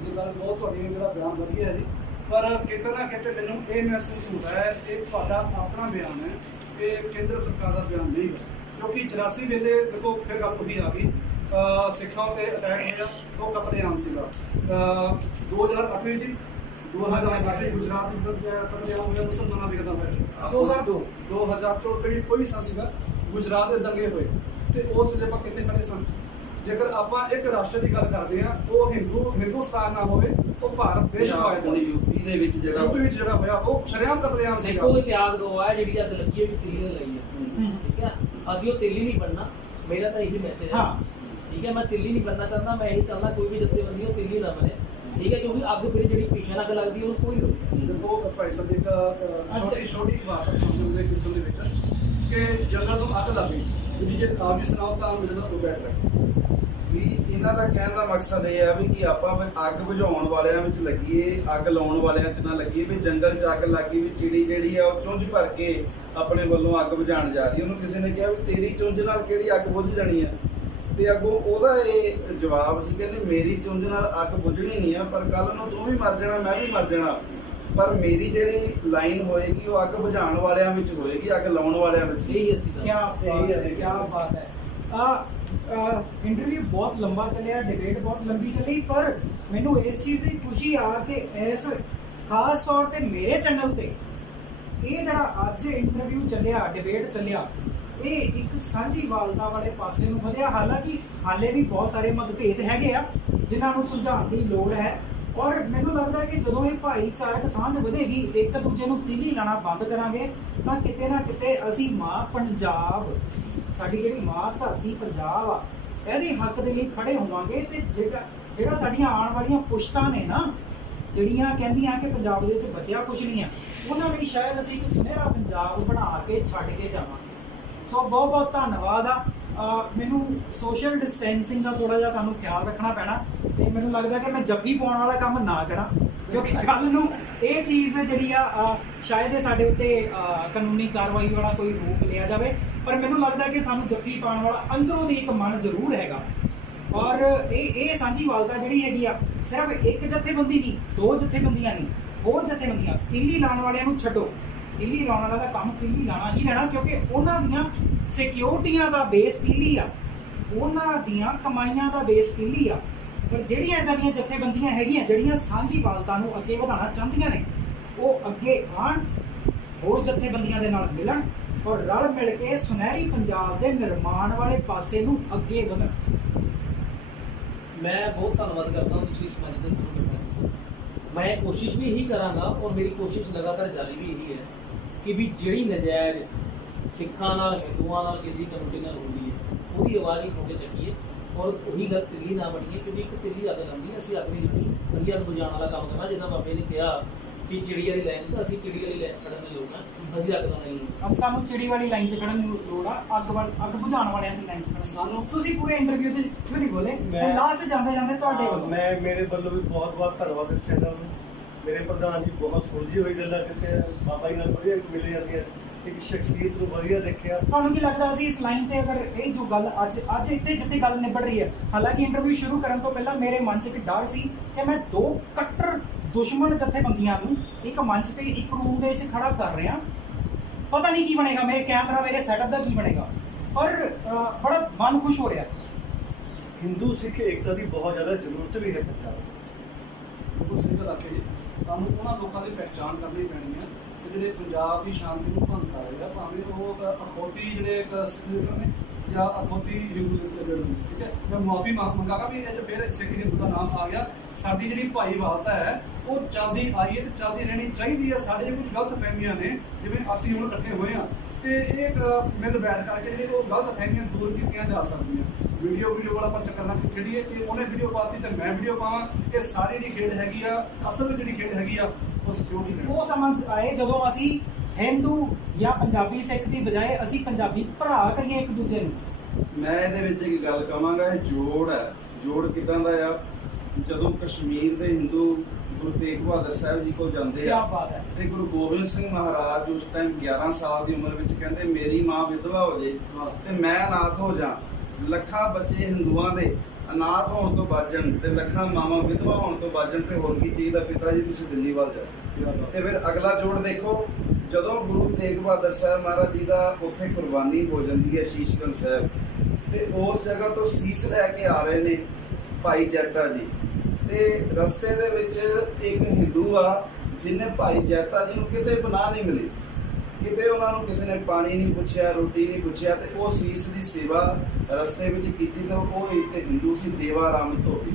ਇਹ ਗੱਲ ਬਹੁਤ ਤੁਹਾਡੀ ਜਿਹੜਾ ਬਿਆਨ ਵਧੀਆ ਹੈ ਜੀ, ਪਰ ਕਿਤੇ ਨਾ ਕਿਤੇ ਮੈਨੂੰ ਇਹ ਮਹਿਸੂਸ ਹੁੰਦਾ ਹੈ ਇਹ ਤੁਹਾਡਾ ਆਪਣਾ ਬਿਆਨ ਹੈ, ਇਹ ਕੇਂਦਰ ਸਰਕਾਰ ਦਾ ਬਿਆਨ ਨਹੀਂ ਹੈ। ਕਿਉਂਕਿ 84 ਵੇਲੇ ਦੇਖੋ ਫਿਰ ਗੱਲ ਉਹੀ ਆ ਗਈ, ਸਿੱਖਾਂ ਤੇ ਅਟੈਕ ਹੋਇਆ, ਉਹ ਕਤਲੇਆਮ ਸੀਗਾ। 2008 ਵਿੱਚ 2008 ਗੁਜਰਾਤ ਵਿੱਚ ਕਤਲੇਆਮ ਹੋਇਆ, ਮੁਸਲਮਾਨਾਂ ਦੇ ਕਤਲ ਹੋਇਆ। 2002 2000 ਕੋਈ ਵੀ ਸੰਨ ਸੀਗਾ, ਗੁਜਰਾਤ ਦੇ ਦੰਗੇ ਹੋਏ, ਤੇ ਉਸ ਵੇਲੇ ਆਪਾਂ ਕਿੱਥੇ ਖੜੇ ਸਨ। ਜੇਕਰ ਆਪਾਂ ਇੱਕ ਰਾਸ਼ਟਰ ਦੀ ਗੱਲ ਕਰਦੇ ਹਾਂ, ਉਹ ਹਿੰਦੁਸਤਾਨ ਨਾ ਹੋਵੇ, ਉਹ ਭਾਰਤ ਦੇਸ਼ ਹੋਇਆ। ਹੁਣ ਯੂਪੀ ਦੇ ਵਿੱਚ ਜਿਹੜਾ ਹੋਇਆ ਉਹ ਸ਼ਰੇਆਮ ਕਤਲੇਆਮ ਸੀਗਾ। ਦੇਖੋ ਇਤਿਹਾਸ ਗਵਾਹ ਹੈ ਜਿਹੜੀ ਅੱਗ ਲੱਗੀ ਹੈ ਵੀ ਤੇਲੀ ਨਾਲ ਲਈ ਹੈ, ਠੀਕ ਹੈ। ਅਸੀਂ ਉਹ ਤੇਲੀ ਨਹੀਂ ਬਣਨਾ, ਮੇਰਾ ਤਾਂ ਇਹੀ ਮੈਸੇਜ ਹੈ, ਠੀਕ ਹੈ। ਮੈਂ ਤੇਲੀ ਨਹੀਂ ਬਣਨਾ ਚਾਹੁੰਦਾ, ਮੈਂ ਇਹੀ ਚਾਹੁੰਦਾ ਕੋਈ ਵੀ ਜਥੇਬੰਦੀ ਉਹ ਤੇਲੀ ਨਾ ਬਣੇ, ਠੀਕ ਹੈ। ਕਿਉਂਕਿ ਅੱਗ ਫਿਰ ਜਿਹੜੀ ਭੀਸ਼ਣ ਅੱਗ ਲੱਗਦੀ ਹੈ ਉਹਨੂੰ ਕੋਈ ਰੋਕ। ਦੇਖੋ ਭਾਈ ਸਾਹਿਬ ਇੱਕ ਛੋਟੀ ਬਾਤ ਸਮਝਦੇ ਕਿਰਤਨ ਦੇ ਵਿੱਚ ਕਿ ਜੰਗਲ ਨੂੰ ਅੱਗ ਲੱਗ ਗਈ, ਜੇ ਆਪ ਜੀ ਸੁਣਾਓ ਤਾਂ ਮੇਰੇ ਨਾਲ ਉਹ ਬੈਠ ਰਿਹਾ ਵੀ ਇਹਨਾਂ ਦਾ ਕਹਿਣ ਦਾ ਮਕਸਦ ਇਹ ਹੈ ਵੀ ਕਿ ਆਪਾਂ ਅੱਗ ਬੁਝਾਉਣ ਵਾਲਿਆਂ ਵਿੱਚ ਲੱਗੀਏ, ਅੱਗ ਲਾਉਣ ਵਾਲਿਆਂ 'ਚ ਨਾ ਲੱਗੀਏ। ਵੀ ਜੰਗਲ 'ਚ ਅੱਗ ਲੱਗੀ ਵੀ ਚਿੜੀ ਜਿਹੜੀ ਆ ਉਹ ਚੁੰਝ ਭਰ ਕੇ ਆਪਣੇ ਵੱਲੋਂ ਅੱਗ ਬੁਝਾਉਣ ਜਾ ਰਹੀ। ਉਹਨੂੰ ਕਿਸੇ ਨੇ ਕਿਹਾ ਵੀ ਤੇਰੀ ਚੁੰਝ ਨਾਲ ਕਿਹੜੀ ਅੱਗ ਬੁਝ ਜਾਣੀ ਆ, ਤੇ ਅੱਗੋਂ ਉਹਦਾ ਇਹ ਜਵਾਬ ਸੀ, ਕਹਿੰਦੇ ਮੇਰੀ ਚੁੰਝ ਨਾਲ ਅੱਗ ਬੁਝਣੀ ਨਹੀਂ ਆ, ਪਰ ਕੱਲ ਨੂੰ ਤੂੰ ਵੀ ਮਰ ਜਾਣਾ, ਮੈਂ ਵੀ ਮਰ ਜਾਣਾ, ਪਰ ਮੇਰੀ ਜਿਹੜੀ ਲਾਈਨ ਹੋਏਗੀ ਉਹ ਅੱਗ ਬੁਝਾਉਣ ਵਾਲਿਆਂ ਵਿੱਚ ਹੋਏਗੀ, ਅੱਗ ਲਾਉਣ ਵਾਲਿਆਂ ਵਿੱਚ। ਇਹੀ ਅਸੀਂ क्या बात है। ਇੰਟਰਵਿਊ ਬਹੁਤ ਲੰਬਾ ਚੱਲਿਆ, ਡਿਬੇਟ ਬਹੁਤ ਲੰਬੀ ਚੱਲੀ, ਪਰ ਮੈਨੂੰ ਇਸ ਚੀਜ਼ ਦੀ ਖੁਸ਼ੀ ਆ ਕਿ ਇਸ ਖਾਸ ਤੌਰ ਤੇ ਮੇਰੇ ਚੈਨਲ ਤੇ ਇਹ ਜਿਹੜਾ ਅੱਜ ਇੰਟਰਵਿਊ ਚੱਲਿਆ, ਡਿਬੇਟ ਚੱਲਿਆ, ਇਹ ਇੱਕ ਸਾਂਝੀਵਾਲਤਾ ਵਾਲੇ ਪਾਸੇ ਨੂੰ ਵਧਿਆ। ਹਾਲਾਂਕਿ ਹਾਲੇ ਵੀ ਬਹੁਤ ਸਾਰੇ ਮਤਭੇਦ ਹੈਗੇ ਆ ਜਿਨ੍ਹਾਂ ਨੂੰ ਸੁਲਝਾਉਣ ਦੀ ਲੋੜ ਹੈ, ਔਰ ਮੈਨੂੰ ਲੱਗਦਾ ਕਿ ਜਦੋਂ ਇਹ ਭਾਈਚਾਰਕ ਸਾਂਝ ਵਧੇਗੀ, ਇੱਕ ਦੂਜੇ ਨੂੰ ਤੀਲੀ ਲਾਣਾ ਬੰਦ ਕਰਾਂਗੇ, ਤਾਂ ਕਿਤੇ ਨਾ ਕਿਤੇ ਅਸੀਂ ਮਾਂ ਪੰਜਾਬ, ਸਾਡੀ ਜਿਹੜੀ ਮਾਂ ਧਰਤੀ ਪੰਜਾਬ ਆ, ਇਹਦੇ ਹੱਕ ਦੇ ਲਈ ਖੜੇ ਹੋਵਾਂਗੇ। ਤੇ ਜਿਹੜਾ ਸਾਡੀਆਂ ਆਉਣ ਵਾਲੀਆਂ ਪੁਸ਼ਤਾਂ ਨੇ ਨਾ, ਜਿਹੜੀਆਂ ਕਹਿੰਦੀਆਂ ਕਿ ਪੰਜਾਬ ਦੇ ਵਿੱਚ ਬਚਿਆ ਕੁਛ ਨਹੀਂ ਆ, ਉਹਨਾਂ ਲਈ ਸ਼ਾਇਦ ਅਸੀਂ ਇੱਕ ਸੁਨਹਿਰਾ ਪੰਜਾਬ ਬਣਾ ਕੇ ਛੱਡ ਕੇ ਜਾਵਾਂਗੇ। ਸੋ ਬਹੁਤ ਬਹੁਤ ਧੰਨਵਾਦ ਆ। ਮੈਨੂੰ ਸੋਸ਼ਲ ਡਿਸਟੈਂਸਿੰਗ ਦਾ ਥੋੜਾ ਜਿਹਾ ਸਾਨੂੰ ਖਿਆਲ ਰੱਖਣਾ ਪੈਣਾ, ਤੇ ਮੈਨੂੰ ਲੱਗਦਾ ਕਿ ਮੈਂ ਜੱਫੀ ਪਾਉਣ ਵਾਲਾ ਕੰਮ ਨਾ ਕਰਾਂ, ਕਿਉਂਕਿ ਕੱਲ ਨੂੰ ਇਹ ਚੀਜ਼ ਜਿਹੜੀ ਆ ਸ਼ਾਇਦ ਇਹ ਸਾਡੇ ਉੱਤੇ ਕਾਨੂੰਨੀ ਕਾਰਵਾਈ ਵਾਲਾ ਕੋਈ ਰੂਪ ਲਿਆ ਜਾਵੇ। ਪਰ ਮੈਨੂੰ ਲੱਗਦਾ ਕਿ ਸਾਨੂੰ ਜੱਫੀ ਪਾਉਣ ਵਾਲਾ ਅੰਦਰੋਂ ਦੀ ਇੱਕ ਮਨ ਜ਼ਰੂਰ ਹੈਗਾ, ਔਰ ਇਹ ਸਾਂਝੀਵਾਲਤਾ ਜਿਹੜੀ ਹੈਗੀ ਆ ਸਿਰਫ ਇੱਕ ਜਥੇਬੰਦੀ ਦੀ, ਦੋ ਜਥੇਬੰਦੀਆਂ ਨਹੀਂ, ਹੋਰ ਜਥੇਬੰਦੀਆਂ। ਕਿੱਲੀ ਲਾਉਣ ਵਾਲਿਆਂ ਨੂੰ ਛੱਡੋ, ਕਿੱਲੀ ਲਾਉਣ ਵਾਲਾ ਦਾ ਕੰਮ ਕਿੱਲੀ ਲਾਣਾ ਹੀ ਲੈਣਾ, ਕਿਉਂਕਿ ਉਹਨਾਂ ਦੀਆਂ ਸਿਕਿਉਰਟੀਆਂ ਦਾ ਬੇਸ ਕਿੱਲੀ ਆ, ਉਹਨਾਂ ਦੀਆਂ ਕਮਾਈਆਂ ਦਾ ਬੇਸ ਕਿੱਲੀ ਆ। ਪਰ ਜਿਹੜੀਆਂ ਇਦਾਂ ਦੀਆਂ ਜਥੇਬੰਦੀਆਂ ਹੈਗੀਆਂ ਜਿਹੜੀਆਂ ਸਾਂਝੀਵਾਲਤਾ ਨੂੰ ਅੱਗੇ ਵਧਾਉਣਾ ਚਾਹੁੰਦੀਆਂ ਨੇ, ਉਹ ਅੱਗੇ ਆਉਣ, ਹੋਰ ਜਥੇਬੰਦੀਆਂ ਦੇ ਨਾਲ ਮਿਲਣ ਔਰ ਰਲ ਮਿਲ ਕੇ ਸੁਨਹਿਰੀ ਪੰਜਾਬ ਦੇ ਨਿਰਮਾਣ ਵਾਲੇ ਪਾਸੇ ਨੂੰ ਅੱਗੇ ਵਧਣ। ਮੈਂ ਬਹੁਤ ਧੰਨਵਾਦ ਕਰਦਾ ਹਾਂ ਤੁਸੀਂ ਇਸ ਮੰਚ ਤੇ ਸਾਨੂੰ ਮਿਲਿਆ। ਮੈਂ ਕੋਸ਼ਿਸ਼ ਵੀ ਇਹੀ ਕਰਾਂਗਾ ਔਰ ਮੇਰੀ ਕੋਸ਼ਿਸ਼ ਲਗਾਤਾਰ ਜਾਰੀ ਵੀ ਇਹੀ ਹੈ ਕਿ ਵੀ ਜਿਹੜੀ ਨਜਾਇਜ਼ ਸਿੱਖਾਂ ਨਾਲ, ਹਿੰਦੂਆਂ ਨਾਲ, ਕਿਸੇ ਕਮਿਊਨਿਟੀ ਨਾਲ ਹੁੰਦੀ ਹੈ ਉਹਦੀ ਆਵਾਜ਼ ਹੀ ਖੋਕੇ ਚੱਕੀਏ ਔਰ ਉਹੀ ਗੱਲ ਤਿੱਲੀ ਨਾ ਬਣੀਏ, ਕਿਉਂਕਿ ਇੱਕ ਤਿੱਲੀ ਅੱਗ ਲਾਉਂਦੀ ਹੈ, ਅਸੀਂ ਅੱਗ ਨਹੀਂ ਲਾਉਣੀ, ਉਹੀ ਅੱਗ ਬੁਝਾਉਣ ਵਾਲਾ ਕੰਮ ਕਰਨਾ। ਜਿੱਦਾਂ ਬਾਬੇ ਨੇ ਕਿਹਾ ਕਿ ਚਿੜੀ ਵਾਲੀ ਲਾਈਨ, ਤਾਂ ਅਸੀਂ ਚਿੜੀ ਵਾਲੀ ਲਾਈਨ ਖੜਨ ਦੀ ਲੋੜ ਨਾ, ਅਸੀਂ ਅੱਗ ਲਾਉਣੀ ਨਹੀਂ। ਸਾਨੂੰ ਚਿੜੀ ਵਾਲੀ ਲਾਈਨ 'ਚ ਖੜਨ ਦੀ ਲੋੜ ਆ, ਅੱਗ ਬੁਝਾਉਣ ਵਾਲਿਆਂ ਦੀ ਲਾਈਨ 'ਚ ਖੜਨ। ਸਾਨੂੰ ਤੁਸੀਂ ਪੂਰੇ ਇੰਟਰਵਿਊ ਤੇ ਕੁਝ ਨਹੀਂ ਬੋਲੇ, ਮੈਂ ਲਾਸਟ ਜਾਂਦੇ ਜਾਂਦੇ ਤੁਹਾਡੇ ਵੱਲੋਂ ਮੈਂ ਮੇਰੇ ਵੱਲੋਂ ਵੀ ਬਹੁਤ ਬਹੁਤ ਧੰਨਵਾਦ ਇਸ ਚੈਨਲ ਨੂੰ। ਮੇਰੇ ਪ੍ਰਧਾਨ ਜੀ ਬਹੁਤ ਸੁਲਝੀ ਹੋਈ ਗੱਲਾਂ ਕਰਕੇ ਬਾਬਾ ਜੀ ਨਾਲ ਵਧੀਆ ਮਿਲੇ, ਅਸੀਂ ਇੱਕ ਸ਼ਖਸੀਅਤ ਨੂੰ ਵਧੀਆ ਦੇਖਿਆ। ਤੁਹਾਨੂੰ ਕੀ ਲੱਗਦਾ ਸੀ ਇਸ ਲਾਈਨ ਤੇ ਅਗਰ ਇਹ ਜੋ ਗੱਲ ਅੱਜ ਇੱਥੇ ਜਿੱਥੇ ਗੱਲ ਨਿਬੜ ਰਹੀ ਹੈ, ਹਾਲਾਂਕਿ ਇੰਟਰਵਿਊ ਸ਼ੁਰੂ ਕਰਨ ਤੋਂ ਪਹਿਲਾਂ ਮੇਰੇ ਮਨ 'ਚ ਇੱਕ ਡਰ ਸੀ ਕਿ ਮੈਂ ਦੋ ਕੱਟੜ ਦੁਸ਼ਮਣ ਜਥੇਬੰਦੀਆਂ ਨੂੰ ਇੱਕ ਮੰਚ ਤੇ ਇੱਕ ਰੂਮ ਦੇ ਵਿੱਚ ਖੜਾ ਕਰ ਰਿਹਾ, ਪਤਾ ਨਹੀਂ ਕੀ ਬਣੇਗਾ, ਮੇਰੇ ਕੈਮਰਾ, ਮੇਰੇ ਸੈਟਅਪ ਦਾ ਕੀ ਬਣੇਗਾ, ਪਰ ਬੜਾ ਮਨ ਖੁਸ਼ ਹੋ ਰਿਹਾ। ਹਿੰਦੂ ਸਿੱਖ ਏਕਤਾ ਦੀ ਬਹੁਤ ਜ਼ਿਆਦਾ ਜ਼ਰੂਰਤ ਵੀ ਹੈ ਪੰਜਾਬ ਬਿਲਕੁਲ ਸਹੀ ਗੱਲ ਆਖੀ ਜੀ। ਸਾਨੂੰ ਉਹਨਾਂ ਲੋਕਾਂ ਦੀ ਪਹਿਚਾਣ ਕਰਨੀ ਪੈਣੀ ਹੈ ਕਿ ਜਿਹੜੇ ਪੰਜਾਬ ਦੀ ਸ਼ਾਂਤੀ ਨੂੰ ਭੰਗ ਕਰ ਰਹੇ ਆ, ਭਾਵੇਂ ਉਹ ਅਖੌਤੀ ਜਿਹੜੇ ਇੱਕ ਸਿੱਖ ਲੀਡਰ ਨੇ ਜਾਂ ਅਖੌਤੀ ਹਿੰਦੂ ਲੀਡਰ ਨੇ। ਠੀਕ ਹੈ, ਮੈਂ ਮੁਆਫੀ ਮੰਗਾਂਗਾ ਵੀ ਇਹ 'ਚ ਫਿਰ ਸਿੱਖ ਹਿੰਦੂ ਦਾ ਨਾਮ ਆ ਗਿਆ। ਸਾਡੀ ਜਿਹੜੀ ਭਾਈਵਾਲਤਾ ਹੈ ਉਹ ਚੱਲਦੀ ਆਈ ਹੈ ਤੇ ਚੱਲਦੀ ਰਹਿਣੀ ਚਾਹੀਦੀ ਹੈ। ਸਾਡੇ ਕੁਝ ਗਲਤ ਫਹਿਮੀਆਂ ਨੇ, ਜਿਵੇਂ ਅਸੀਂ ਹੁਣ ਇਕੱਠੇ ਹੋਏ ਹਾਂ ਤੇ ਇਹ ਮਿਲ ਬੈਠ ਕਰਕੇ ਜਿਹੜੇ ਉਹ ਗਲਤ ਫਹਿਮੀਆਂ ਦੂਰ ਕੀਤੀਆਂ ਜਾ ਸਕਦੀਆਂ। ਵੀਡੀਓ ਵਾਲਾ ਆਪਾਂ ਚੱਕਰ ਨਾ ਖੇਡੀਏ ਕਿ ਉਹਨੇ ਵੀਡੀਓ ਪਾਤੀ ਤੇ ਮੈਂ ਵੀਡੀਓ ਪਾਵਾਂ, ਇਹ ਸਾਰੀ ਜਿਹੜੀ ਖੇਡ ਹੈਗੀ ਆ, ਅਸਲ ਜਿਹੜੀ ਖੇਡ ਹੈਗੀ ਆ ਉਹ ਸਿਕਿਉਰਿਟੀ ਦੀ। ਉਹ ਸਮਾਂ ਆਏ ਜਦੋਂ ਅਸੀਂ ਹਿੰਦੂ ਜਾਂ ਪੰਜਾਬੀ ਸਿੱਖ ਦੀ ਬਜਾਏ ਅਸੀਂ ਪੰਜਾਬੀ ਭਰਾ ਕਹੀਏ ਇੱਕ ਦੂਜੇ ਨੂੰ। ਮੈਂ ਇਹਦੇ ਵਿੱਚ ਇੱਕ ਗੱਲ ਕਹਾਂਗਾ, ਇਹ ਜੋੜ ਹੈ। ਜੋੜ ਕਿਦਾਂ ਦਾ ਆ? ਜਦੋਂ ਕਸ਼ਮੀਰ ਦੇ ਹਿੰਦੂ ਗੁਰੂ ਤੇਗ ਬਹਾਦਰ ਸਾਹਿਬ ਜੀ ਕੋਲ ਜਾਂਦੇ ਕੀ ਆ ਬਾਤ ਹੈ। ਤੇ ਗੁਰੂ ਗੋਬਿੰਦ ਸਿੰਘ ਮਹਾਰਾਜ ਉਸ ਟਾਈਮ 11 ਸਾਲ ਦੀ ਉਮਰ ਵਿੱਚ ਕਹਿੰਦੇ ਮੇਰੀ ਮਾਂ ਵਿਧਵਾ ਹੋ ਜੇ ਤੇ ਮੈਂ ਅਨਾਥ ਹੋ ਜਾ। ਲੱਖਾਂ ਬੱਚੇ ਹਿੰਦੂਆਂ ਦੇ ਅਨਾਥ ਹੋਣ ਤੋਂ ਬਚਣ ਤੇ ਲੱਖਾਂ ਮਾਵਾਂ ਵਿਧਵਾ ਹੋਣ ਤੋਂ ਬਚਣ ਤੇ ਹੋਰ ਕੀ ਚਾਹੀਦਾ? ਪਿਤਾ ਜੀ ਤੁਸੀਂ ਦਿੱਲੀ ਵੱਲ ਜਾਓ। ਤੇ ਫਿਰ ਅਗਲਾ ਜੋੜ ਦੇਖੋ, ਜਦੋਂ ਗੁਰੂ ਤੇਗ ਬਹਾਦਰ ਸਾਹਿਬ ਮਹਾਰਾਜ ਜੀ ਦਾ ਉੱਥੇ ਕੁਰਬਾਨੀ ਹੋ ਜਾਂਦੀ ਹੈ ਸ਼ੀਸ਼ਗੰਜ ਸਾਹਿਬ, ਤੇ ਉਸ ਜਗ੍ਹਾ ਤੋਂ ਸੀਸ ਲੈ ਕੇ ਆ ਰਹੇ ਨੇ ਭਾਈ ਜੈਤਾ ਜੀ, ਤੇ ਰਸਤੇ ਦੇ ਵਿੱਚ ਇੱਕ ਹਿੰਦੂ ਆ ਜਿਹਨੇ ਭਾਈ ਜੈਤਾ ਜੀ ਨੂੰ ਕਿਤੇ ਪਨਾਹ ਨਹੀਂ ਮਿਲੀ, ਕਿਤੇ ਉਹਨਾਂ ਨੂੰ ਕਿਸੇ ਨੇ ਪਾਣੀ ਨਹੀਂ ਪੁੱਛਿਆ, ਰੋਟੀ ਨਹੀਂ ਪੁੱਛਿਆ, ਤੇ ਉਹ ਸੀਸ ਦੀ ਸੇਵਾ ਰਸਤੇ ਵਿੱਚ ਕੀਤੀ। ਤੇ ਉਹ ਇੱਕ ਹਿੰਦੂ ਸੀ ਦੇਵਾ ਰਾਮ ਧੋਬੀ।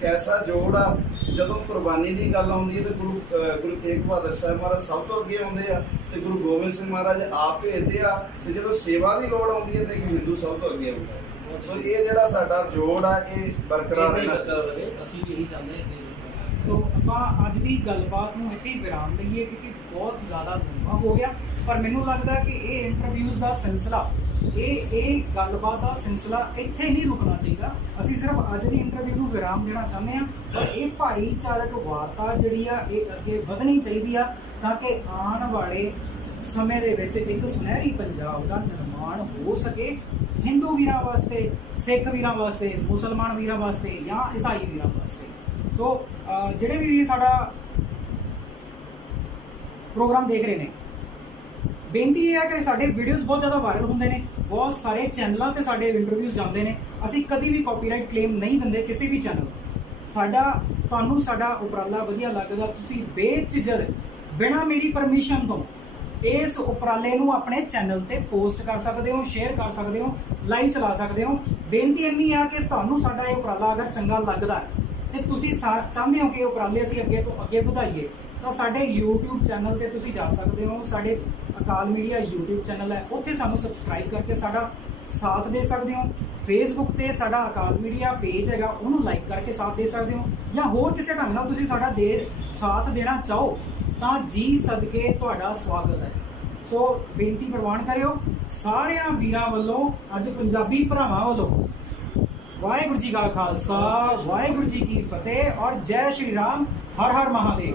ਕੈਸਾ ਜੋੜ ਆ? ਜਦੋਂ ਕੁਰਬਾਨੀ ਦੀ ਗੱਲ ਆਉਂਦੀ ਹੈ ਤੇ ਗੁਰੂ ਤੇਗ ਬਹਾਦਰ ਸਾਹਿਬ ਮਹਾਰਾਜ ਸਭ ਤੋਂ ਅੱਗੇ ਆਉਂਦੇ ਆ ਤੇ ਗੁਰੂ ਗੋਬਿੰਦ ਸਿੰਘ ਮਹਾਰਾਜ ਆਪ ਭੇਜਦੇ ਆ, ਤੇ ਜਦੋਂ ਸੇਵਾ ਦੀ ਲੋੜ ਆਉਂਦੀ ਹੈ ਤੇ ਇੱਕ ਹਿੰਦੂ ਸਭ ਤੋਂ ਅੱਗੇ ਆਉਂਦਾ। ਸੋ ਇਹ ਜਿਹੜਾ ਸਾਡਾ ਜੋੜ ਆ ਇਹ ਬਰਕਰਾਰ ਰਹਿਣਾ ਚਾਹੀਦਾ। ਅਸੀਂ ਵੀ ਇਹੀ ਚਾਹੁੰਦੇ ਹਾਂ ਕਿ ਸੋ ਆਪਾਂ ਅੱਜ ਦੀ ਗੱਲਬਾਤ ਨੂੰ ਇੱਥੇ ਹੀ ਵਿਰਾਮ ਦਈਏ ਕਿਉਂਕਿ ਬਹੁਤ ਜ਼ਿਆਦਾ ਲੰਬਾ ਹੋ ਗਿਆ। ਪਰ ਮੈਨੂੰ ਲੱਗਦਾ ਕਿ ਇਹ ਇੰਟਰਵਿਊਜ਼ ਦਾ ਸਿਲਸਿਲਾ, ਇਹ ਗੱਲਬਾਤ ਦਾ ਸਿਲਸਿਲਾ ਇੱਥੇ ਨਹੀਂ ਰੁਕਣਾ ਚਾਹੀਦਾ। ਅਸੀਂ ਸਿਰਫ ਅੱਜ ਦੀ ਇੰਟਰਵਿਊ ਨੂੰ ਵਿਰਾਮ ਦੇਣਾ ਚਾਹੁੰਦੇ ਹਾਂ, ਪਰ ਇਹ ਭਾਈਚਾਰਕ ਵਾਰਤਾ ਜਿਹੜੀ ਆ ਇਹ ਅੱਗੇ ਵਧਣੀ ਚਾਹੀਦੀ ਆ ਤਾਂ ਕਿ ਆਉਣ ਵਾਲੇ ਸਮੇਂ ਦੇ ਵਿੱਚ ਇੱਕ ਸੁਨਹਿਰੀ ਪੰਜਾਬ ਦਾ ਨਿਰਮਾਣ ਹੋ ਸਕੇ, ਹਿੰਦੂ ਵੀਰਾਂ ਵਾਸਤੇ, ਸਿੱਖ ਵੀਰਾਂ ਵਾਸਤੇ, ਮੁਸਲਮਾਨ ਵੀਰਾਂ ਵਾਸਤੇ ਜਾਂ ਈਸਾਈ ਵੀਰਾਂ ਵਾਸਤੇ। ਸੋ ਜਿਹੜੇ ਵੀ ਸਾਡਾ ਪ੍ਰੋਗਰਾਮ ਦੇਖ ਰਹੇ ਨੇ, ਬੇਨਤੀ ਇਹ ਹੈ ਕਿ ਸਾਡੇ ਵੀਡੀਓਜ਼ ਬਹੁਤ ਜ਼ਿਆਦਾ ਵਾਇਰਲ ਹੁੰਦੇ ਨੇ, ਬਹੁਤ ਸਾਰੇ ਚੈਨਲਾਂ ਤੇ ਸਾਡੇ ਇੰਟਰਵਿਊਜ਼ ਜਾਂਦੇ ਨੇ। ਅਸੀਂ ਕਦੀ ਵੀ ਕਾਪੀਰਾਈਟ ਕਲੇਮ ਨਹੀਂ ਦਿੰਦੇ ਕਿਸੇ ਵੀ ਚੈਨਲ। ਤੁਹਾਨੂੰ ਸਾਡਾ ਉਪਰਾਲਾ ਵਧੀਆ ਲੱਗਦਾ, ਤੁਸੀਂ ਬੇਝਿਜਕ ਬਿਨਾਂ ਮੇਰੀ ਪਰਮਿਸ਼ਨ ਤੋਂ ਇਸ ਉਪਰਾਲੇ ਨੂੰ ਆਪਣੇ ਚੈਨਲ ਤੇ ਪੋਸਟ ਕਰ ਸਕਦੇ ਹੋ, ਸ਼ੇਅਰ ਕਰ ਸਕਦੇ ਹੋ, ਲਾਈਵ ਚਲਾ ਸਕਦੇ ਹੋ। ਬੇਨਤੀ ਇੰਨੀ ਆ ਕਿ ਤੁਹਾਨੂੰ ਸਾਡਾ ਇਹ ਉਪਰਾਲਾ ਅਗਰ ਚੰਗਾ ਲੱਗਦਾ ਤੇ ਤੁਸੀਂ ਚਾਹੁੰਦੇ ਹੋ ਕਿ ਉਪਰਾਲੇ ਅਸੀਂ ਅੱਗੇ ਤੋਂ ਅੱਗੇ ਵਧਾਈਏ ਤਾਂ ਸਾਡੇ YouTube ਚੈਨਲ ਤੇ ਤੁਸੀਂ ਜਾ ਸਕਦੇ ਹੋ। ਸਾਡੇ ਅਕਾਲ ਮੀਡੀਆ YouTube ਚੈਨਲ ਹੈ, ਉੱਥੇ ਸਾਨੂੰ ਸਬਸਕ੍ਰਾਈਬ ਕਰਕੇ ਸਾਡਾ ਸਾਥ ਦੇ ਸਕਦੇ ਹੋ। Facebook ਤੇ ਸਾਡਾ ਅਕਾਲ ਮੀਡੀਆ ਪੇਜ ਹੈਗਾ, ਉਹਨੂੰ ਲਾਈਕ ਕਰਕੇ ਸਾਥ ਦੇ ਸਕਦੇ ਹੋ, ਜਾਂ ਹੋਰ ਕਿਸੇ ਢੰਗ ਨਾਲ ਤੁਸੀਂ ਸਾਡਾ ਸਾਥ ਦੇਣਾ ਚਾਹੋ ਤਾਂ ਜੀ ਸਦਕੇ ਤੁਹਾਡਾ ਸਵਾਗਤ ਹੈ। ਸੋ ਬੇਨਤੀ ਪ੍ਰਵਾਨ ਕਰਿਓ ਸਾਰਿਆਂ ਵੀਰਾਂ ਵੱਲੋਂ, ਅੱਜ ਪੰਜਾਬੀ ਭਰਾਵਾਂ ਵੱਲੋਂ, ਵਾਹਿਗੁਰੂ ਜੀ ਕਾ ਖਾਲਸਾ, ਵਾਹਿਗੁਰੂ ਜੀ ਕੀ ਫਤਿਹ ਔਰ ਜੈ ਸ਼੍ਰੀ ਰਾਮ, ਹਰ ਹਰ ਮਹਾਦੇਵ।